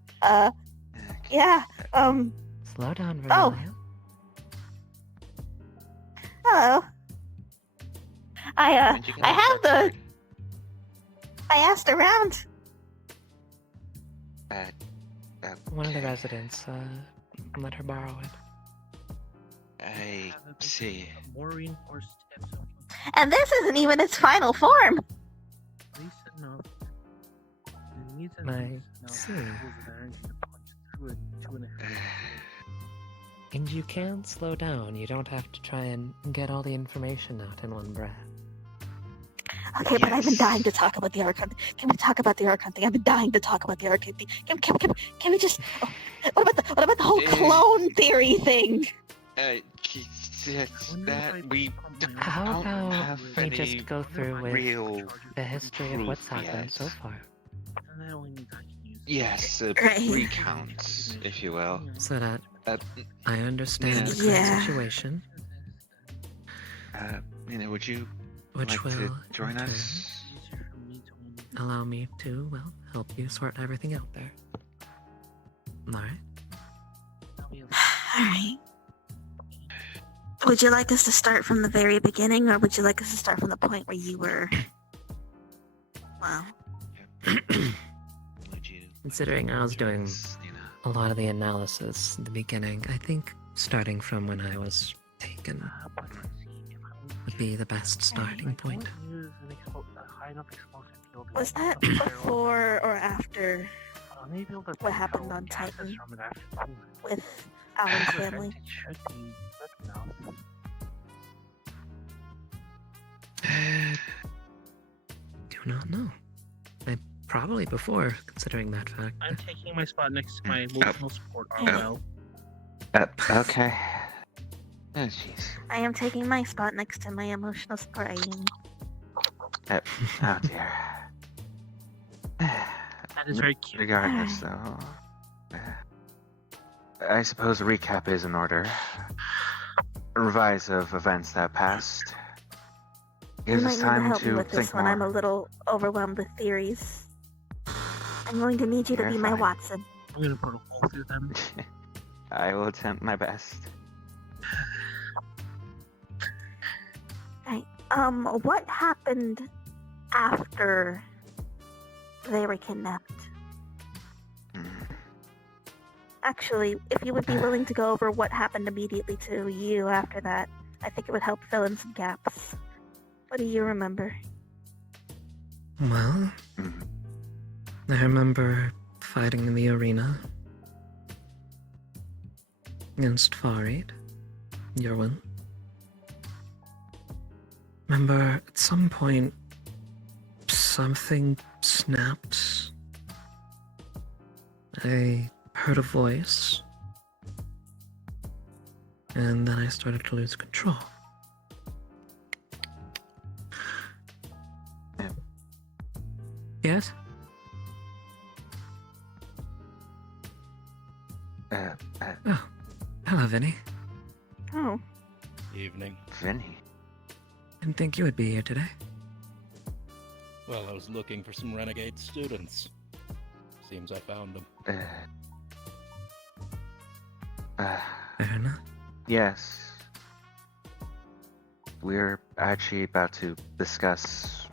Yeah, Slow down, Oh. Vermelia. Hello. I asked around. One of the residents, let her borrow it. I see. More reinforced And this isn't even its final form. I see. And you can slow down. You don't have to try and get all the information out in one breath. Okay, but I've been dying to talk about the Archon. Can we talk about the Archon thing? I've been dying to talk about the Archon thing. Can we just? Oh, what about the whole clone theory thing? That we How don't about have we any just go through with real the history of what's proof happened yet. so far? Yes, Right. recounts, if you will. So that Uh, I understand the Yeah. current situation, would you which like will to join in turn us? allow me to, well, help you sort everything out there. Alright? Alright. Would you like us to start from the very beginning, or would you like us to start from the point where you were... Well... Considering I was doing a lot of the analysis in the beginning, I think starting from when I was taken would be the best starting point. Was that before or after what happened on Titan with Alan's family? I do not know. Probably before, considering that fact. I'm taking my spot next to my emotional support RL. Okay. Oh, jeez. I am taking my spot next to my emotional support Amy. Oh, dear. That is very cute. Regardless, though, I suppose a recap is in order. A revise of events that passed. You Gives might us need to time help me to with this think one. I'm a more. little overwhelmed with theories. I'm going to need you to You're be my fine. Watson. I'm gonna put a hole through them. I will attempt my best. Right. What happened after they were kidnapped? Actually, if you would be willing to go over what happened immediately to you after that, I think it would help fill in some gaps. What do you remember? Well, I remember fighting in the arena against Farid, Yerwin. Remember, at some point, something snapped. I heard a voice, and then I started to lose control. Yes? Oh, hello, Vinny. Oh. Evening. Vinny? Didn't think you would be here today. Well, I was looking for some renegade students. Seems I found them. Fair enough. Yes. We're actually about to discuss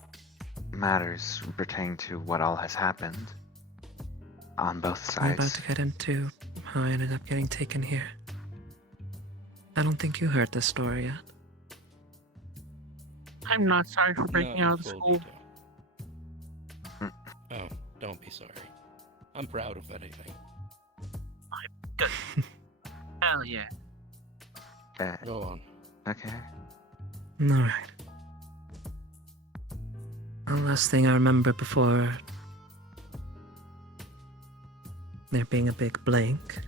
matters pertaining to what all has happened on both I'm about sides. to get into how I ended up getting taken here. I don't think you heard this story yet. I'm not sorry for breaking Not out of in full school. detail. Oh, don't be sorry. I'm proud of anything. Good. Hell yeah. Go on. Okay. Alright. The last thing I remember before there being a big blank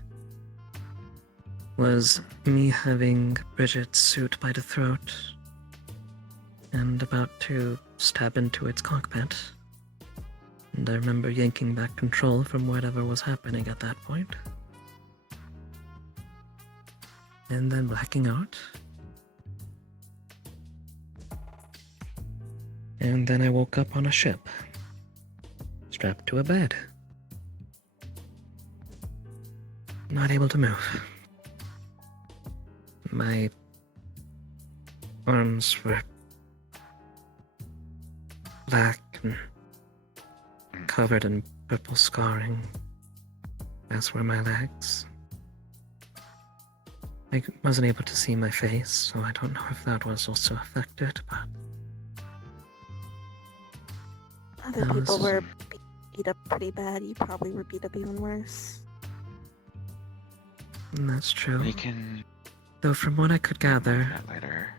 was me having Bridget's suit by the throat and about to stab into its cockpit. And I remember yanking back control from whatever was happening at that point. And then blacking out. And then I woke up on a ship, strapped to a bed. Not able to move. My arms were black and covered in purple scarring, as were my legs. I wasn't able to see my face, so I don't know if that was also affected, but Other people were beat up pretty bad. You probably were beat up even worse. that's true. We can Though from what I could gather, that later.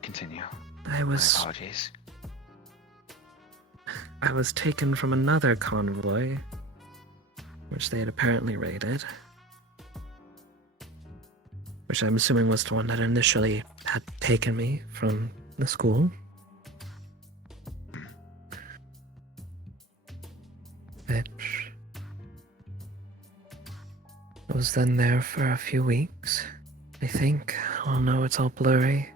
Continue. I was My apologies. I was taken from another convoy, which they had apparently raided. Which I'm assuming was the one that initially had taken me from the school. Which I was then there for a few weeks, I think. Oh no, it's all blurry.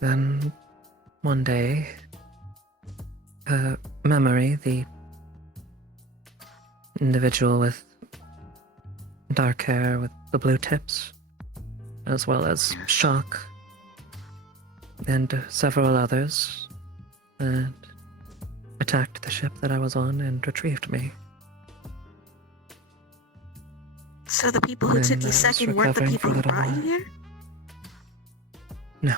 Then, one day, Memory, the individual with dark hair with the blue tips, as well as Shock, and several others, and attacked the ship that I was on and retrieved me. So the people who took you second weren't the people who brought you here? No.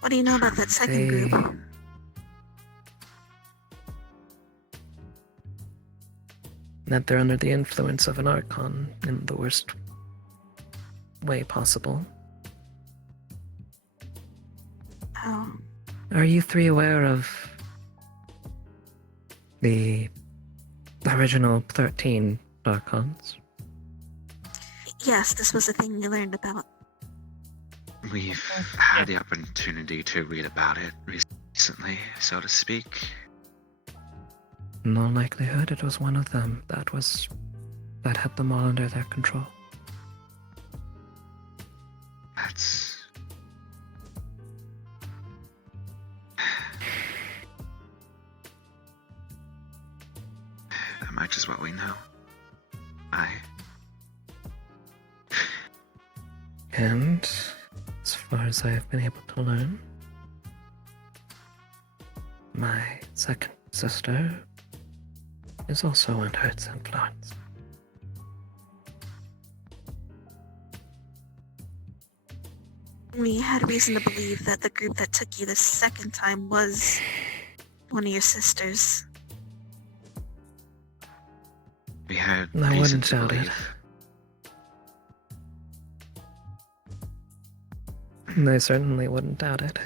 What do you know about that second group? That they're under the influence of an Archon in the worst way possible. Oh. Are you three aware of the original 13 Archons? Yes, this was a thing you learned about. We've had the opportunity to read about it recently, so to speak. In all likelihood, it was one of them that had them all under their control. That's... that much is what we know. And as far as I have been able to learn, my second sister is also under its influence. We had reason to believe that the group that took you the second time was one of your sisters. We had I reason wouldn't to doubt it. believe. I certainly wouldn't doubt it.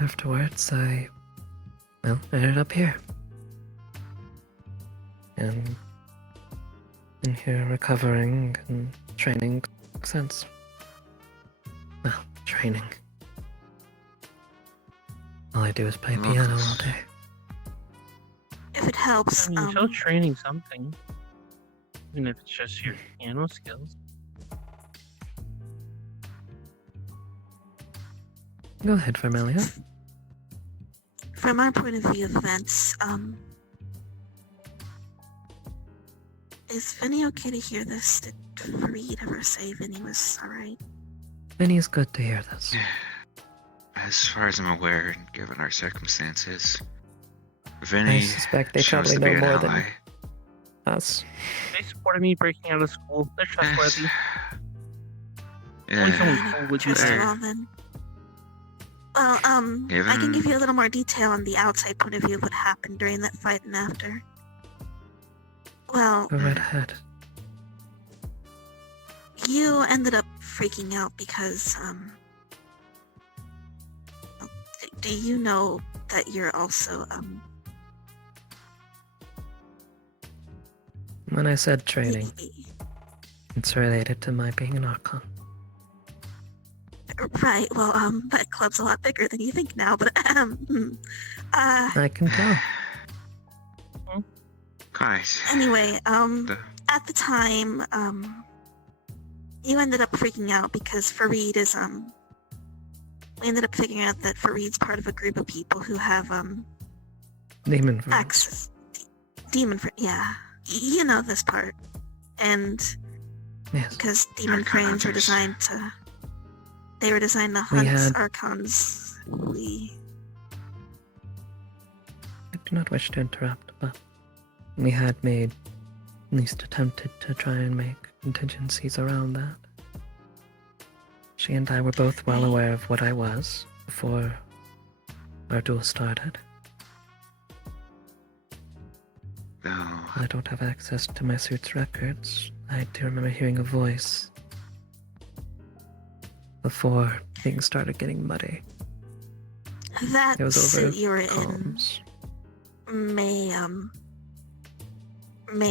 Afterwards, I ended up here. And in here recovering and training since. Well, training. All I do is play piano all day. If it helps, I mean, you're still training something. Even if it's just your piano skills. Go ahead, Vermelia. From our point of view of events, is Vinny okay to hear this? Did Fareed ever say Vinny was alright? Vinny's good to hear this. As far as I'm aware, given our circumstances, Vinny I suspect they shows probably to be know an more ally. than us. They supported me breaking out of school. They're trustworthy. Only someone cool would do Trust you that. all then. Well, I can give you a little more detail on the outside point of view of what happened during that fight and after. Well, Go right ahead. you ended up freaking out because, do you know that you're also, When I said training, it's related to my being an Archon. Right, well, that club's a lot bigger than you think now, but, I can tell. Guys. Anyway, at the time, you ended up freaking out because Fareed is, we ended up figuring out that Fareed's part of a group of people who have, Demon friends. access. Demon friend, yeah. You know this part. And, yes, because demon Archon cranes were hunters. designed to, they were designed to We hunt had- Archons. I do not wish to interrupt, but we had made, at least attempted to try and make contingencies around that. She and I were both well aware of what I was before our duel started. No. I don't have access to my suit's records, I do remember hearing a voice before things started getting muddy. That It was over suit you were comms. in may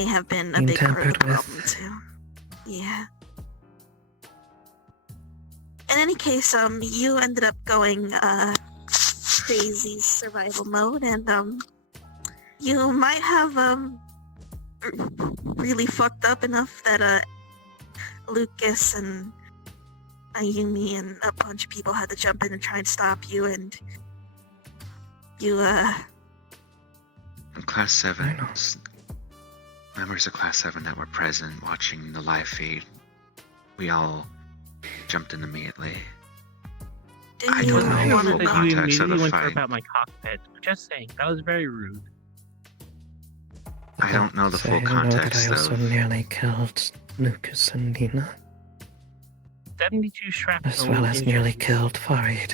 have been a Being big part of the tampered with. problem too. Yeah. In any case, you ended up going crazy survival mode, and you might have really fucked up enough that Lucas and Ayumi and a bunch of people had to jump in and try and stop you, and you Class 7, members of Class 7 that were present watching the live feed, we all jumped in immediately. I don't know the full that you context of immediately the went fight. about my cockpit. Just saying, that was very rude. I don't know the So full you know that context I also of... nearly killed Lucas and Nina, 72 shrapnel. as well as nearly killed Farid.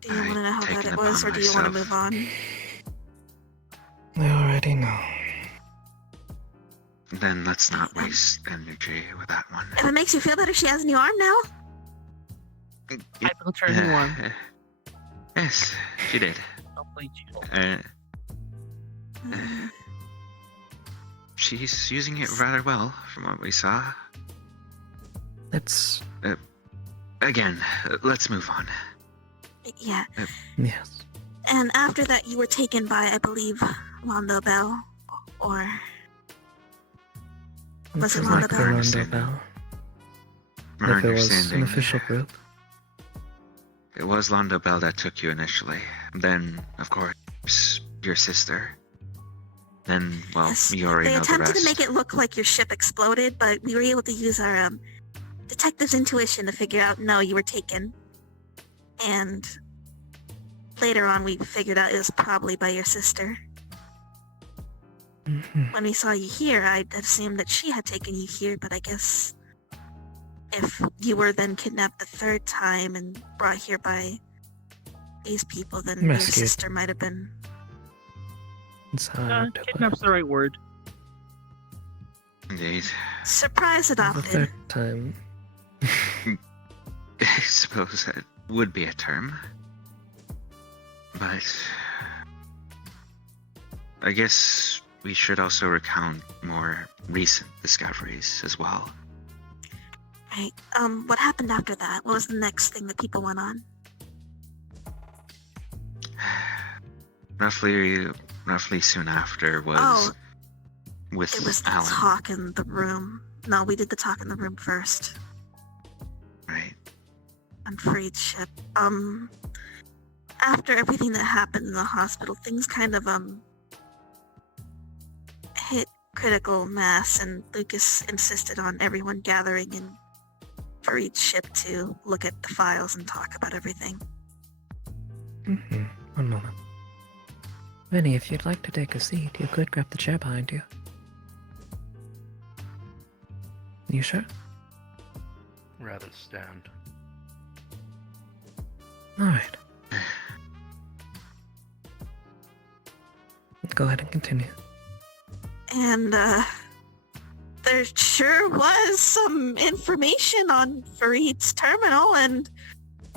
do you want to know how bad it was, or do you want to move on? I already know. Then let's not waste energy with that one. If it makes you feel better, she has a new arm now. I built her a new one. Yes, she did. Don't play chill. She's using it rather well, from what we saw. Let's... Again, let's move on. Yeah. Yes. And after that, you were taken by, I believe, Londo Bell, or was it Londo Bell? Londo Bell. My If it was an understanding, official group. it was Londo Bell that took you initially. Then, of course, your sister. Then, well, Yes. you already They know the attempted rest. to make it look like your ship exploded, but we were able to use our detective's intuition to figure out, no, you were taken. And later on, we figured out it was probably by your sister. When we saw you here, I assumed that she had taken you here, but I guess if you were then kidnapped the third time and brought here by these people, then your Rescued. sister might have been... It's hard to put. Kidnap's the right word. Indeed. Surprise The adopted. third time. I suppose that would be a term. But... I guess we should also recount more recent discoveries as well. Right. What happened after that? What was the next thing that people went on? Roughly soon after was Oh, with it was the Alan. talk in the room. No, we did the talk in the room first. Right. On Farid's ship. After everything that happened in the hospital, things kind of, hit critical mass, and Lucas insisted on everyone gathering in Farid's ship to look at the files and talk about everything. One moment. Vinny, if you'd like to take a seat, you could grab the chair behind you. You sure? Rather stand. Alright. Go ahead and continue. And, there sure was some information on Farid's terminal, and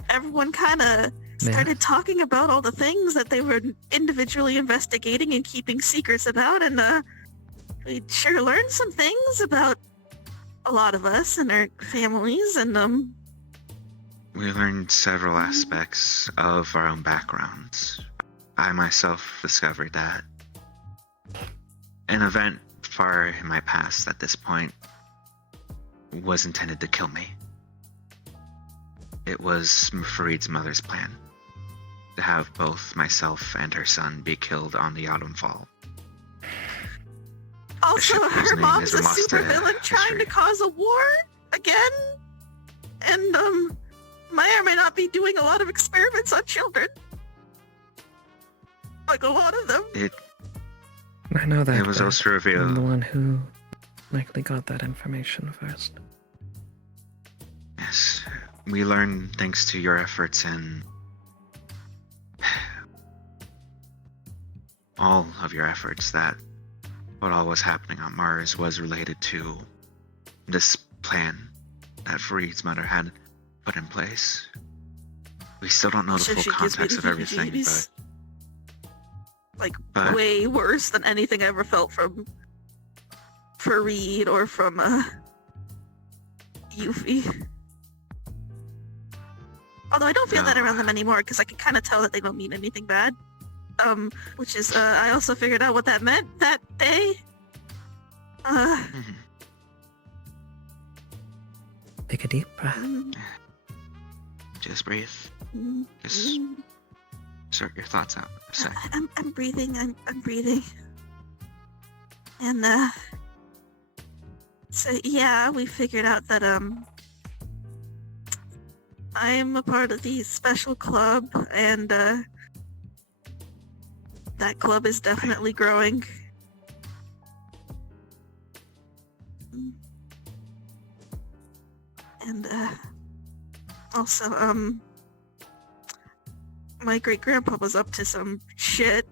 everyone kind of started talking about all the things that they were individually investigating and keeping secrets about, and, we sure learned some things about a lot of us and our families, and, We learned several aspects of our own backgrounds. I myself discovered that an event far in my past at this point was intended to kill me. It was Farid's mother's plan to have both myself and her son be killed on the autumn fall. also whose her name mom's has a been lost to supervillain trying to cause a war again, and, may or may not be doing a lot of experiments on children. Like a lot of them. I know that. It was but also revealed- I'm the one who likely got that information first. Yes, we learned thanks to your efforts in all of your efforts that what all was happening on Mars was related to this plan that Fareed's mother had put in place. We still don't know the full context of everything, but way worse than anything I ever felt from Fareed or from Yuffie. Although I don't feel that around them anymore, because I can kind of tell that they don't mean anything bad. Which is, I also figured out what that meant that day. Take a deep breath. Just breathe. Just sort your thoughts out for a second. I'm breathing. I'm breathing. And so yeah, we figured out that I'm a part of the special club, and that club is definitely growing. And also, my great-grandpa was up to some shit.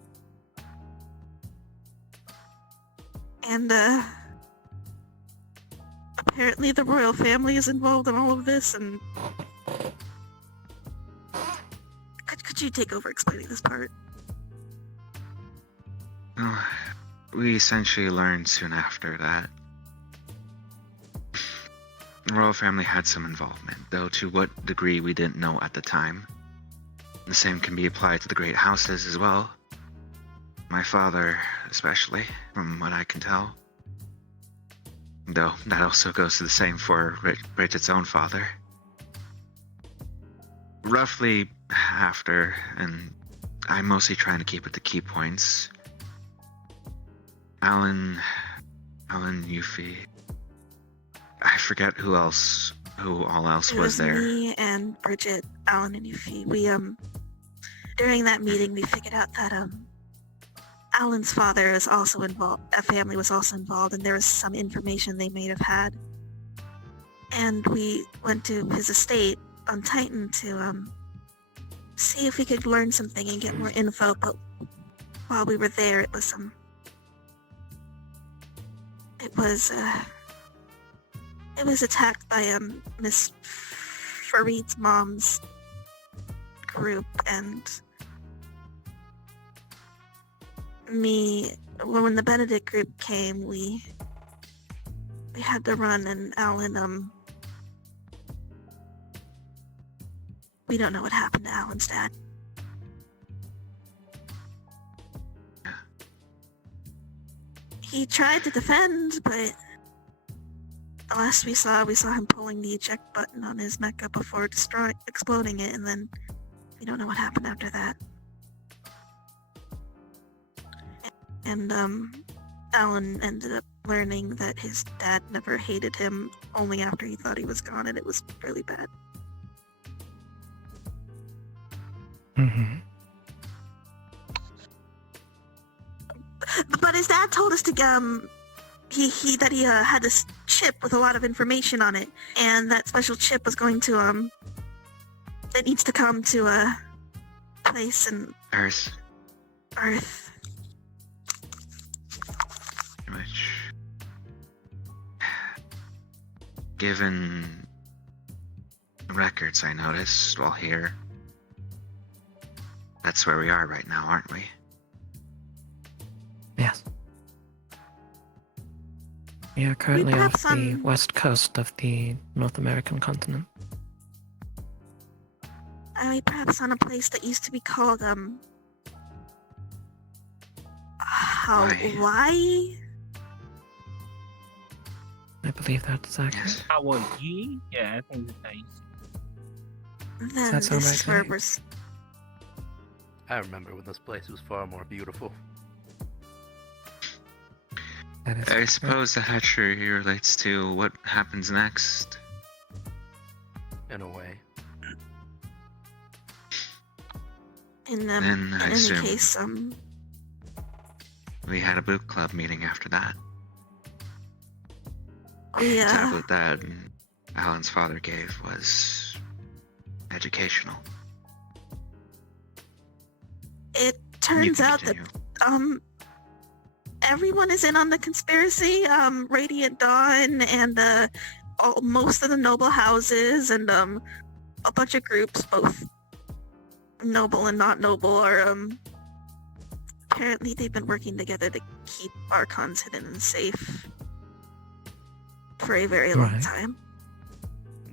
And apparently the royal family is involved in all of this, and could you take over explaining this part? Well, we essentially learned soon after that the royal family had some involvement, though to what degree we didn't know at the time. The same can be applied to the great houses as well. My father, especially, from what I can tell. Though that also goes to the same for Bridget's own father. Roughly after, and I'm mostly trying to keep it to key points. Alan, Yuffie. I forget who all else was there. Me and Bridget, Alan, and Yuffie. We during that meeting we figured out that Alan's father is also involved. That family was also involved, and there was some information they may have had. And we went to his estate on Titan to see if we could learn something and get more info. But while we were there, it was attacked by Miss Fareed's mom's group, and when the Benedict group came, we had to run, and Alan, we don't know what happened to Alan's dad. He tried to defend, but the last we saw him pulling the eject button on his mecha before exploding it, and then we don't know what happened after that. And Alan ended up learning that his dad never hated him, only after he thought he was gone, and it was really bad. Mm-hmm. But his dad told us to he had this chip with a lot of information on it, and that special chip was going to it needs to come to a place in Earth. Which, given the records I noticed while here, that's where we are right now, aren't we? Yes. We are currently off the west coast of the North American continent. Perhaps on a place that used to be called Hawaii? I believe that's accurate. Hawaii? Yeah, I think it's nice. Then Does that sound this right is to where you? we're I remember when this place was far more beautiful. I suppose that actually relates to what happens next. In a way. in Then in I any assume case, we had a boot club meeting after that. we The tablet that Alan's father gave was educational. it turns out that everyone is in on the conspiracy. Radiant Dawn and most of the noble houses and a bunch of groups, both noble and not noble, are apparently they've been working together to keep Archons hidden and safe for a very long time.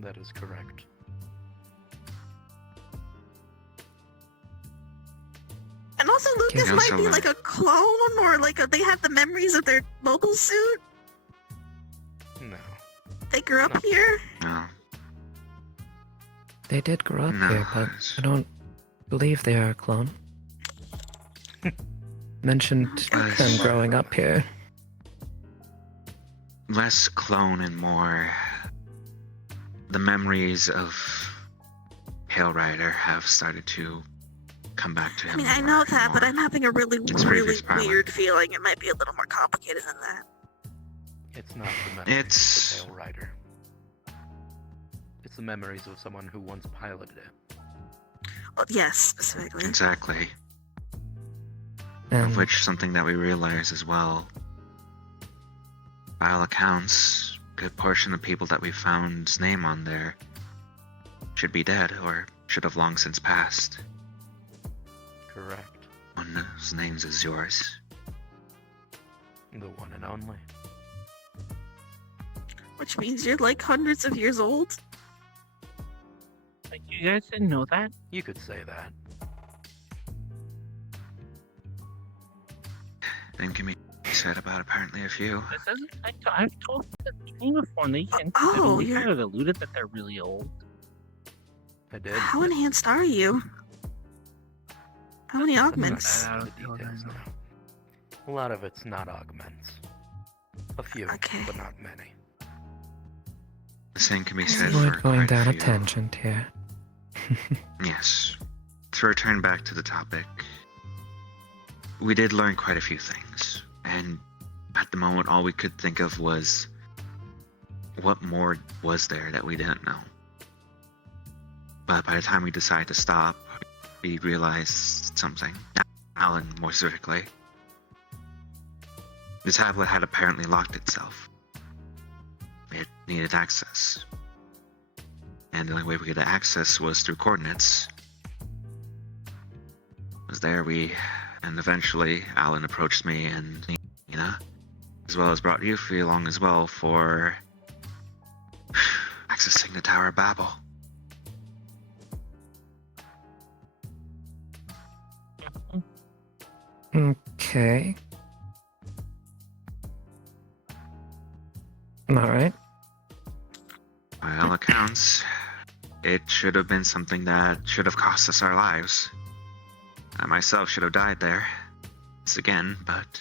That is correct. And also, Lucas might be like a clone, or they have the memories of their mobile suit. No. They grew up here. No. They did grow up here, but I don't believe they are a clone. Mentioned them growing up here. Less clone and more the memories of Pale Rider have started to come back to him. I mean, I know that, but I'm having a really previous weird feeling. It might be a little more complicated than that. It's not the memories of the Pale Rider. It's the memories of someone who once piloted it. Well, yes, specifically. Exactly. Of which something that we realize as well, by all accounts, a good portion of people that we found's name on there should be dead or should have long since passed. Correct. One of those names is yours. The one and only. Which means you're like hundreds of years old? Like, you guys didn't know that? You could say that. Then can be said about apparently a few. This isn't. I've told the game before, and they kind of alluded that they're really old. I did. How enhanced are you? How many augments? The details now. A lot of it's not augments. A few, but not many. The same can be said Avoid for going quite down a a few. tangent here. Yes. To return back to the topic, we did learn quite a few things, and at the moment all we could think of was what more was there that we didn't know. But by the time we decided to stop, we realized something. Alan, more specifically. The tablet had apparently locked itself. It needed access. And the only way we could get access was through coordinates. And eventually Alan approached me and Nina, as well as brought Yuffie along as well for accessing the Tower of Babel. Okay. Alright. By all accounts, it should have been something that should have cost us our lives. I myself should have died there. Once again, but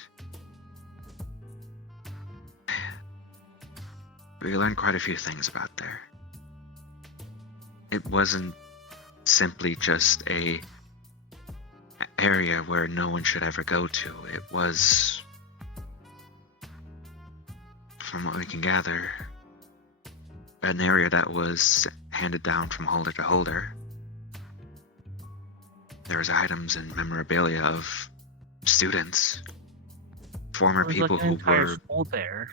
we learned quite a few things about there. It wasn't simply just a area where no one should ever go to. It was, from what we can gather, an area that was handed down from holder to holder. There was items and memorabilia of students, former people like an who entire were school there.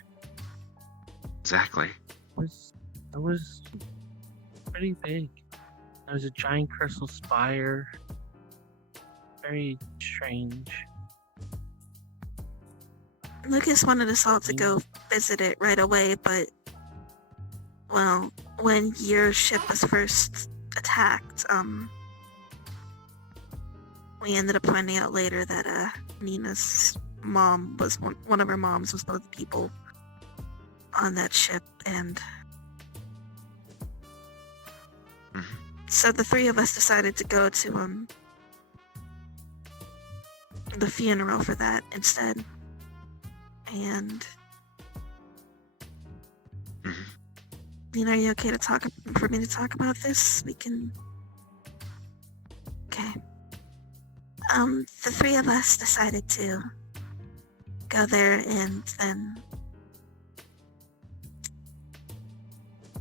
exactly. It was pretty big. There was a giant crystal spire. Very strange. Lucas wanted us all to go visit it right away, but, well, when your ship was first attacked, we ended up finding out later that, Nina's mom was one of her moms was one of the people on that ship, and so the three of us decided to go to, the funeral for that instead. And Lena, are you okay for me to talk about this? We can. Okay. The three of us decided to go there, and then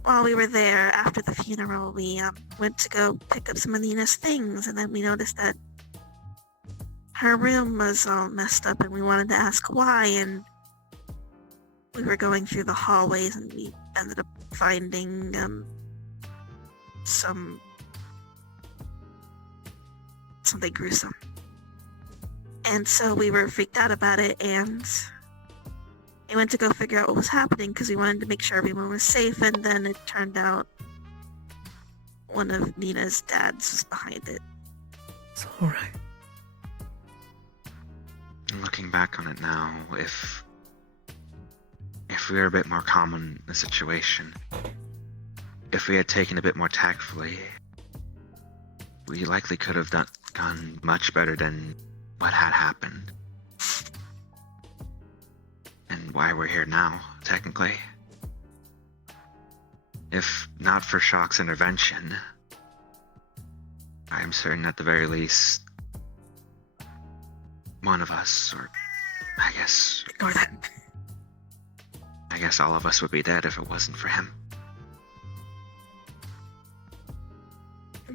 while we were there after the funeral, we went to go pick up some of Nina's things, and then we noticed that her room was all messed up and we wanted to ask why, and we were going through the hallways and we ended up finding something gruesome. And so we were freaked out about it, and we went to go figure out what was happening because we wanted to make sure everyone was safe, and then it turned out one of Nina's dads was behind it. It's alright. Looking back on it now, if we were a bit more calm in the situation, if we had taken a bit more tactfully, we likely could have done much better than what had happened. And why we're here now, technically. If not for Shock's intervention, I'm certain at the very least, one of us, or I guess... Ignore that. I guess all of us would be dead if it wasn't for him.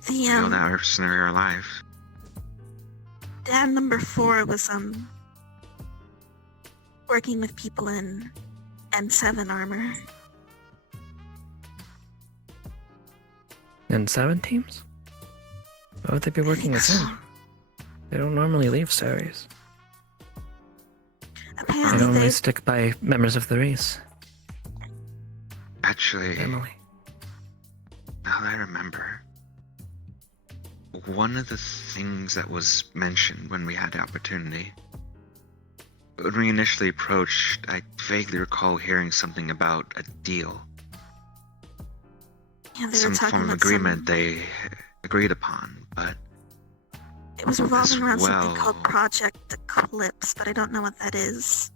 The, I know that our scenario are alive. Dad number 4 was, working with people in N7 armor. N7 teams? Why would they be working with him? They don't normally leave series. Apparently they normally stick by members of the race. Actually, Emily. Now that I remember, one of the things that was mentioned when we had the opportunity, when we initially approached, I vaguely recall hearing something about a deal. Yeah, they some were talking form of about agreement they agreed upon, but it was revolving around something well- called Project Eclipse, but I don't know what that is.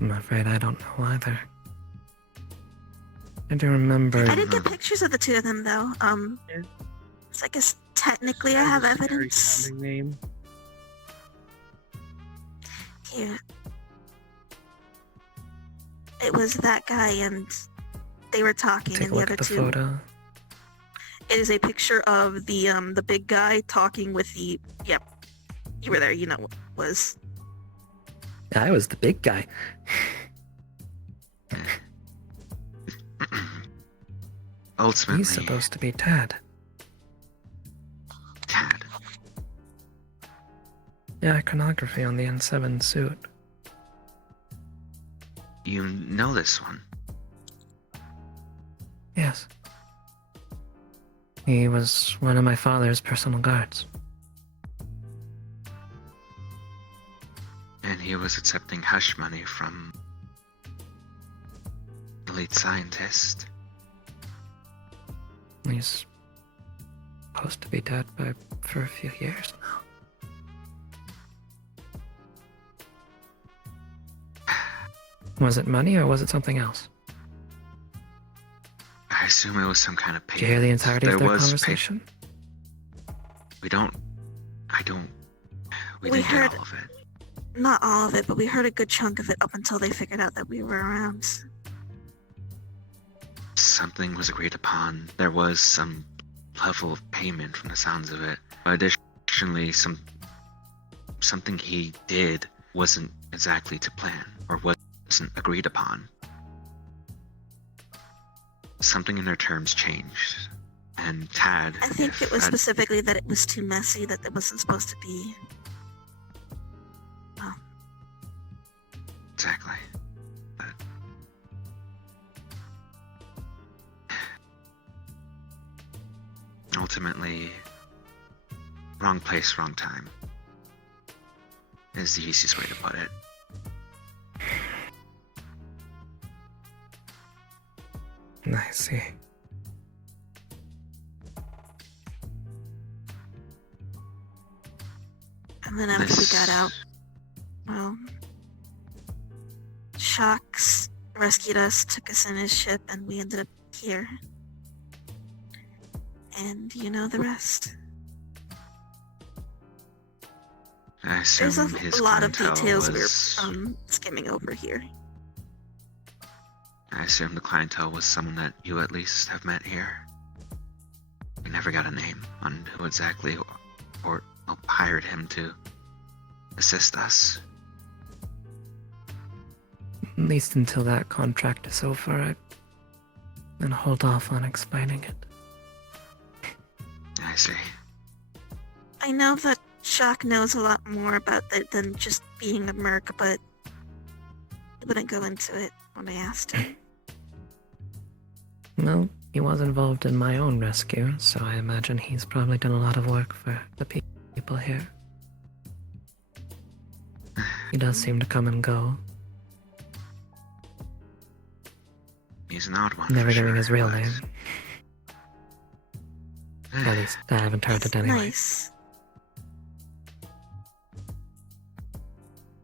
I'm afraid I don't know either. I do remember. I did get pictures of the two of them, though. So I guess technically I have evidence. Name. Here. It was that guy, and they were talking, Take and a the look other at the two. photo. It is a picture of the big guy talking with the. Yep, you were there. You know what it was. I was the big guy. ultimately, He's supposed to be Tad. Tad. Yeah, iconography on the N7 suit. You know this one. Yes. He was one of my father's personal guards. And he was accepting hush money from elite scientist. He's supposed to be dead for a few years now. Was it money or was it something else? I assume it was some kind of payment. Did you hear the entirety of There their was conversation? We didn't We get heard- all of it. Not all of it, but we heard a good chunk of it up until they figured out that we were around. Something was agreed upon. There was some level of payment from the sounds of it. Additionally, something he did wasn't exactly to plan, or wasn't agreed upon. Something in their terms changed. And Tad, I think if it was had- specifically that it was too messy, that it wasn't supposed to be. Exactly. But ultimately, wrong place, wrong time is the easiest way to put it. I see. And then after we got out, well, Shocks rescued us, took us in his ship, and we ended up here. And you know the rest. I There's assume his a lot of clientele details was, we're skimming over here. I assume the clientele was someone that you at least have met here. never got a name on who exactly or hired him to assist us. At least until that contract is over, I'm gonna hold off on explaining it. I see. I know that Shock knows a lot more about it than just being a merc, but I wouldn't go into it when I asked him. Well, he was involved in my own rescue, so I imagine he's probably done a lot of work for the people here. He does seem to come and go. He's an odd one. Never for giving sure, his real but- name. At least I haven't heard it anyway. Nice.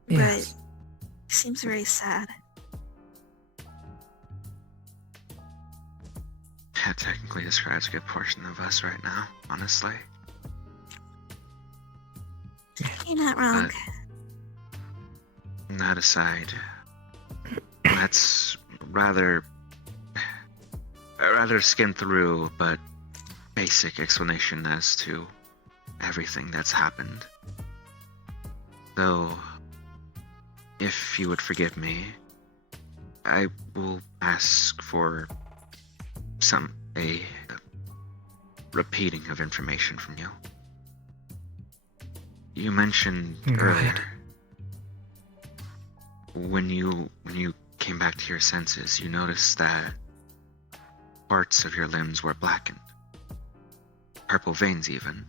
Yes. Right. Seems very sad. That technically describes a good portion of us right now, honestly. You're not wrong. That aside, let's rather skim through, but basic explanation as to everything that's happened. Though, if you would forgive me, I will ask for a repeating of information from you. You mentioned earlier when you came back to your senses, you noticed that parts of your limbs were blackened, purple veins even.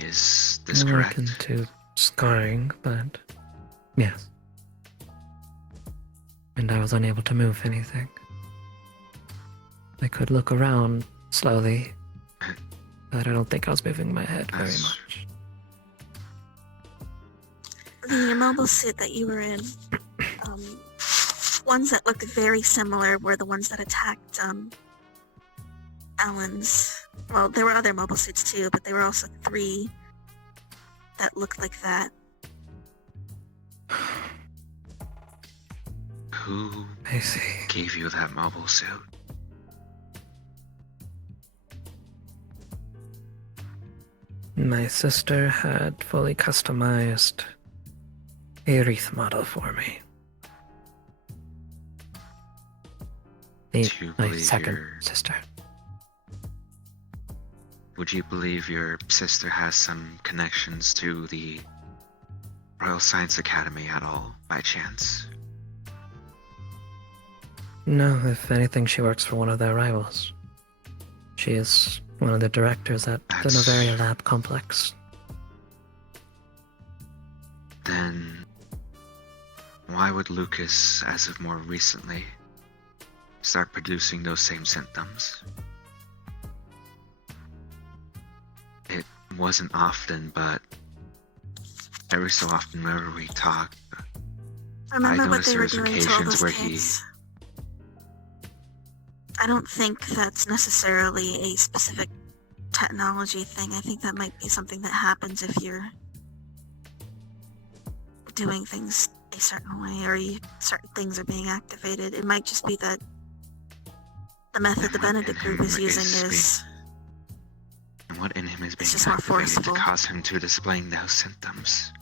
Is this I correct? look into scarring, but yes. And I was unable to move anything. I could look around slowly, but I don't think I was moving my head very much. The mobile suit that you were in, ones that looked very similar were the ones that attacked Alan's. Well, there were other mobile suits too, but there were also 3 that looked like that. Who gave you that mobile suit? My sister had fully customized a wreath model for me. My second sister. Would you believe your sister has some connections to the Royal Science Academy at all, by chance? No, if anything, she works for one of their rivals. She is one of the directors at the Novaria Lab complex. Then why would Lucas, as of more recently, start producing those same symptoms? It wasn't often, but every so often whenever we talk, Remember I what noticed they there were was doing to all occasions those where kids? I don't think that's necessarily a specific technology thing. I think that might be something that happens if you're doing things a certain way or certain things are being activated. It might just be that the method the Benedict group is using is... And what in him is being just more activated to forceful. cause him to display those symptoms?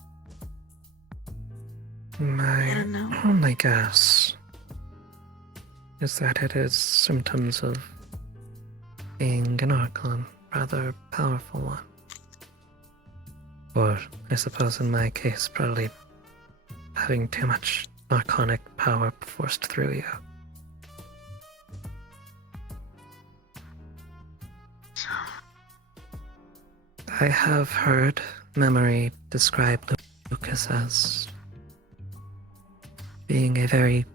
My don't know. only guess is that it is symptoms of being an Archon, rather powerful one. Or, I suppose in my case, probably having too much Archonic power forced through you. I have heard memory describe Lucas as being a very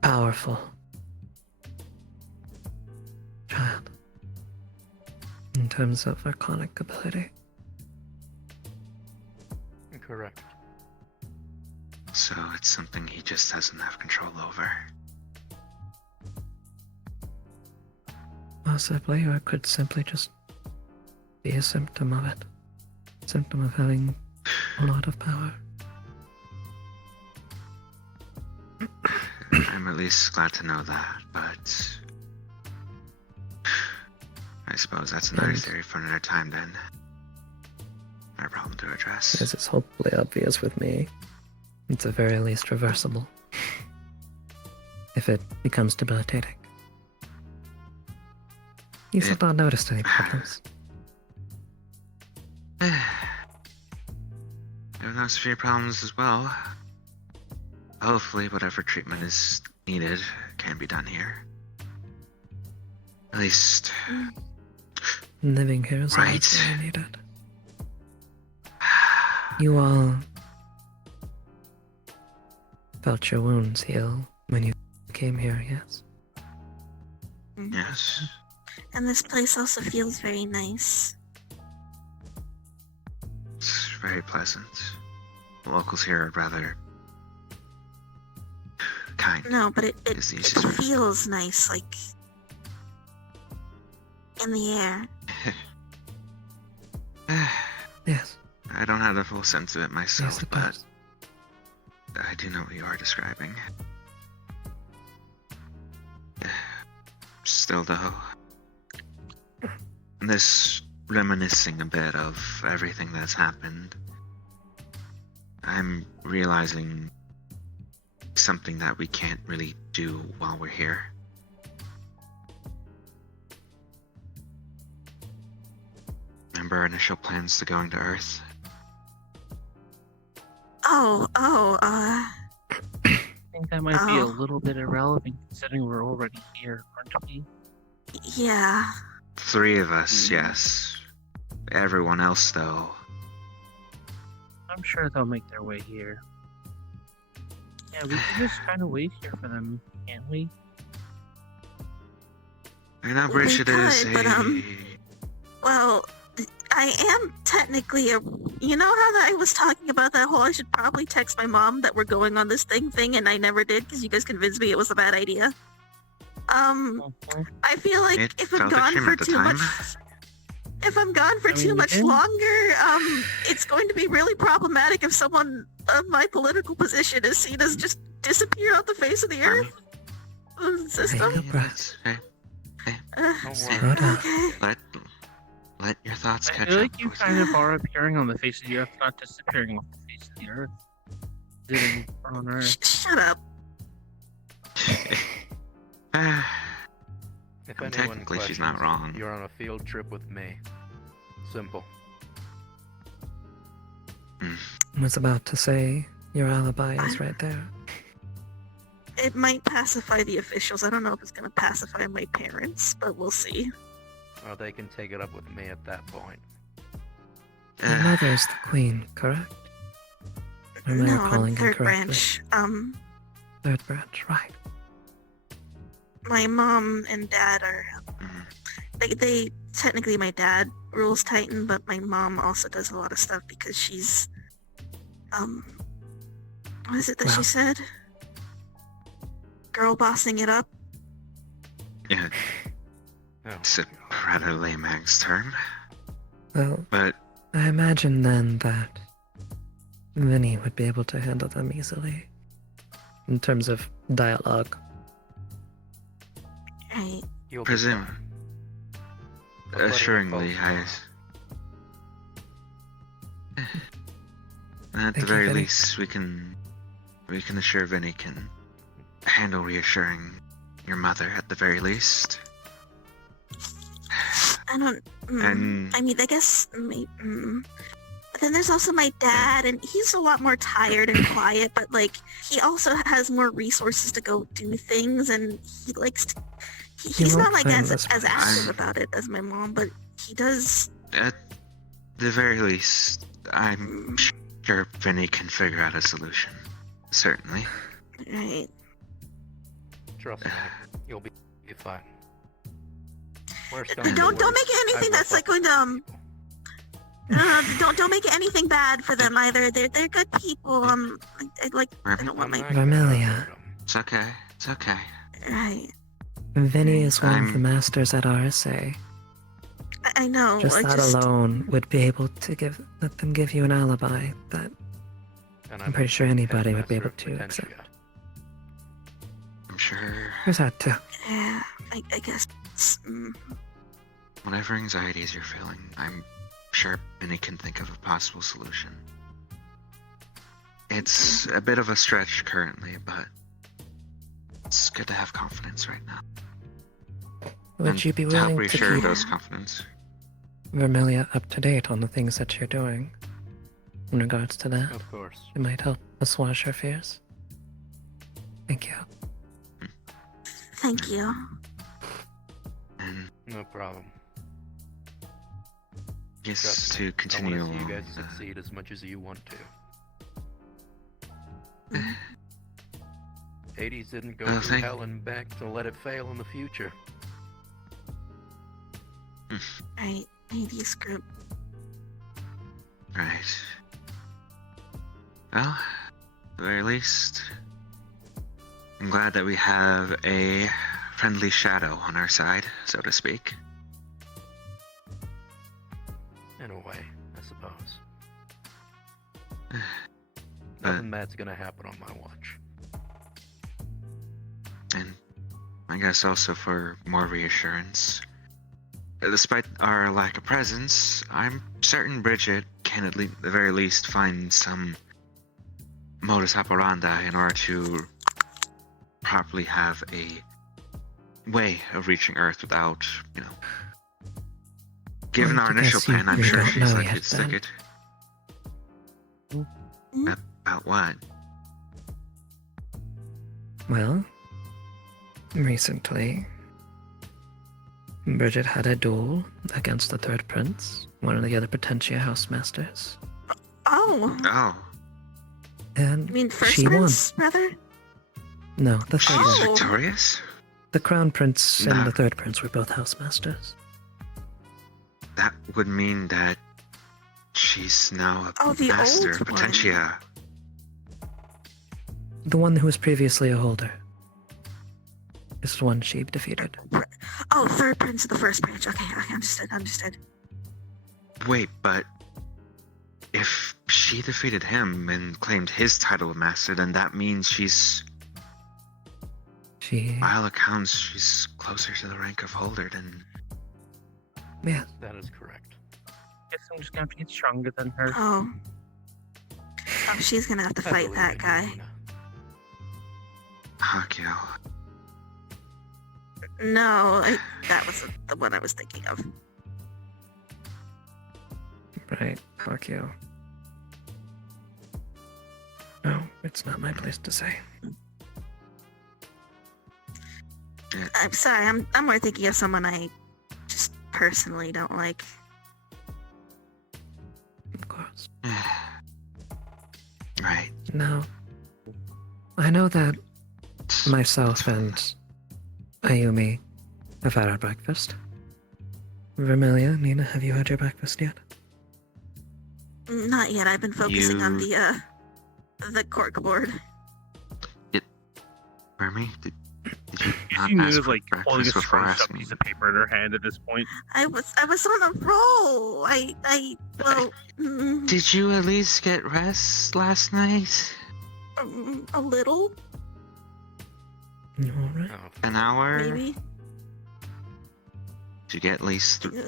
powerful child in terms of Archonic ability. Correct. So it's something he just doesn't have control over. Possibly, or it could simply just be a symptom of it. Symptom of having a lot of power. I'm at least glad to know that, but I suppose that's another And- theory for another time then. My problem to address. As is hopefully obvious with me, it's at very least reversible. If it becomes debilitating. You have not noticed any problems. I've noticed a few problems as well. Hopefully whatever treatment is needed can be done here. At least... Living here is right. always very needed. You all felt your wounds heal when you came here, yes? Yes. And this place also feels very nice. It's very pleasant. The locals here are rather kind. No, but it is the easiest way to- feels nice, like in the air. Yes. I don't have the full sense of it myself, Yes, it but does. I do know what you are describing. Still, though, this reminiscing a bit of everything that's happened, I'm realizing something that we can't really do while we're here. Remember our initial plans to going to Earth? I think that might be a Oh. little bit irrelevant considering we're already here, aren't we? Yeah. 3 of us, yes. Everyone else, though. I'm sure they'll make their way here. Yeah, we can just kind of wait here for them, can't we? I know Bridget is could, but, well, I am technically a. You know how that I was talking about that whole I should probably text my mom that we're going on this thing, and I never did because you guys convinced me it was a bad idea. I feel like It if I'm felt gone extreme for at the too time. much. If I'm gone for I mean, too we much can- longer, it's going to be really problematic if someone of my political position is seen as just disappear off the face of the earth. System. That's okay. Slow down. Let your thoughts I catch feel up. like you kind of are appearing on the face of the earth, not disappearing off the face of the earth. Sitting on earth. Shut up. If And anyone technically, she's not questions, wrong. You're on a field trip with me. Simple. I was about to say, your alibi is right there. It might pacify the officials. I don't know if it's going to pacify my parents, but we'll see. Well, they can take it up with me at that point. Your mother is the queen, correct? Or am I No, recalling I'm third incorrectly? branch. Third branch, right. My mom and dad are. They technically my dad rules Titan, but my mom also does a lot of stuff because she's. What is it that she said? Girl bossing it up. Yeah. It's a rather lame ass term. Well, But I imagine then that Vinny would be able to handle them easily. In terms of dialogue. Right. presume. Assuringly, at the you, very Vinny. least, we can assure Vinny can handle reassuring your mother at the very least. I don't. And- I mean, I guess. But then there's also my dad, and he's a lot more tired and quiet. But like, he also has more resources to go do things, and he likes to. He's won't not like find as this as place. active about it as my mom, but he does. At the very least, I'm sure Vinny can figure out a solution. Certainly. Right. Trust me, you'll be fine. Don't make it anything that's like going to don't make it anything bad for them either. They're good people. I don't want my Vermilia. It's okay. It's okay. right. Vinny is one of the masters at RSA. I know. Just I that alone would be able to let them give you an alibi that I'm pretty sure anybody would be able to accept. I'm sure. There's that too. Yeah, I guess. whatever anxieties you're feeling, I'm sure Benny can think of a possible solution. It's a bit of a stretch currently, but it's good to have confidence right now. Would you be to help willing to reassure keep those confidence? Vermelia up to date on the things that you're doing in regards to that? Of course. It might help assuage her fears. Thank you. Thank you. No problem. Yes, Trust to me, continue. I want to see you guys succeed as much as you want to. Hades didn't go through hell and back to let it fail in the future. Right, Hades group. Right. Well, at the very least, I'm glad that we have a friendly shadow on our side, so to speak. In a way, I suppose. Nothing bad's gonna happen on my watch. And I guess also for more reassurance, despite our lack of presence, I'm certain Bridget can at the very least find some modus operandi in order to properly have a way of reaching Earth without, given our initial plan, I'm sure she's likely to stick it. About what? Well, recently, Bridget had a duel against the third prince, one of the other Potentia housemasters. Oh. Oh. And You mean first she prince, won. rather? No, the third She's one. victorious? The crown prince and No. the third prince were both housemasters. That would mean that she's now a the master old of Potentia. The one who was previously a holder is the one she defeated. Oh, third prince of the first branch. Okay, understood. Wait, but if she defeated him and claimed his title of master, then that means by all accounts, she's closer to the rank of holder than... Yeah. That is correct. Guess I'm just gonna have to get stronger than her. Oh, she's gonna have to fight that guy. Hakio. No, that wasn't the one I was thinking of. Right, fuck you. No, it's not my place to say. I'm sorry, I'm more thinking of someone I just personally don't like. Of course. Right. No. I know that myself and Ayumi have had our breakfast. Vermelia, Nina, have you had your breakfast yet? Not yet. I've been focusing on the corkboard. Verme, did you not She ask knew for like holding a breakfast before scrunched up asking? piece of paper in her hand at this point. I was on a roll. Well, Did you at least get rest last night? A little, Alright. An hour? maybe. Did you get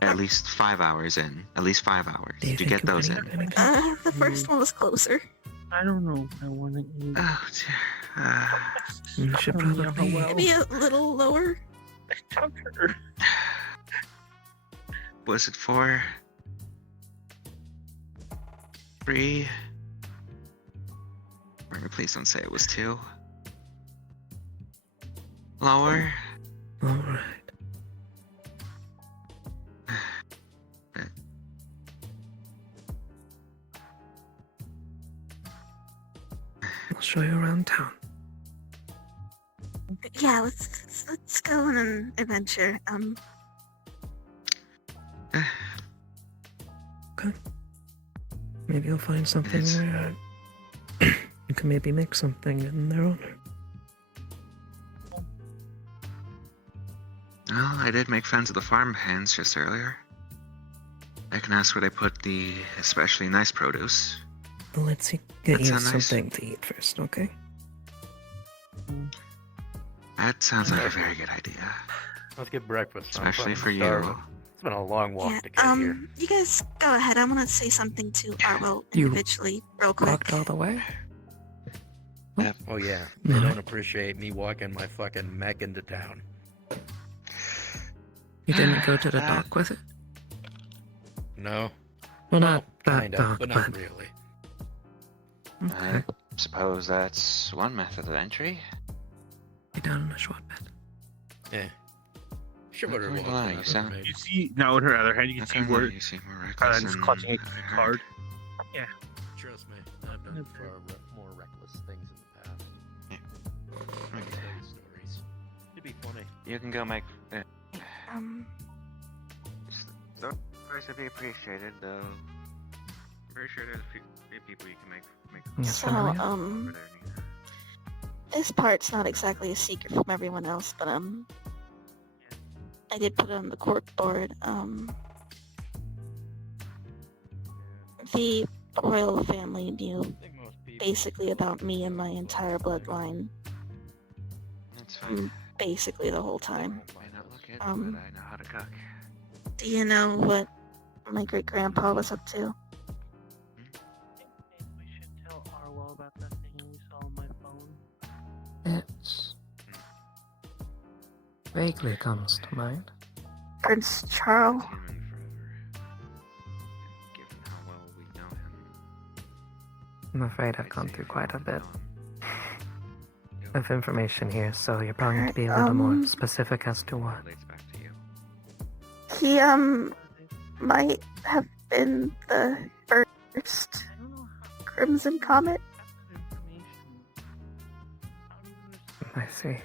at least 5 hours in? At least 5 hours. Do you Did you think get you those can in? eat anything? The first one was closer. I don't know if I want to eat. Oh dear. You should I don't know probably... how well. Maybe a little lower. Tucker. Was it 4? 3? Please don't say it was 2. Lower? Alright. I'll show you around town. Yeah, let's go on an adventure. Okay. Maybe you'll find something where you can maybe make something in their honor. Well, I did make friends with the farm hands just earlier. I can ask where they put the especially nice produce. Well, let's get That you sounds nice. something to eat first, okay? That sounds like a very good idea. Let's get breakfast. Especially I'm for you. starving. It's been a long walk to get here. You guys go ahead. I want to say something to Arwell You individually, real quick. Walked all the way? Oh yeah, they don't appreciate me walking my fucking mech into town. You didn't go to the dock with it? No. Well, not that Kind of, dock, but not really. I suppose that's one method of entry. Be down in a short bit. Yeah. Sure, Not better going to walk lie, than you I've sound- ever made. You see now, on her other hand, you can Not see gonna where lie, you seem more reckless just than clutching a I've heard. card. Yeah. Trust me, I've done far more reckless things in the past. Yeah. I can tell you stories. It'd be funny. You can go make. Um, Stories would be appreciated, though. I'm pretty sure there's a few people you can make. so, this part's not exactly a secret from everyone else, but, I did put it on the cork board. The royal family knew basically about me and my entire bloodline. That's fine. Basically the whole time. May not look it, but I know how to cook. Do you know what my great-grandpa was up to? We should tell Arwell about that thing we saw on my phone. It vaguely comes to mind. Prince Charles. Given how well we know him. I'm afraid I've gone through quite a bit of information here, so you're probably going to be a little more specific as to what. He, might have been the first Crimson Comet. I see.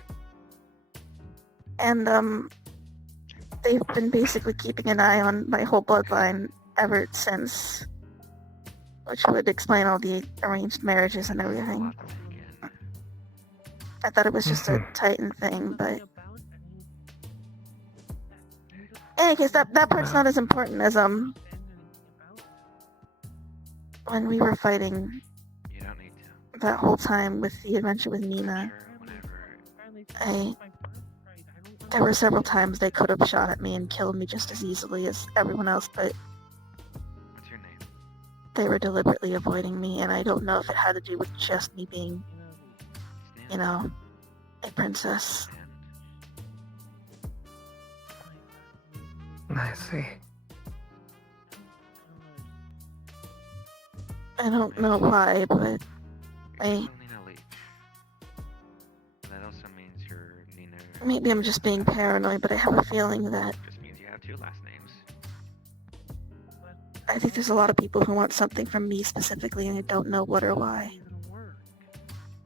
And, they've been basically keeping an eye on my whole bloodline ever since. Which would explain all the arranged marriages and everything. I thought it was just a Titan thing, but... In any case, that part's not as important as, when we were fighting that whole time with the adventure with Nina. There were several times they could have shot at me and killed me just as easily as everyone else, but What's your name? they were deliberately avoiding me, and I don't know if it had to do with just me being, you know, a princess. I see. I don't know why, but Nina Leach. That also means you're Nina. maybe I'm just being paranoid, but I have a feeling that Just means you have two last names. I think there's a lot of people who want something from me specifically, and I don't know what or why.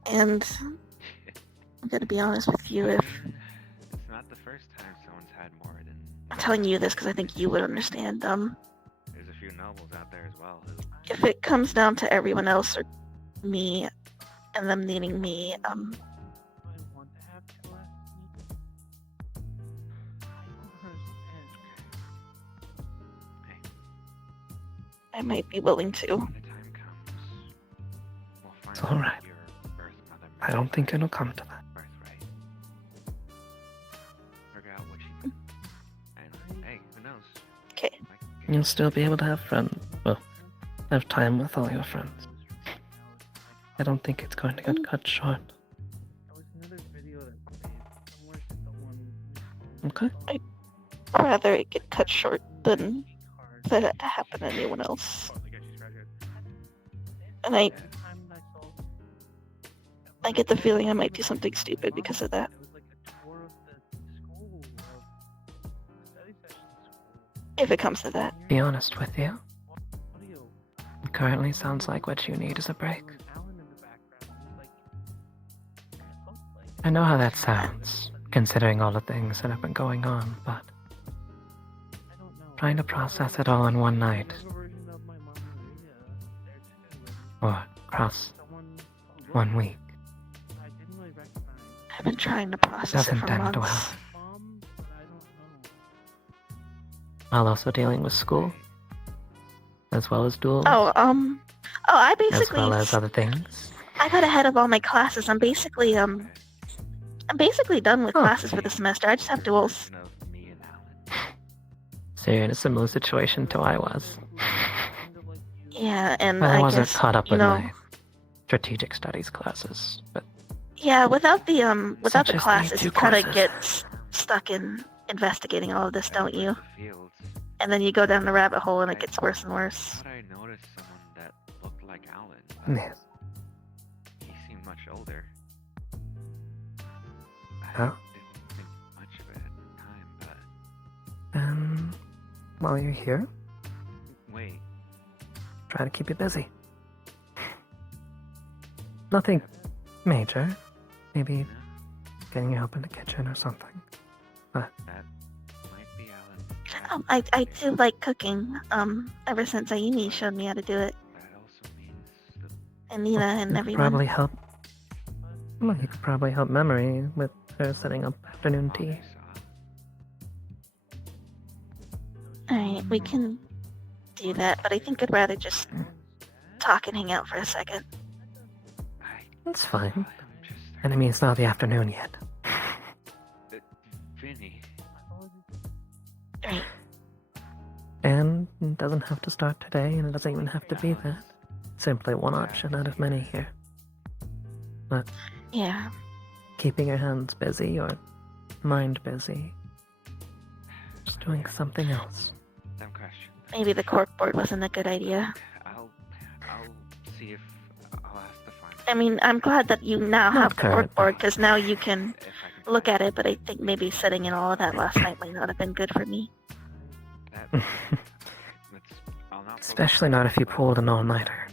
And I'm gonna be honest with you, if It's not the first time someone's had more than. I'm telling you this because I think you would understand. There's a few nobles out there as well who. If it comes down to everyone else or me and them needing me, I might be willing to. It's alright. I don't think it'll come to that. Figure out what she. And hey, who knows? Okay. You'll still be able to have friends. Well, have time with all your friends. I don't think it's going to get cut short. Okay. I'd rather it get cut short than for that to happen to anyone else. And I get the feeling I might do something stupid because of that. If it comes to that. Be honest with you. It currently sounds like what you need is a break. I know how that sounds, considering all the things that have been going on, but trying to process it all in one night, or across 1 week, I've been trying to process it doesn't for tend to months. help. While also dealing with school, as well as duels, I as basically, well as other things. I got ahead of all my classes. I'm basically done with classes for the semester. I just have duels. So you're in a similar situation to I was. Yeah, and I I wasn't guess, caught up you with know, my strategic studies classes, but yeah, without the Such as the classes, two you kind of courses. get stuck in investigating all of this, don't you? Fields. And then you go down the rabbit hole, and it gets worse and worse. Thought I noticed someone that looked like Alan. Yes. He seemed much older. Huh? Didn't think much of it at the time, but While you're here, wait. try to keep you busy. Nothing major. Maybe getting you help in the kitchen or something. But That might be Alan. I do like cooking. Ever since Ayumi showed me how to do it. That also means And Nina and you could everyone. probably help. Well, you could probably help Memory with her setting up afternoon tea. Alright, we can do that, but I think I'd rather just talk and hang out for a second. That's fine. And I mean, it's not the afternoon yet. Vinny. Right. And it doesn't have to start today, and it doesn't even have to be that. Simply one option out of many here. But Yeah. keeping your hands busy or mind busy. Just doing something else. Dumb question. Maybe the corkboard wasn't a good idea. I'll see if I'll ask the farm. I mean, I'm glad that you now Not have the current, corkboard, because now you can look at it, but I think maybe sitting in all of that last night might not have been good for me. Especially not if you pulled an all-nighter.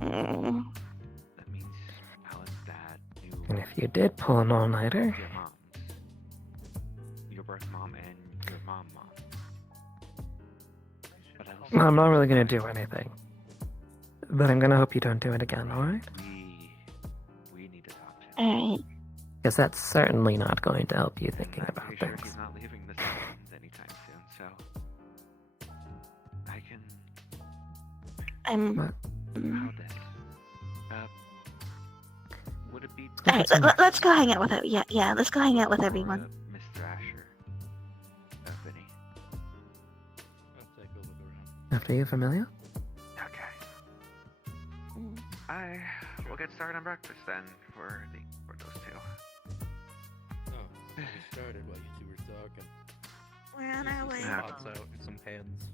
Mm. That means Alan's dad knew And if you did pull an all-nighter, your moms. Your birth mom and your mom. But I also well, I'm not really gonna do anything. But I'm gonna hope you don't do it again, alright? we need to talk to him. Alright. Because that's certainly not going to help you thinking about Pretty sure things. he's not leaving this island anytime soon, so I can I'm. how this. Would it be Alright, let's go hang out with it. Yeah, let's go hang out with everyone. Mr. Asher? Vinny. I'll take a look around. After you, Familia? Okay. We'll get started on breakfast then for those two. Oh, we started while you two were talking. We're on our way. Pots out, some pans,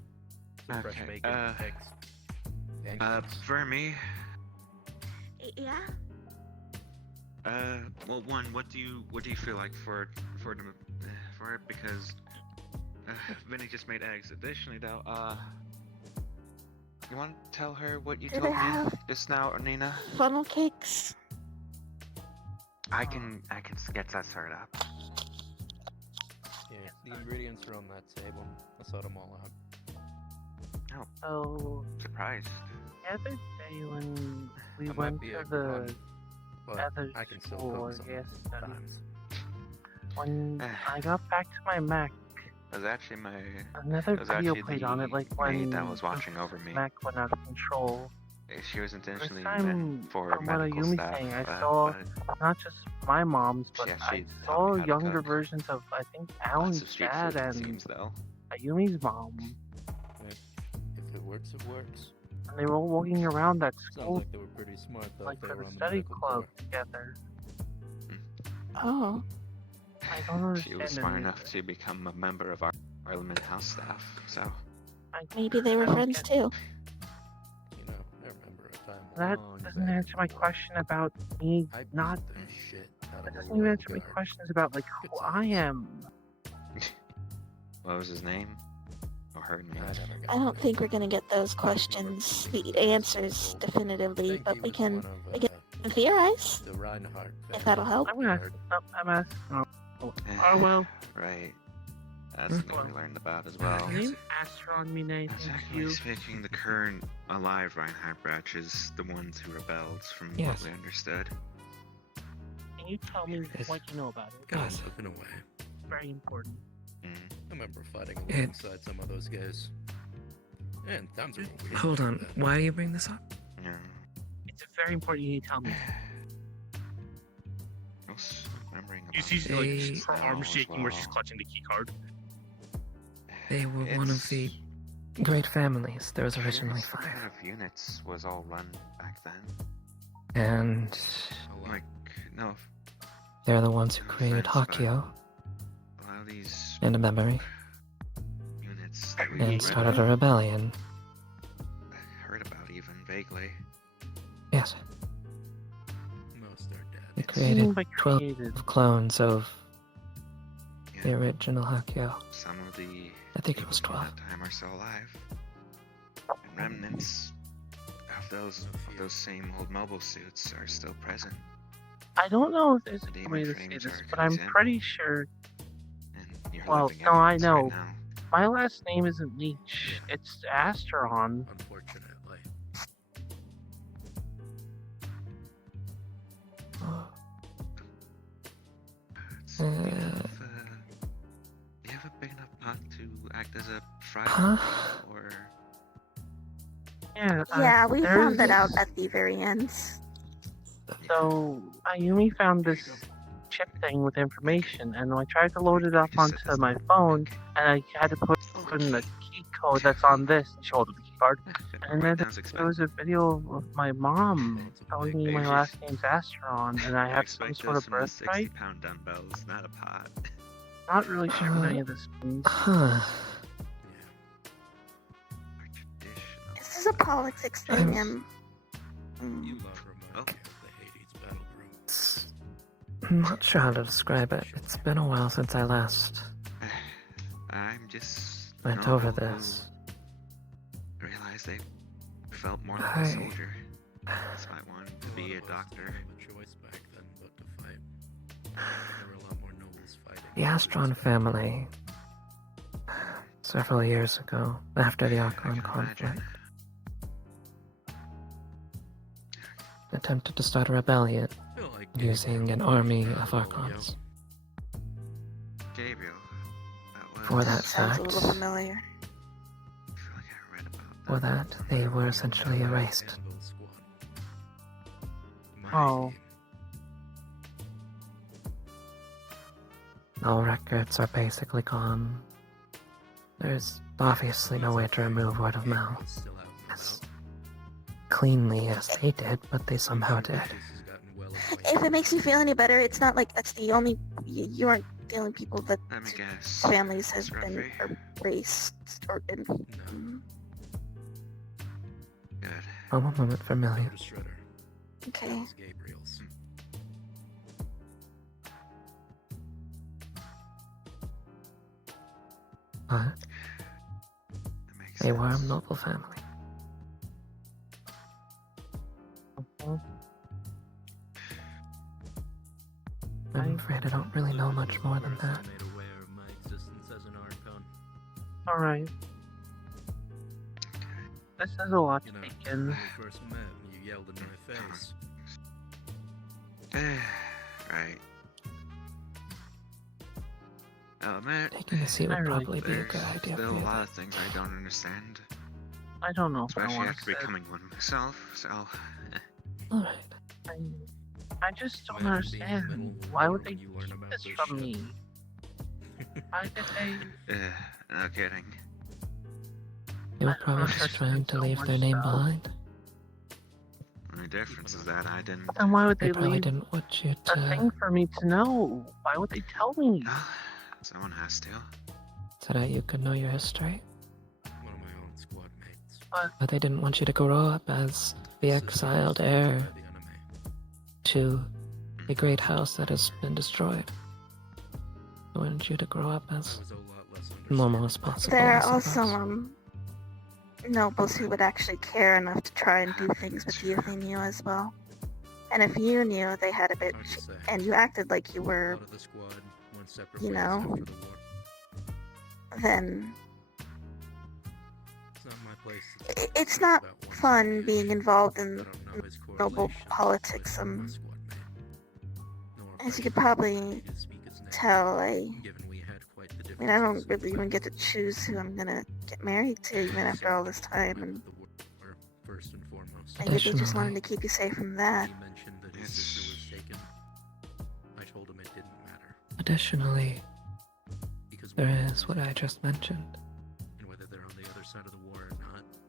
some fresh Okay, bacon, eggs. For me, Yeah? well, one, what do you feel like for it? Because Vinny just made eggs. Additionally, though, you want to tell her what you Do told they me have just now, Nina? funnel cakes? I can get that started up. Yeah, the ingredients are on that table. I sought them all out. Oh, So, surprised. the other day when we That went might be to a good the one, but other I can still school, cook some yes, times. when I got back to my Mac, It was actually my another it was video actually played the on it, like maid when that was the watching over me. Mac went out of control. She was This intentionally time, meant for from what medical Ayumi's staff, saying, I saw not just my mom's, but She I actually saw taught me how to younger cook. versions of, I think, Lots Alan's of street dad food, it and seems, though. Ayumi's mom. If it works, it works. And they were all walking around that Sounds school, like they were pretty smart, though. like if they for were the on study medical club tour. together. Oh. I don't understand. She was smart any of enough to become a member of our Parliament House staff, so. Maybe they were friends too. You know, I remember a time That long doesn't back answer my question about me I beat not. the shit out That of a doesn't even royal answer my guard. questions about like who I am. What was his name? Or her name? I don't think we're gonna get those questions, the answers definitively, but we can again theorize. The Reinhardt If that'll help. I'm asking. Oh well. Right. That's something we learned about as well. Name Astron Mine, thank Technically you. speaking, the current alive Reinhardt branch is the ones who rebelled, from Yes. what we understood. Can you tell me what you know about it? Got slipping away. Very important. Mm. I remember fighting It- alongside some of those guys. And times were weird. Hold on, why do you bring this up? Yeah. It's very important you need to tell me. I was remembering You about see, like, They- her arm as shaking where she's well. clutching the key card. They were one of the great families. There was originally What 5. kind of units was all run back then? And Like, no, they're the ones who no created offense, but Hakio a lot of these and a memory units that we and read started a about, rebellion. heard about even vaguely. Yes. Most are dead. They created Seemed like 12 created. clones of the Yeah. original Hakio. Some of the I think it was people 12. from that time are still alive. And remnants of those same old mobile suits are still present. I don't know if there's a Demon way to say frames this, are a but good I'm example. pretty sure. And you're Well, living no, I evidence know. right now. My last name isn't Leech. It's Asteron. Unfortunately. Do you have a big enough pot to act as a fry Huh? or Yeah, we there's found that out this- at the very end. So Ayumi found this chip thing with information, and I tried to load it up onto my phone, and I had to put in the key code that's on this, and she holded the key card. And then there was a video of my mom telling me my last name's Asteron, and I have some sort of birthright. 60-pound dumbbells, not a pot. Not really sure what any of this means. Huh. This is a politics thing, and I'm not sure how to describe it. It's been a while since I last I'm just went normal over who this. Realized they felt more like a soldier. Despite wanting to be a doctor. The Astron family, several years ago, after the Archon conflict, attempted to start a rebellion using an army of Archons. Gabriel. For that sounds fact, a little familiar. for that, they were essentially erased. Oh. All records are basically gone. There's obviously no way to remove word of mouth as cleanly as they did, but they somehow did. If it makes you feel any better, it's not like that's the only. You aren't the only people that families has been erased or been. I'm a moment familiar. Okay. But they were a noble family. I'm afraid I don't really know much more than that. Alright. This is a lot to take in. When we first met, you yelled in my face. Right. Matt, Taking a seat would I really- probably be a good idea for still a you. lot of things I don't understand. I don't know if I Especially want after to say. becoming one myself, so... Alright. I just don't understand. Why would they keep this from me? Why did they? No kidding. They were probably just trying to leave their name behind. The only difference is that I didn't... Then why would They they probably leave didn't want you a to... thing for me to know? Why would they tell me? Someone has to. so that you could know your history. One of my own squad mates. But they didn't want you to grow up as the exiled heir to the great house that has been destroyed. They wanted you to grow up as normal as possible. There I are also suppose. nobles who would actually care enough to try and do things with you if they knew as well. And if you knew they had a bit, and you acted like you were, you know, then it's not fun being involved in noble politics. As you could probably tell, I mean, I don't really even get to choose who I'm gonna get married to, even after all this time, and maybe they just wanted to keep you safe from that. Additionally, there is what I just mentioned.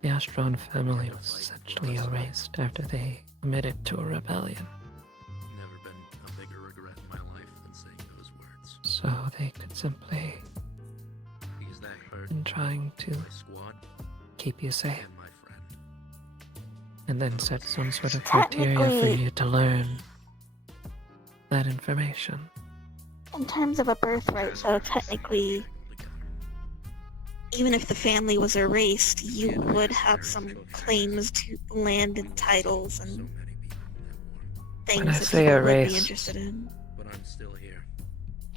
The Astron family was essentially erased after they committed to a rebellion. Never been a bigger regret in my life than saying those words. So they could simply Because that hurt been trying to my squad keep you safe. and my friend. And then set some sort of criteria for Technically- you to learn that information. In terms of a birthright, though, technically, even if the family was erased, you would have some claims to land and titles and things When I that say people would be erased, interested in. But I'm still here.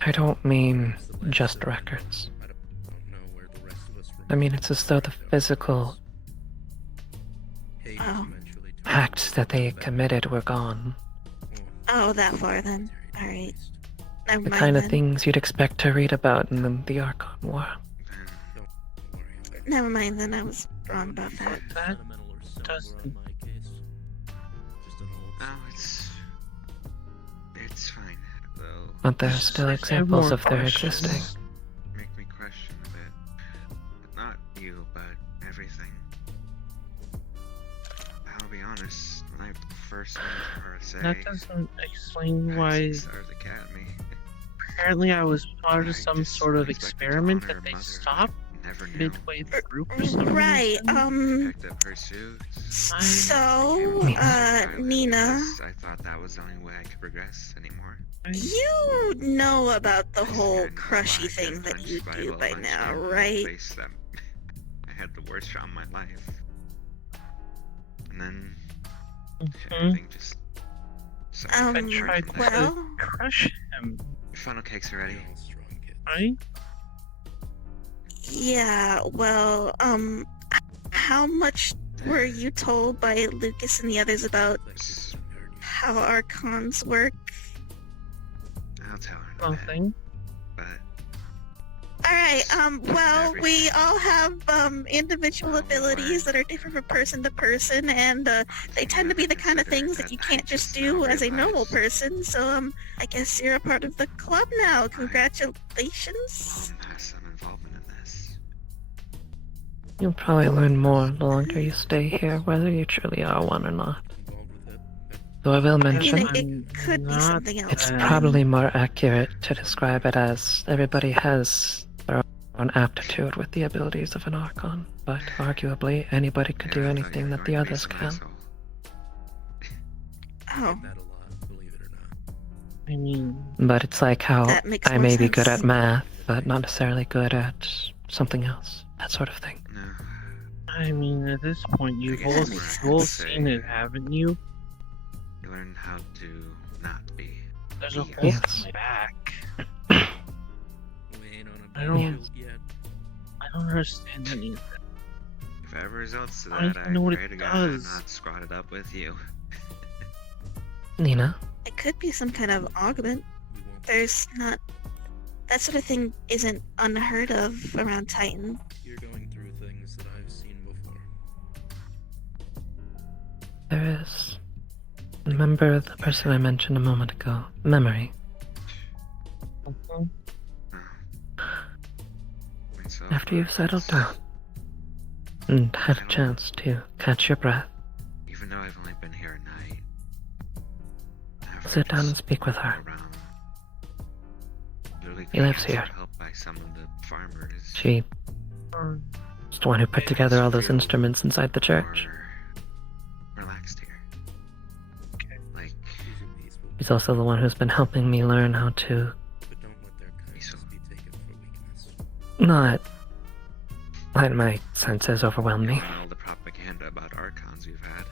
I don't mean just records. I mean, it's as though the physical Oh. acts that they committed were gone. Oh, that far then. Alright. Never The mind kind of then. things you'd expect to read about in the Archon War. Never mind then, I was wrong about that. That doesn't. Oh, it's fine, though. But there are still examples of their existing. Make me question a bit. But not you, but everything. I'll be honest, when I first went to RSA, That doesn't explain why. Stars Academy, Apparently, I was part of some sort of experiment that they stopped never knew. midway through for some Right, reason. Picked up her suit. So, Nina, I thought that was the only way I could progress anymore. you know about the whole crushy thing that you By a do little by bunch now, of right? face them. I had the worst shot of my life. And then everything just Um, I tried well, to crush him. Your funnel cakes are ready. Right? yeah, well, how much were you told by Lucas and the others about how Archons work? I'll tell her. in a bit, Something. But Alright, well, we all have, individual abilities that are different from person to person, and, they tend to be the kind of things that you can't just do as a normal person, so, I guess you're a part of the club now. Congratulations. has some involvement in this. You'll probably learn more the longer you stay here, whether you truly are one or not. Though I will mention, it could be something else. it's probably more accurate to describe it as everybody has their own aptitude with the abilities of an Archon, but arguably anybody could do anything that the others can. Oh. I mean, But it's like how That makes I more may be good sense. at math, but not necessarily good at something else. That sort of thing. I mean, at this point, you've all seen it, haven't you? You learn how to not be. There's a be hole Yes. in my back. We ain't on a I don't. battlefield yet. I don't understand any of that. If it ever results to I don't that, even know what pray it to God I'm does. not squatted up with you. Nina? It could be some kind of augment. There's not... That sort of thing isn't unheard of around Titan. You're going through things that I've seen before. There is. Remember the person I mentioned a moment ago? Memory. After you've settled down and had a chance to catch your breath, Even though I've only been here a night. sit down and speak with her. Literally He lives asked for here. help by some of the farmers. She is the one who put together all those instruments inside the church. Relaxed here. Like, She's also the one who's been helping me learn how to not let my senses overwhelm me. all the propaganda about Archons we've had.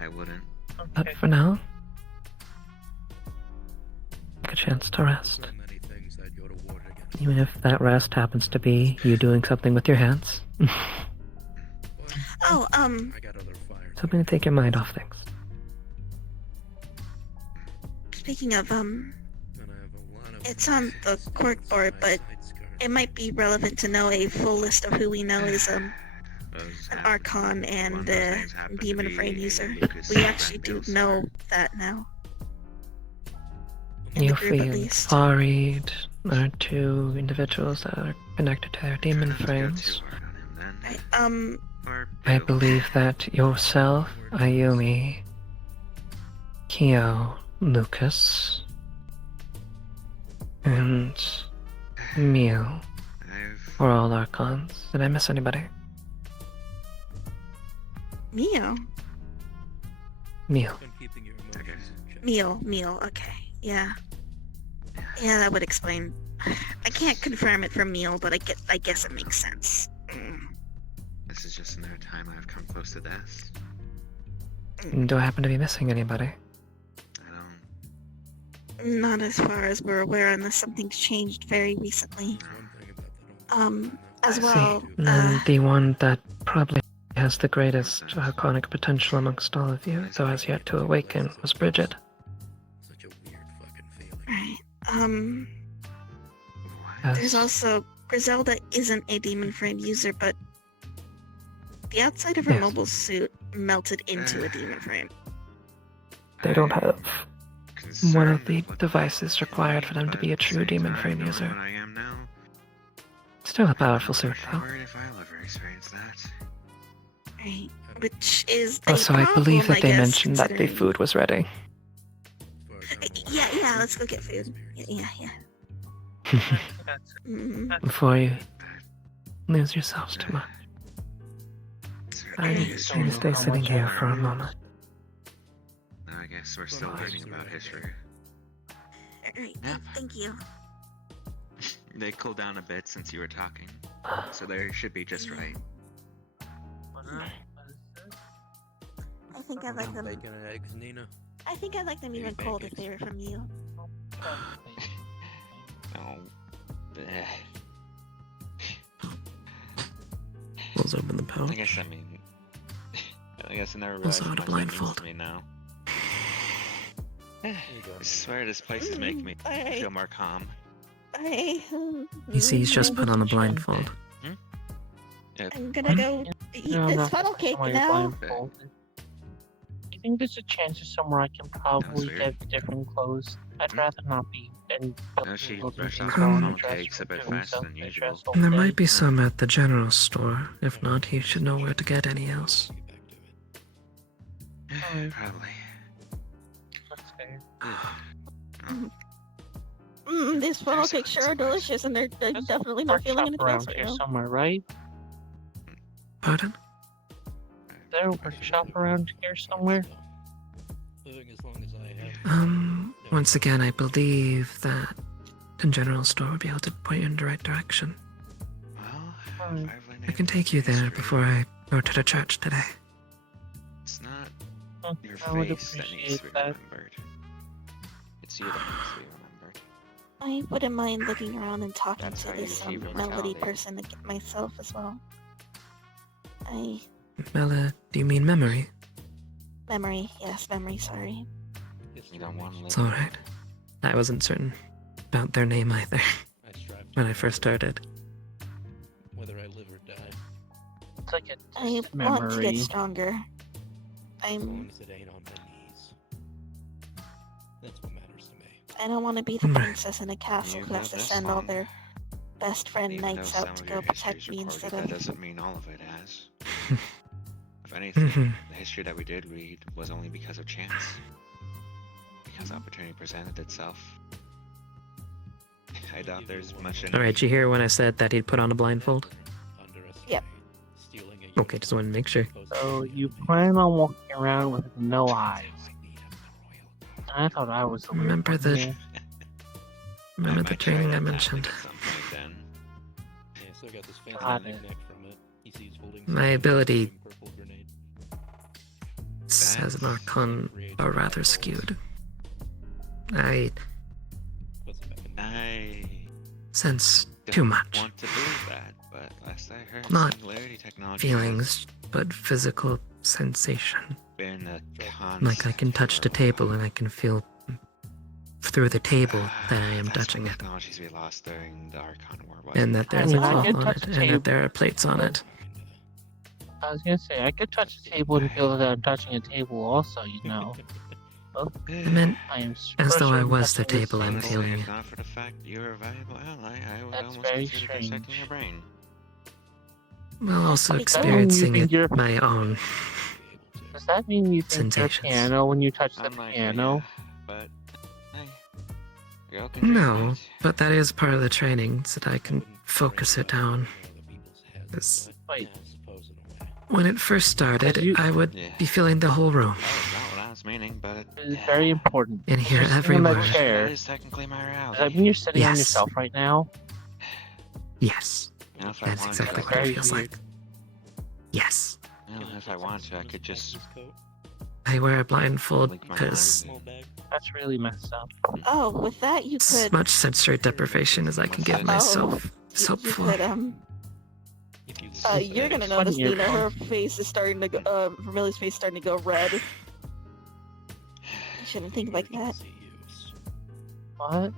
I wouldn't. But for now, take a chance to rest. Even if that rest happens to be you doing something with your hands. Oh, Something to take your mind off things. speaking of, it's on the cork board, but it might be relevant to know a full list of who we know is, an Archon and a Demon Frame user. We actually do know that now. In the group, at Yuffie and least. Farid are two individuals that are connected to their demon frames. I believe that yourself, Ayumi, Kyo, Lucas, and Mew were all Archons. Did I miss anybody? Meal. Mew. Meal. Okay, yeah. Yeah, that would explain. I can't confirm it for Meal, but I guess it makes sense. This is just another time I've come close to death. Do I happen to be missing anybody? Not as far as we're aware, unless something's changed very recently. As well. And the one that probably has the greatest iconic potential amongst all of you, though has yet to awaken, was Bridget. Right. Yes. There's also Griselda isn't a demon frame user, but the outside of her Yes. mobile suit melted into a demon frame. They don't have one of the devices required for them to be a true demon frame user. Still a powerful suit, though. Right. Which is Also, I believe that they mentioned that the food was ready. Yeah, let's go get food. Yeah. Before you lose yourselves too much. I need to stay sitting here for a moment. I guess we're still learning about history. Alright, thank you. They cooled down a bit since you were talking, so they should be just right. I think I'd like them. Bacon and eggs, Nina. I think I'd like them even cold if they were from you. No. Pulls open the pouch. I guess I never Pulls realized how out a much that means blindfold. to me now. I swear this place is making me feel more calm. You see, he's just put on a blindfold. I'm gonna go eat this funnel cake now. I think there's a chance of somewhere I can probably get different clothes. I'd rather not be in She buildings brushed and off going the to dress cakes a for bit doing faster than something usual. stressful There day. might be some at the general store. If not, he should know where to get any else. Probably. That's fair. These funnel cakes sure are delicious, and they're definitely not feeling anything else Around right here now. somewhere, right? Pardon? Is there a workshop around here somewhere? Living as long as I have. Once again, I believe that the general store will be able to point you in the right direction. I can take you there before I go to the church today. It's not your I would face that needs to be appreciate that. remembered. It's you that needs to be remembered. I wouldn't mind looking around and talking That's to how you this achieve melody immortality. person myself as well. Do you mean memory? Memory, sorry. You don't want to live. It's alright. I wasn't certain about their name either when I first started. Whether I live or die. It's like a I want to memory. get stronger. As long as it ain't on my knees. That's what matters to me. I don't want to be the princess in a castle You who has know to this send all one. their best friend Even though knights some out to of go your protect history me is instead recorded, of. that doesn't mean all of it has. If anything, the history that we did read was only because of chance. Because opportunity presented itself. I doubt there's much in Alright, you hear when I said that he'd put on a blindfold? Yep. Okay, just wanted to make sure. So you plan on walking around with no eyes? I thought I was the weird Remember one the here. remember the might try training I that mentioned? tactic at some point then. Yeah, still got this fancy Got it. knick-knack from it. He sees holding My some ability purple grenade. as an Archon are rather skewed. I I sense don't too much. want to believe that, but last I heard, Not singularity technology feelings, but physical sensation. has been a Like I can touch the table and I can feel through the table that I am That's touching what it. technologies we lost during the Archon War, wasn't And it? that there's a I cloth can on touch it, the and that table. there are plates on it. I was gonna say I could touch the table and feel that I'm touching a table. Also, you know. I meant I am as though I special was the touching this table, I'm Honestly, feeling if it. not for the fact you're a valuable ally, I would That's almost very consider dissecting strange. your brain. while also Does that mean you experiencing think it you're- my own. Does that mean you think you're a Sensations. piano when you touch the Unlikely, piano? but hey, we all can dream, No, right? but that is part of the training, so that I can focus it down. 'Cause Wait, when it first started, I would be filling the whole room. That was not what I was meaning, but it is very important. And If hear you're sitting every in that word. chair, that is technically my does reality. that mean you're sitting on Yes. yourself right now? Yes, You know, if I that's wanted exactly to, what it very feels weird. like. Yes. you know, if I wanted to, I could just I wear a blindfold blink my because eyes. That's really messed up. Oh, with that you as could. much sensory deprivation as I can give myself is You hopeful. could you're gonna notice, Funny, you're Nina. Her face is starting to go. Vermilia's face starting to go red. You shouldn't think like that. What?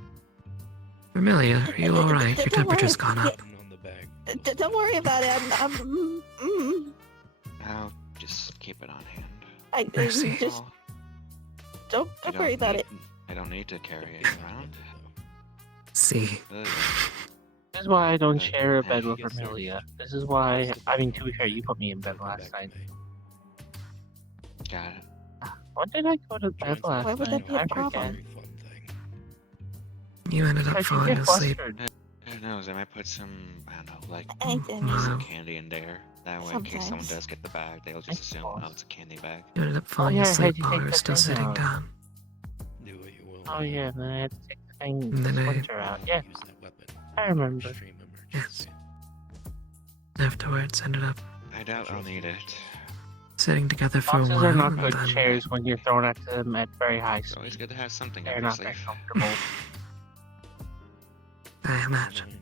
Vermilia, are you alright? Your Don't worry. temperature's gone up. Don't worry about it. I'll just keep it on hand. Mercy. Just don't I worry about it. I don't need to carry it around. See. This is why I don't share a bed with Vermilia. This is why, I mean, to be fair, you put me in bed last night. Got it. When did I go to bed last Why would night? that be a I problem? forget. You ended up I should falling get asleep. flustered. Who knows? I might put some, I don't know, like Wow. some candy in there. That way, in case someone Sometimes. does get the bag, they'll just assume, oh, it's a candy bag. You ended up falling yeah, I had asleep to while take we were the still thing sitting out. down. Oh yeah, and then I had to take the thing, And then the I- splinter out. Yeah, I remember. Yes. Afterwards, ended up I doubt I'll need it. sitting together for Boxes a while. are not and good then chairs when you're thrown at them at very high It's always speed. good to have something They're up your not that sleeve. comfortable. I imagine.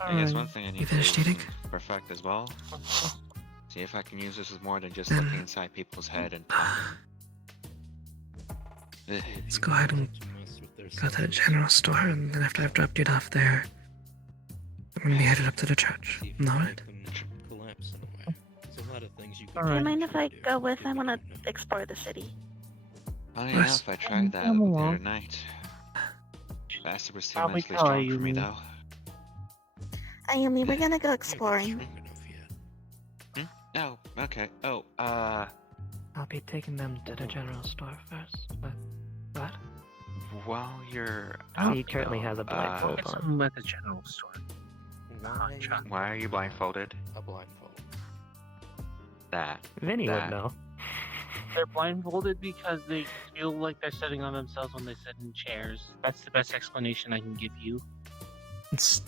I guess one thing I need You to finished eating? perfect as well. See if I can use this as more than just Then- looking inside people's head and talking. Let's go ahead and go to the general store, and then after I've dropped it off there, I'm gonna be headed up to the church. Alright? Do you mind if I go with? I want to explore the city. Funny Yes. enough, I tried that Come the along. other night. Bastard was too Probably mentally tell strong for me Ayumi. though. Ayumi, we're gonna go exploring. Oh, okay. Oh, I'll be taking them to the general store first. But what? while you're He out, currently though, has a blindfold Get on. some at the general store. Why are you blindfolded? A blindfold. That. Vinny would that. know. They're blindfolded because they feel like they're sitting on themselves when they sit in chairs. That's the best explanation I can give you. It's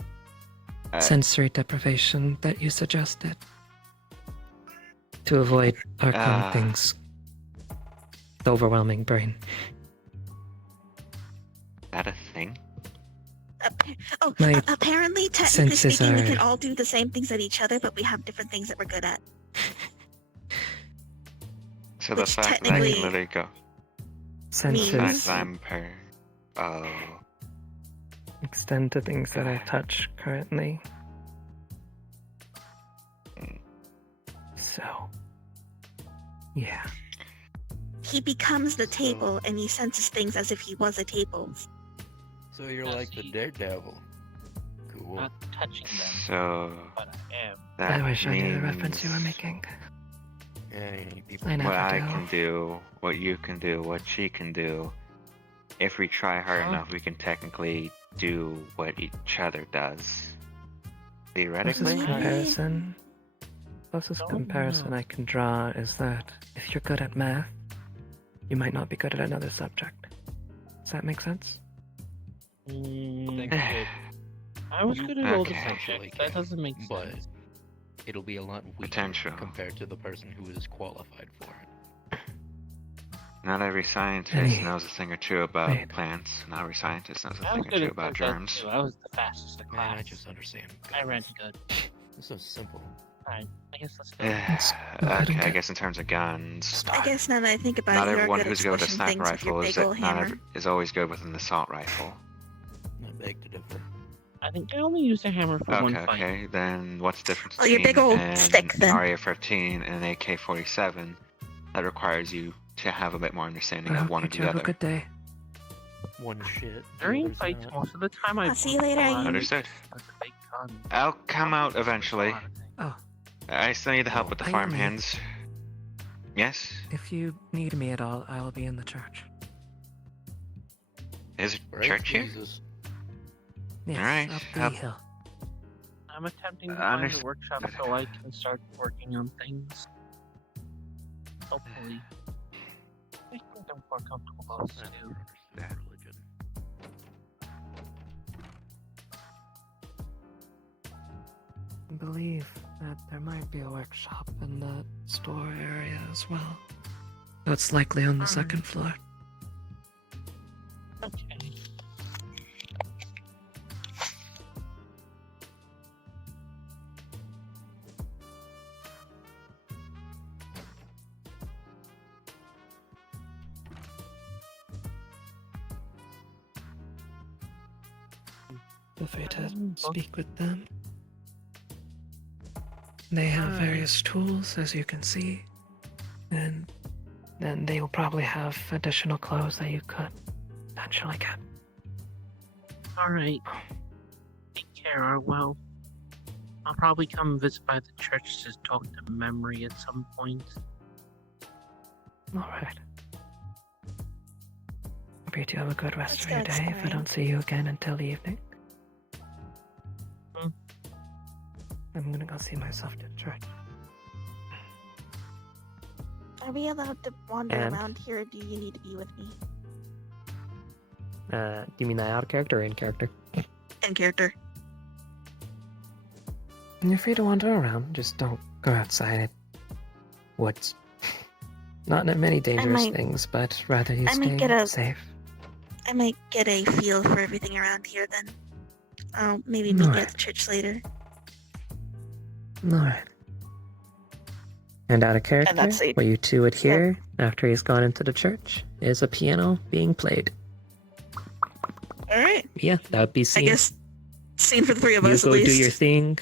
Uh, sensory deprivation that you suggested. To avoid arcane things. The overwhelming brain. that a thing? Oh, My apparently, technically senses speaking, we are- can all do the same things at each other, but we have different things that we're good at. So the Which fact that I technically can literally go. The fact Senses that I'm per. Oh. extend to things that I touch currently. So, yeah. He becomes the table, and he senses things as if he was a table. So you're like the daredevil. Cool. Not touching them, So. but I am. That I wish I knew the means reference you were making. Yeah, you need people. I never what I do. can do, what you can do, what she can do. If we try hard Huh? enough, we can technically do what each other does. Closest Theoretically? closest comparison I can draw is that if you're good at math, you might not be good at another subject. Does that make sense? Think of it. I was good at all the Okay. subjects. That doesn't make But sense. it'll be a lot weaker Potential. compared to the person who is qualified for it. Not every scientist Any- knows a thing or two about Wait. plants. Not every scientist knows a I thing was or good two at about that germs. too. I was the fastest in Man, I class. just understand. I ran good. It's so simple. Alright, I guess let's go. Okay, I guess in terms of guns, I guess now that I think about not it, you're everyone good who's at good with a squishing sniper things with your rifle big old hammer. is always good with an assault rifle. I beg to differ. I think I only used a hammer for one Okay, fight. okay. Then what's the difference Oh, your between big old an stick, then. RA-15 and an AK-47 that requires you to have a bit more understanding I of hope one you or two the have a other? good day. one shit. During fights, most of the time I. I'll see you later. Understood. I'll come out eventually. Oh. I still need the help with the Ayumi. farmhands. Yes? If you need me at all, I will be in the church. Is it church here? Yes, Alright. up the hill. I'm attempting to find a workshop so I can start working on things. Hopefully. I think I'm more comfortable about this too. I believe that there might be a workshop in that store area as well. That's likely on the second floor. Okay. Feel free to speak with them. They have various tools, as you can see, and then they will probably have additional clothes that you could potentially get. Alright. Take care, Arwell. I'll probably come visit by the church to talk to Memory at some point. Alright. Hope you two have a good rest of your That's day if I fine. don't see you again until the evening. I'm gonna go see myself to church. Are we allowed to wander And? around here, or do you need to be with me? Do you mean that out of character or in character? In character. You're free to wander around, just don't go outside it. Woods. Not many dangerous might- things, but rather you I might stay get a- safe. I might get a feel for everything around here then. I'll maybe meet you at the church later. Alright. And out of character, that's it. where you two would hear after he's gone into the church is a piano being played. Alright. Yeah, that would be I scene. guess scene for the three of You us go at least. do your thing.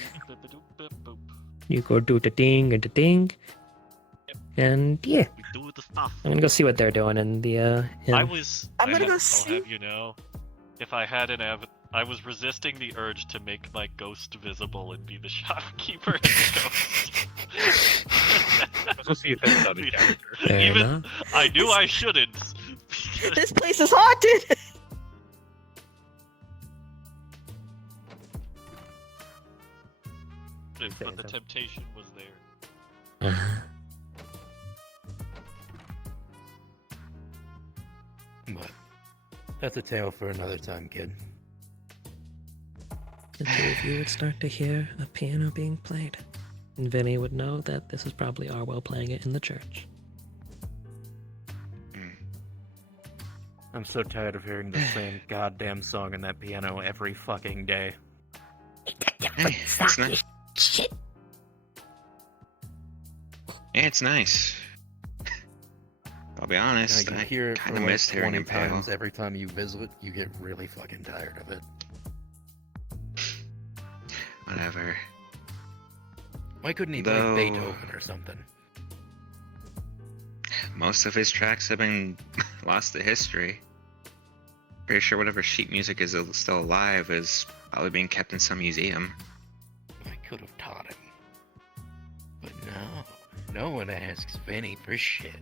You go do the ding and the ding. And yeah. We do the stuff. I'm gonna go see what they're doing in the in... I'm gonna go I'll see. have you know, if I had an I was resisting the urge to make my ghost visible and be the shopkeeper and the ghost. Let's see if that's done in character. Fair Even enough. I knew I shouldn't. This place is haunted! But the temptation was there. But that's a tale for another time, kid. The two of you would start to hear a piano being played. And Vinny would know that this is probably Arwell playing it in the church. I'm so tired of hearing the same goddamn song on that piano every fucking day. It's nice. Shit. Yeah, it's nice. I'll be honest, You I hear it for kind of like missed hearing 20 you play. times every time you visit, you get really fucking tired of it. Whatever. Why couldn't he Though- play Beethoven or something? Most of his tracks have been lost to history. Pretty sure whatever sheet music is still alive is probably being kept in some museum. I could have taught him. But no one asks Vinny for shit.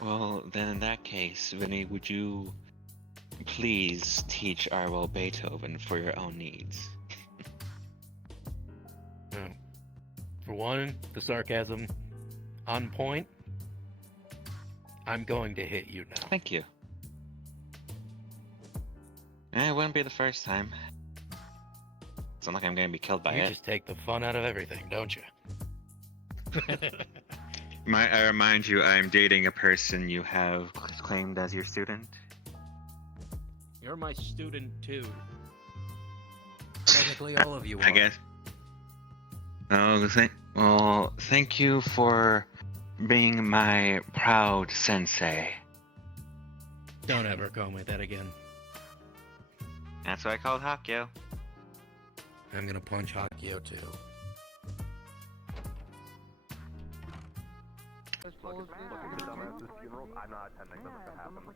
Well, then in that case, Vinny, would you please teach Arwell Beethoven for your own needs? No. For one, the sarcasm on point. I'm going to hit you now. Thank you. It wouldn't be the first time. It's not like I'm gonna be killed by You it. just take the fun out of everything, don't you? I remind you, I'm dating a person you have claimed as your student. You're my student too. Technically, all of you are. I guess. Oh, well, thank you for being my proud sensei. Don't ever call me that again. That's what I called Hakyo. I'm gonna punch Hakio too. I'm not attending them if it happens.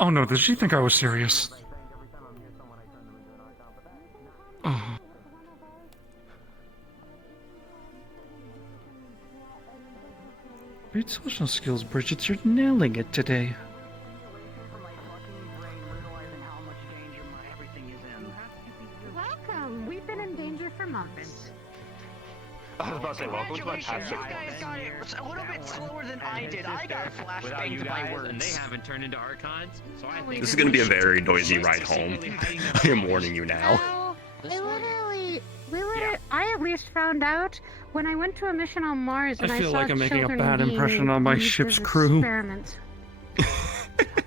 Oh no, did she think I was serious? Oh. Great social skills, Bridget. You're nailing it today. Welcome. We've been in danger for months. I was about to say, welcome to my Congratulations, you guys got it a little bit slower than I did. I got flashbanged to my words. And they haven't turned into archons, so I think This is going to be a very noisy ride home. I am warning you now. I at least found out when I went to a mission on Mars and I I feel saw like I'm making a children bad being impression on my used ship's as crew. experiments.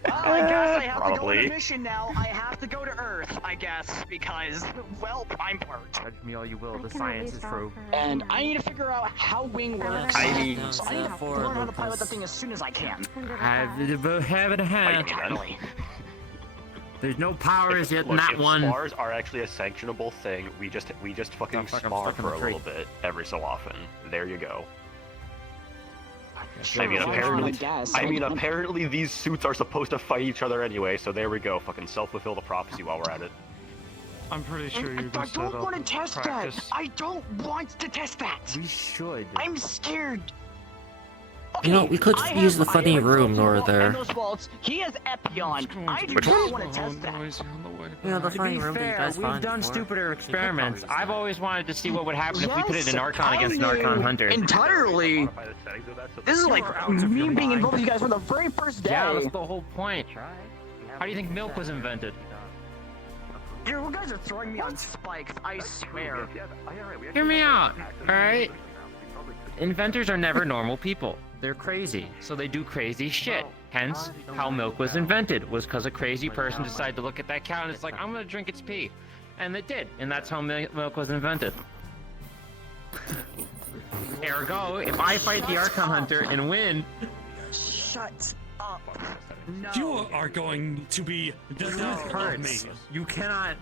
Well, I guess I have to go on Probably. a mission now. I have to go to Earth, I guess, because, well, I'm part. Judge me all you will, the science is true. And I need to figure out how wing works. I mean- so I need to learn how to pilot that thing as soon as I can. Have it a hand. Finally. There's no powers yet in Look, that if one. spars are actually a sanctionable thing, we just fucking fuck, I'm spar stuck in for the a tree. little bit every so often. There you go. Sure, I mean, I guess. apparently these suits are supposed to fight each other anyway, so there we go. Fucking self-fulfill the prophecy while we're at it. I'm pretty sure you I can set don't up want to test practice. that. I don't want to test that. We should. I'm scared. You know, we could I use have- the funny I have room Pokemon norther. and those vaults. He has Epion. I do Which not one? want to test that. You know, the To funny be room that you fair, guys we've find done before. stupider experiments. I've always wanted to see what would happen if we pitted an Yes, Archon against an I Archon knew hunter. Entirely. This is like me being involved with you guys from the very first day. Yeah, that's the whole point. How do you think milk was invented? You guys are throwing me on spikes, I swear. Hear me out, alright? Inventors are never normal people. They're crazy, so they do crazy shit. Hence, how milk was invented, was because a crazy person decided to look at that cow and it's like, I'm gonna drink its pee. And it did, and that's how milk was invented. Ergo, if I fight the Archon Hunter and win... Shut up. No. You are going to be the death of me. You cannot...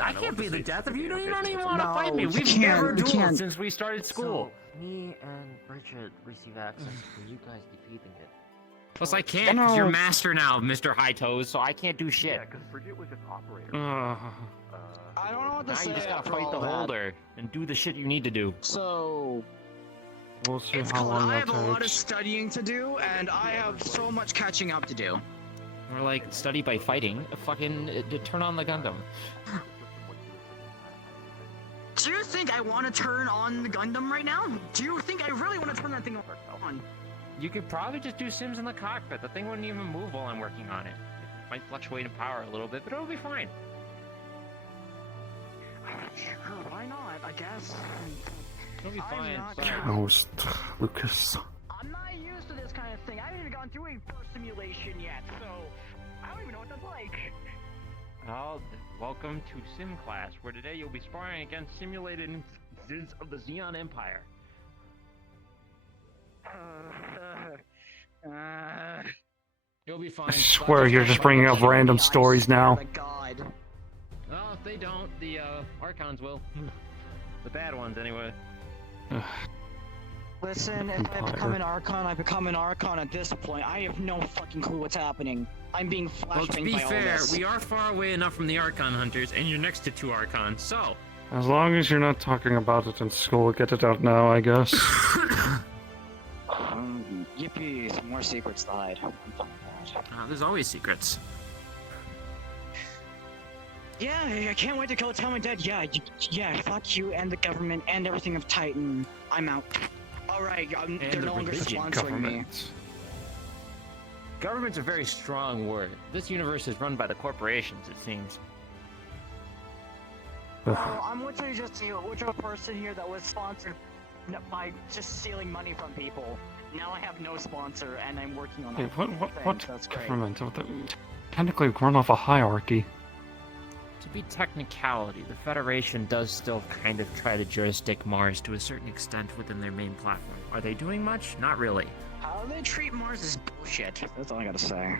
I can't be the death of you. You don't even want to No, fight me. you We've can't, never you dueled can't. since we started school. Me and Bridget receive access to you guys defeating it. Plus, I can't, because you're master now, Mr. High Toes, so I can't do shit. Because Bridget was just operator. I don't know what to Now say. you just gotta after fight all the that. holder and do the shit you need to do. So, We'll see it's how cool. long I that have a lot of takes. studying to do, and I have so much catching up to do. Or like, study by fighting. Fucking turn on the Gundam. Do you think I want to turn on the Gundam right now? Do you think I really want to turn that thing on? You could probably just do Sims in the cockpit. The thing wouldn't even move while I'm working on it. It might fluctuate in power a little bit, but it'll be fine. Sure, why not? I guess. It'll be fine. Ghost, Lucas. I'm not used to this kind of thing. I haven't even gone through a first simulation yet, so I don't even know what that's like. Well, welcome to Sim class, where today you'll be sparring against simulated instances of the Xeon Empire. You'll be fine. I swear you're just bringing up random stories now. God. Well, if they don't, the Archons will. The bad ones, anyway. Listen, if I become an Archon, I become an Archon at this point. I have no fucking clue what's happening. I'm being Well, to flashbanged be by all fair, this. we are far away enough from the Archon hunters, and you're next to two Archons, so... As long as you're not talking about it in school, get it out now, I guess. Yippee, some more secrets to hide. I'm fine with that. There's always secrets. Yeah, I can't wait to go tell my dad, yeah, fuck you and the government and everything of Titan. I'm out. Alright, they're no longer sponsoring me. Government's a very strong word. This universe is run by the corporations, it seems. Well, I'm literally just a person here that was sponsored by just stealing money from people. Now I have no sponsor, and I'm working on Hey, that. what That's great. government? Technically, we're off a hierarchy. To be technicality, the Federation does still kind of try to jurisdict Mars to a certain extent within their main platform. Are they doing much? Not really. How they treat Mars is bullshit. That's all I gotta say.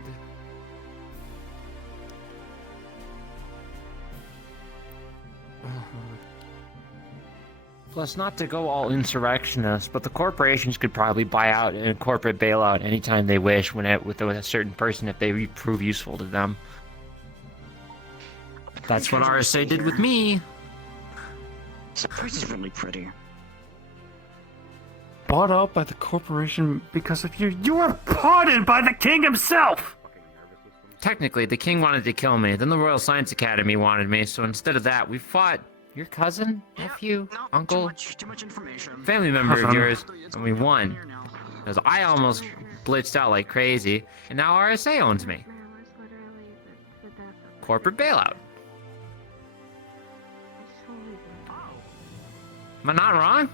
Plus, not to go all insurrectionist, but the corporations could probably buy out a corporate bailout anytime they wish with a certain person if they prove useful to them. That's what RSA did with me. The place is really pretty. Bought out by the corporation because of you. You were pardoned by the king himself! Technically, the king wanted to kill me, then the Royal Science Academy wanted me, so instead of that, we fought your cousin, nephew, uncle, Too much information. family member of Cousin. yours, and we won. Because I almost blitzed out like crazy, and now RSA owns me. Corporate bailout. Am I not wrong?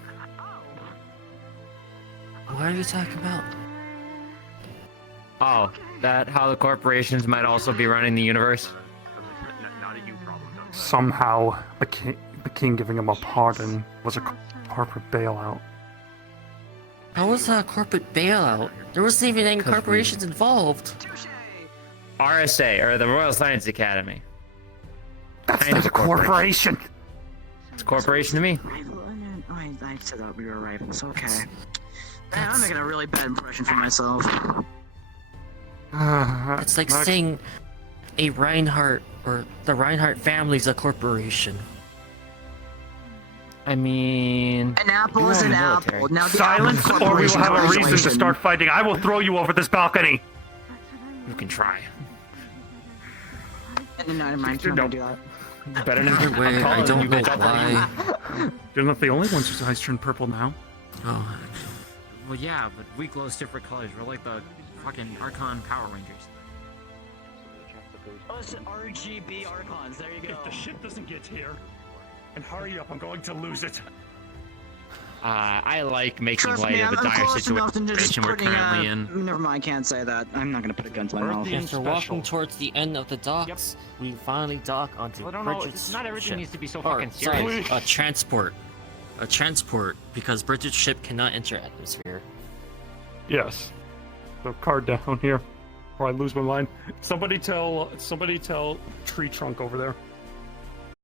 What are you talking about? Oh, that how the corporations might also be running the universe? Somehow, the king giving him a pardon was a corporate bailout. How was that a corporate bailout? There wasn't even any corporations involved. RSA, or the Royal Science Academy. That's Kind not of a corporation! It's a corporation to me. I said that we were rivals, okay. Man, I'm making a really bad impression for myself. It's like saying a Reinhardt or the Reinhardt family's a corporation. I mean, an apple is an apple. Now the Silence, apple or we will have a reason to corporation. start fighting. I will throw you over this balcony. You can try. Never mind, I'm gonna do that. Better than Either way, I don't know why. You're not the only ones whose eyes turn purple now. Oh, Well, yeah, but we glow's different colors. We're like the fucking Archon Power Rangers. Oh, it's RGB Archons, there you go. If the ship doesn't get here, and hurry up, I'm going to lose it. I like making Trust light me, of I'm the dire close enough to just situation we're putting, currently in. Never mind, I can't say that. I'm not gonna put a gun to my mouth. After walking towards the end of the docks, we finally dock onto Well, I don't know, Bridget's not everything ship. needs to be so Or, fucking sorry, serious. a transport. A transport, because Bridget's ship cannot enter atmosphere. Yes. So card down here, or I lose my mind. Somebody tell Tree Trunk over there.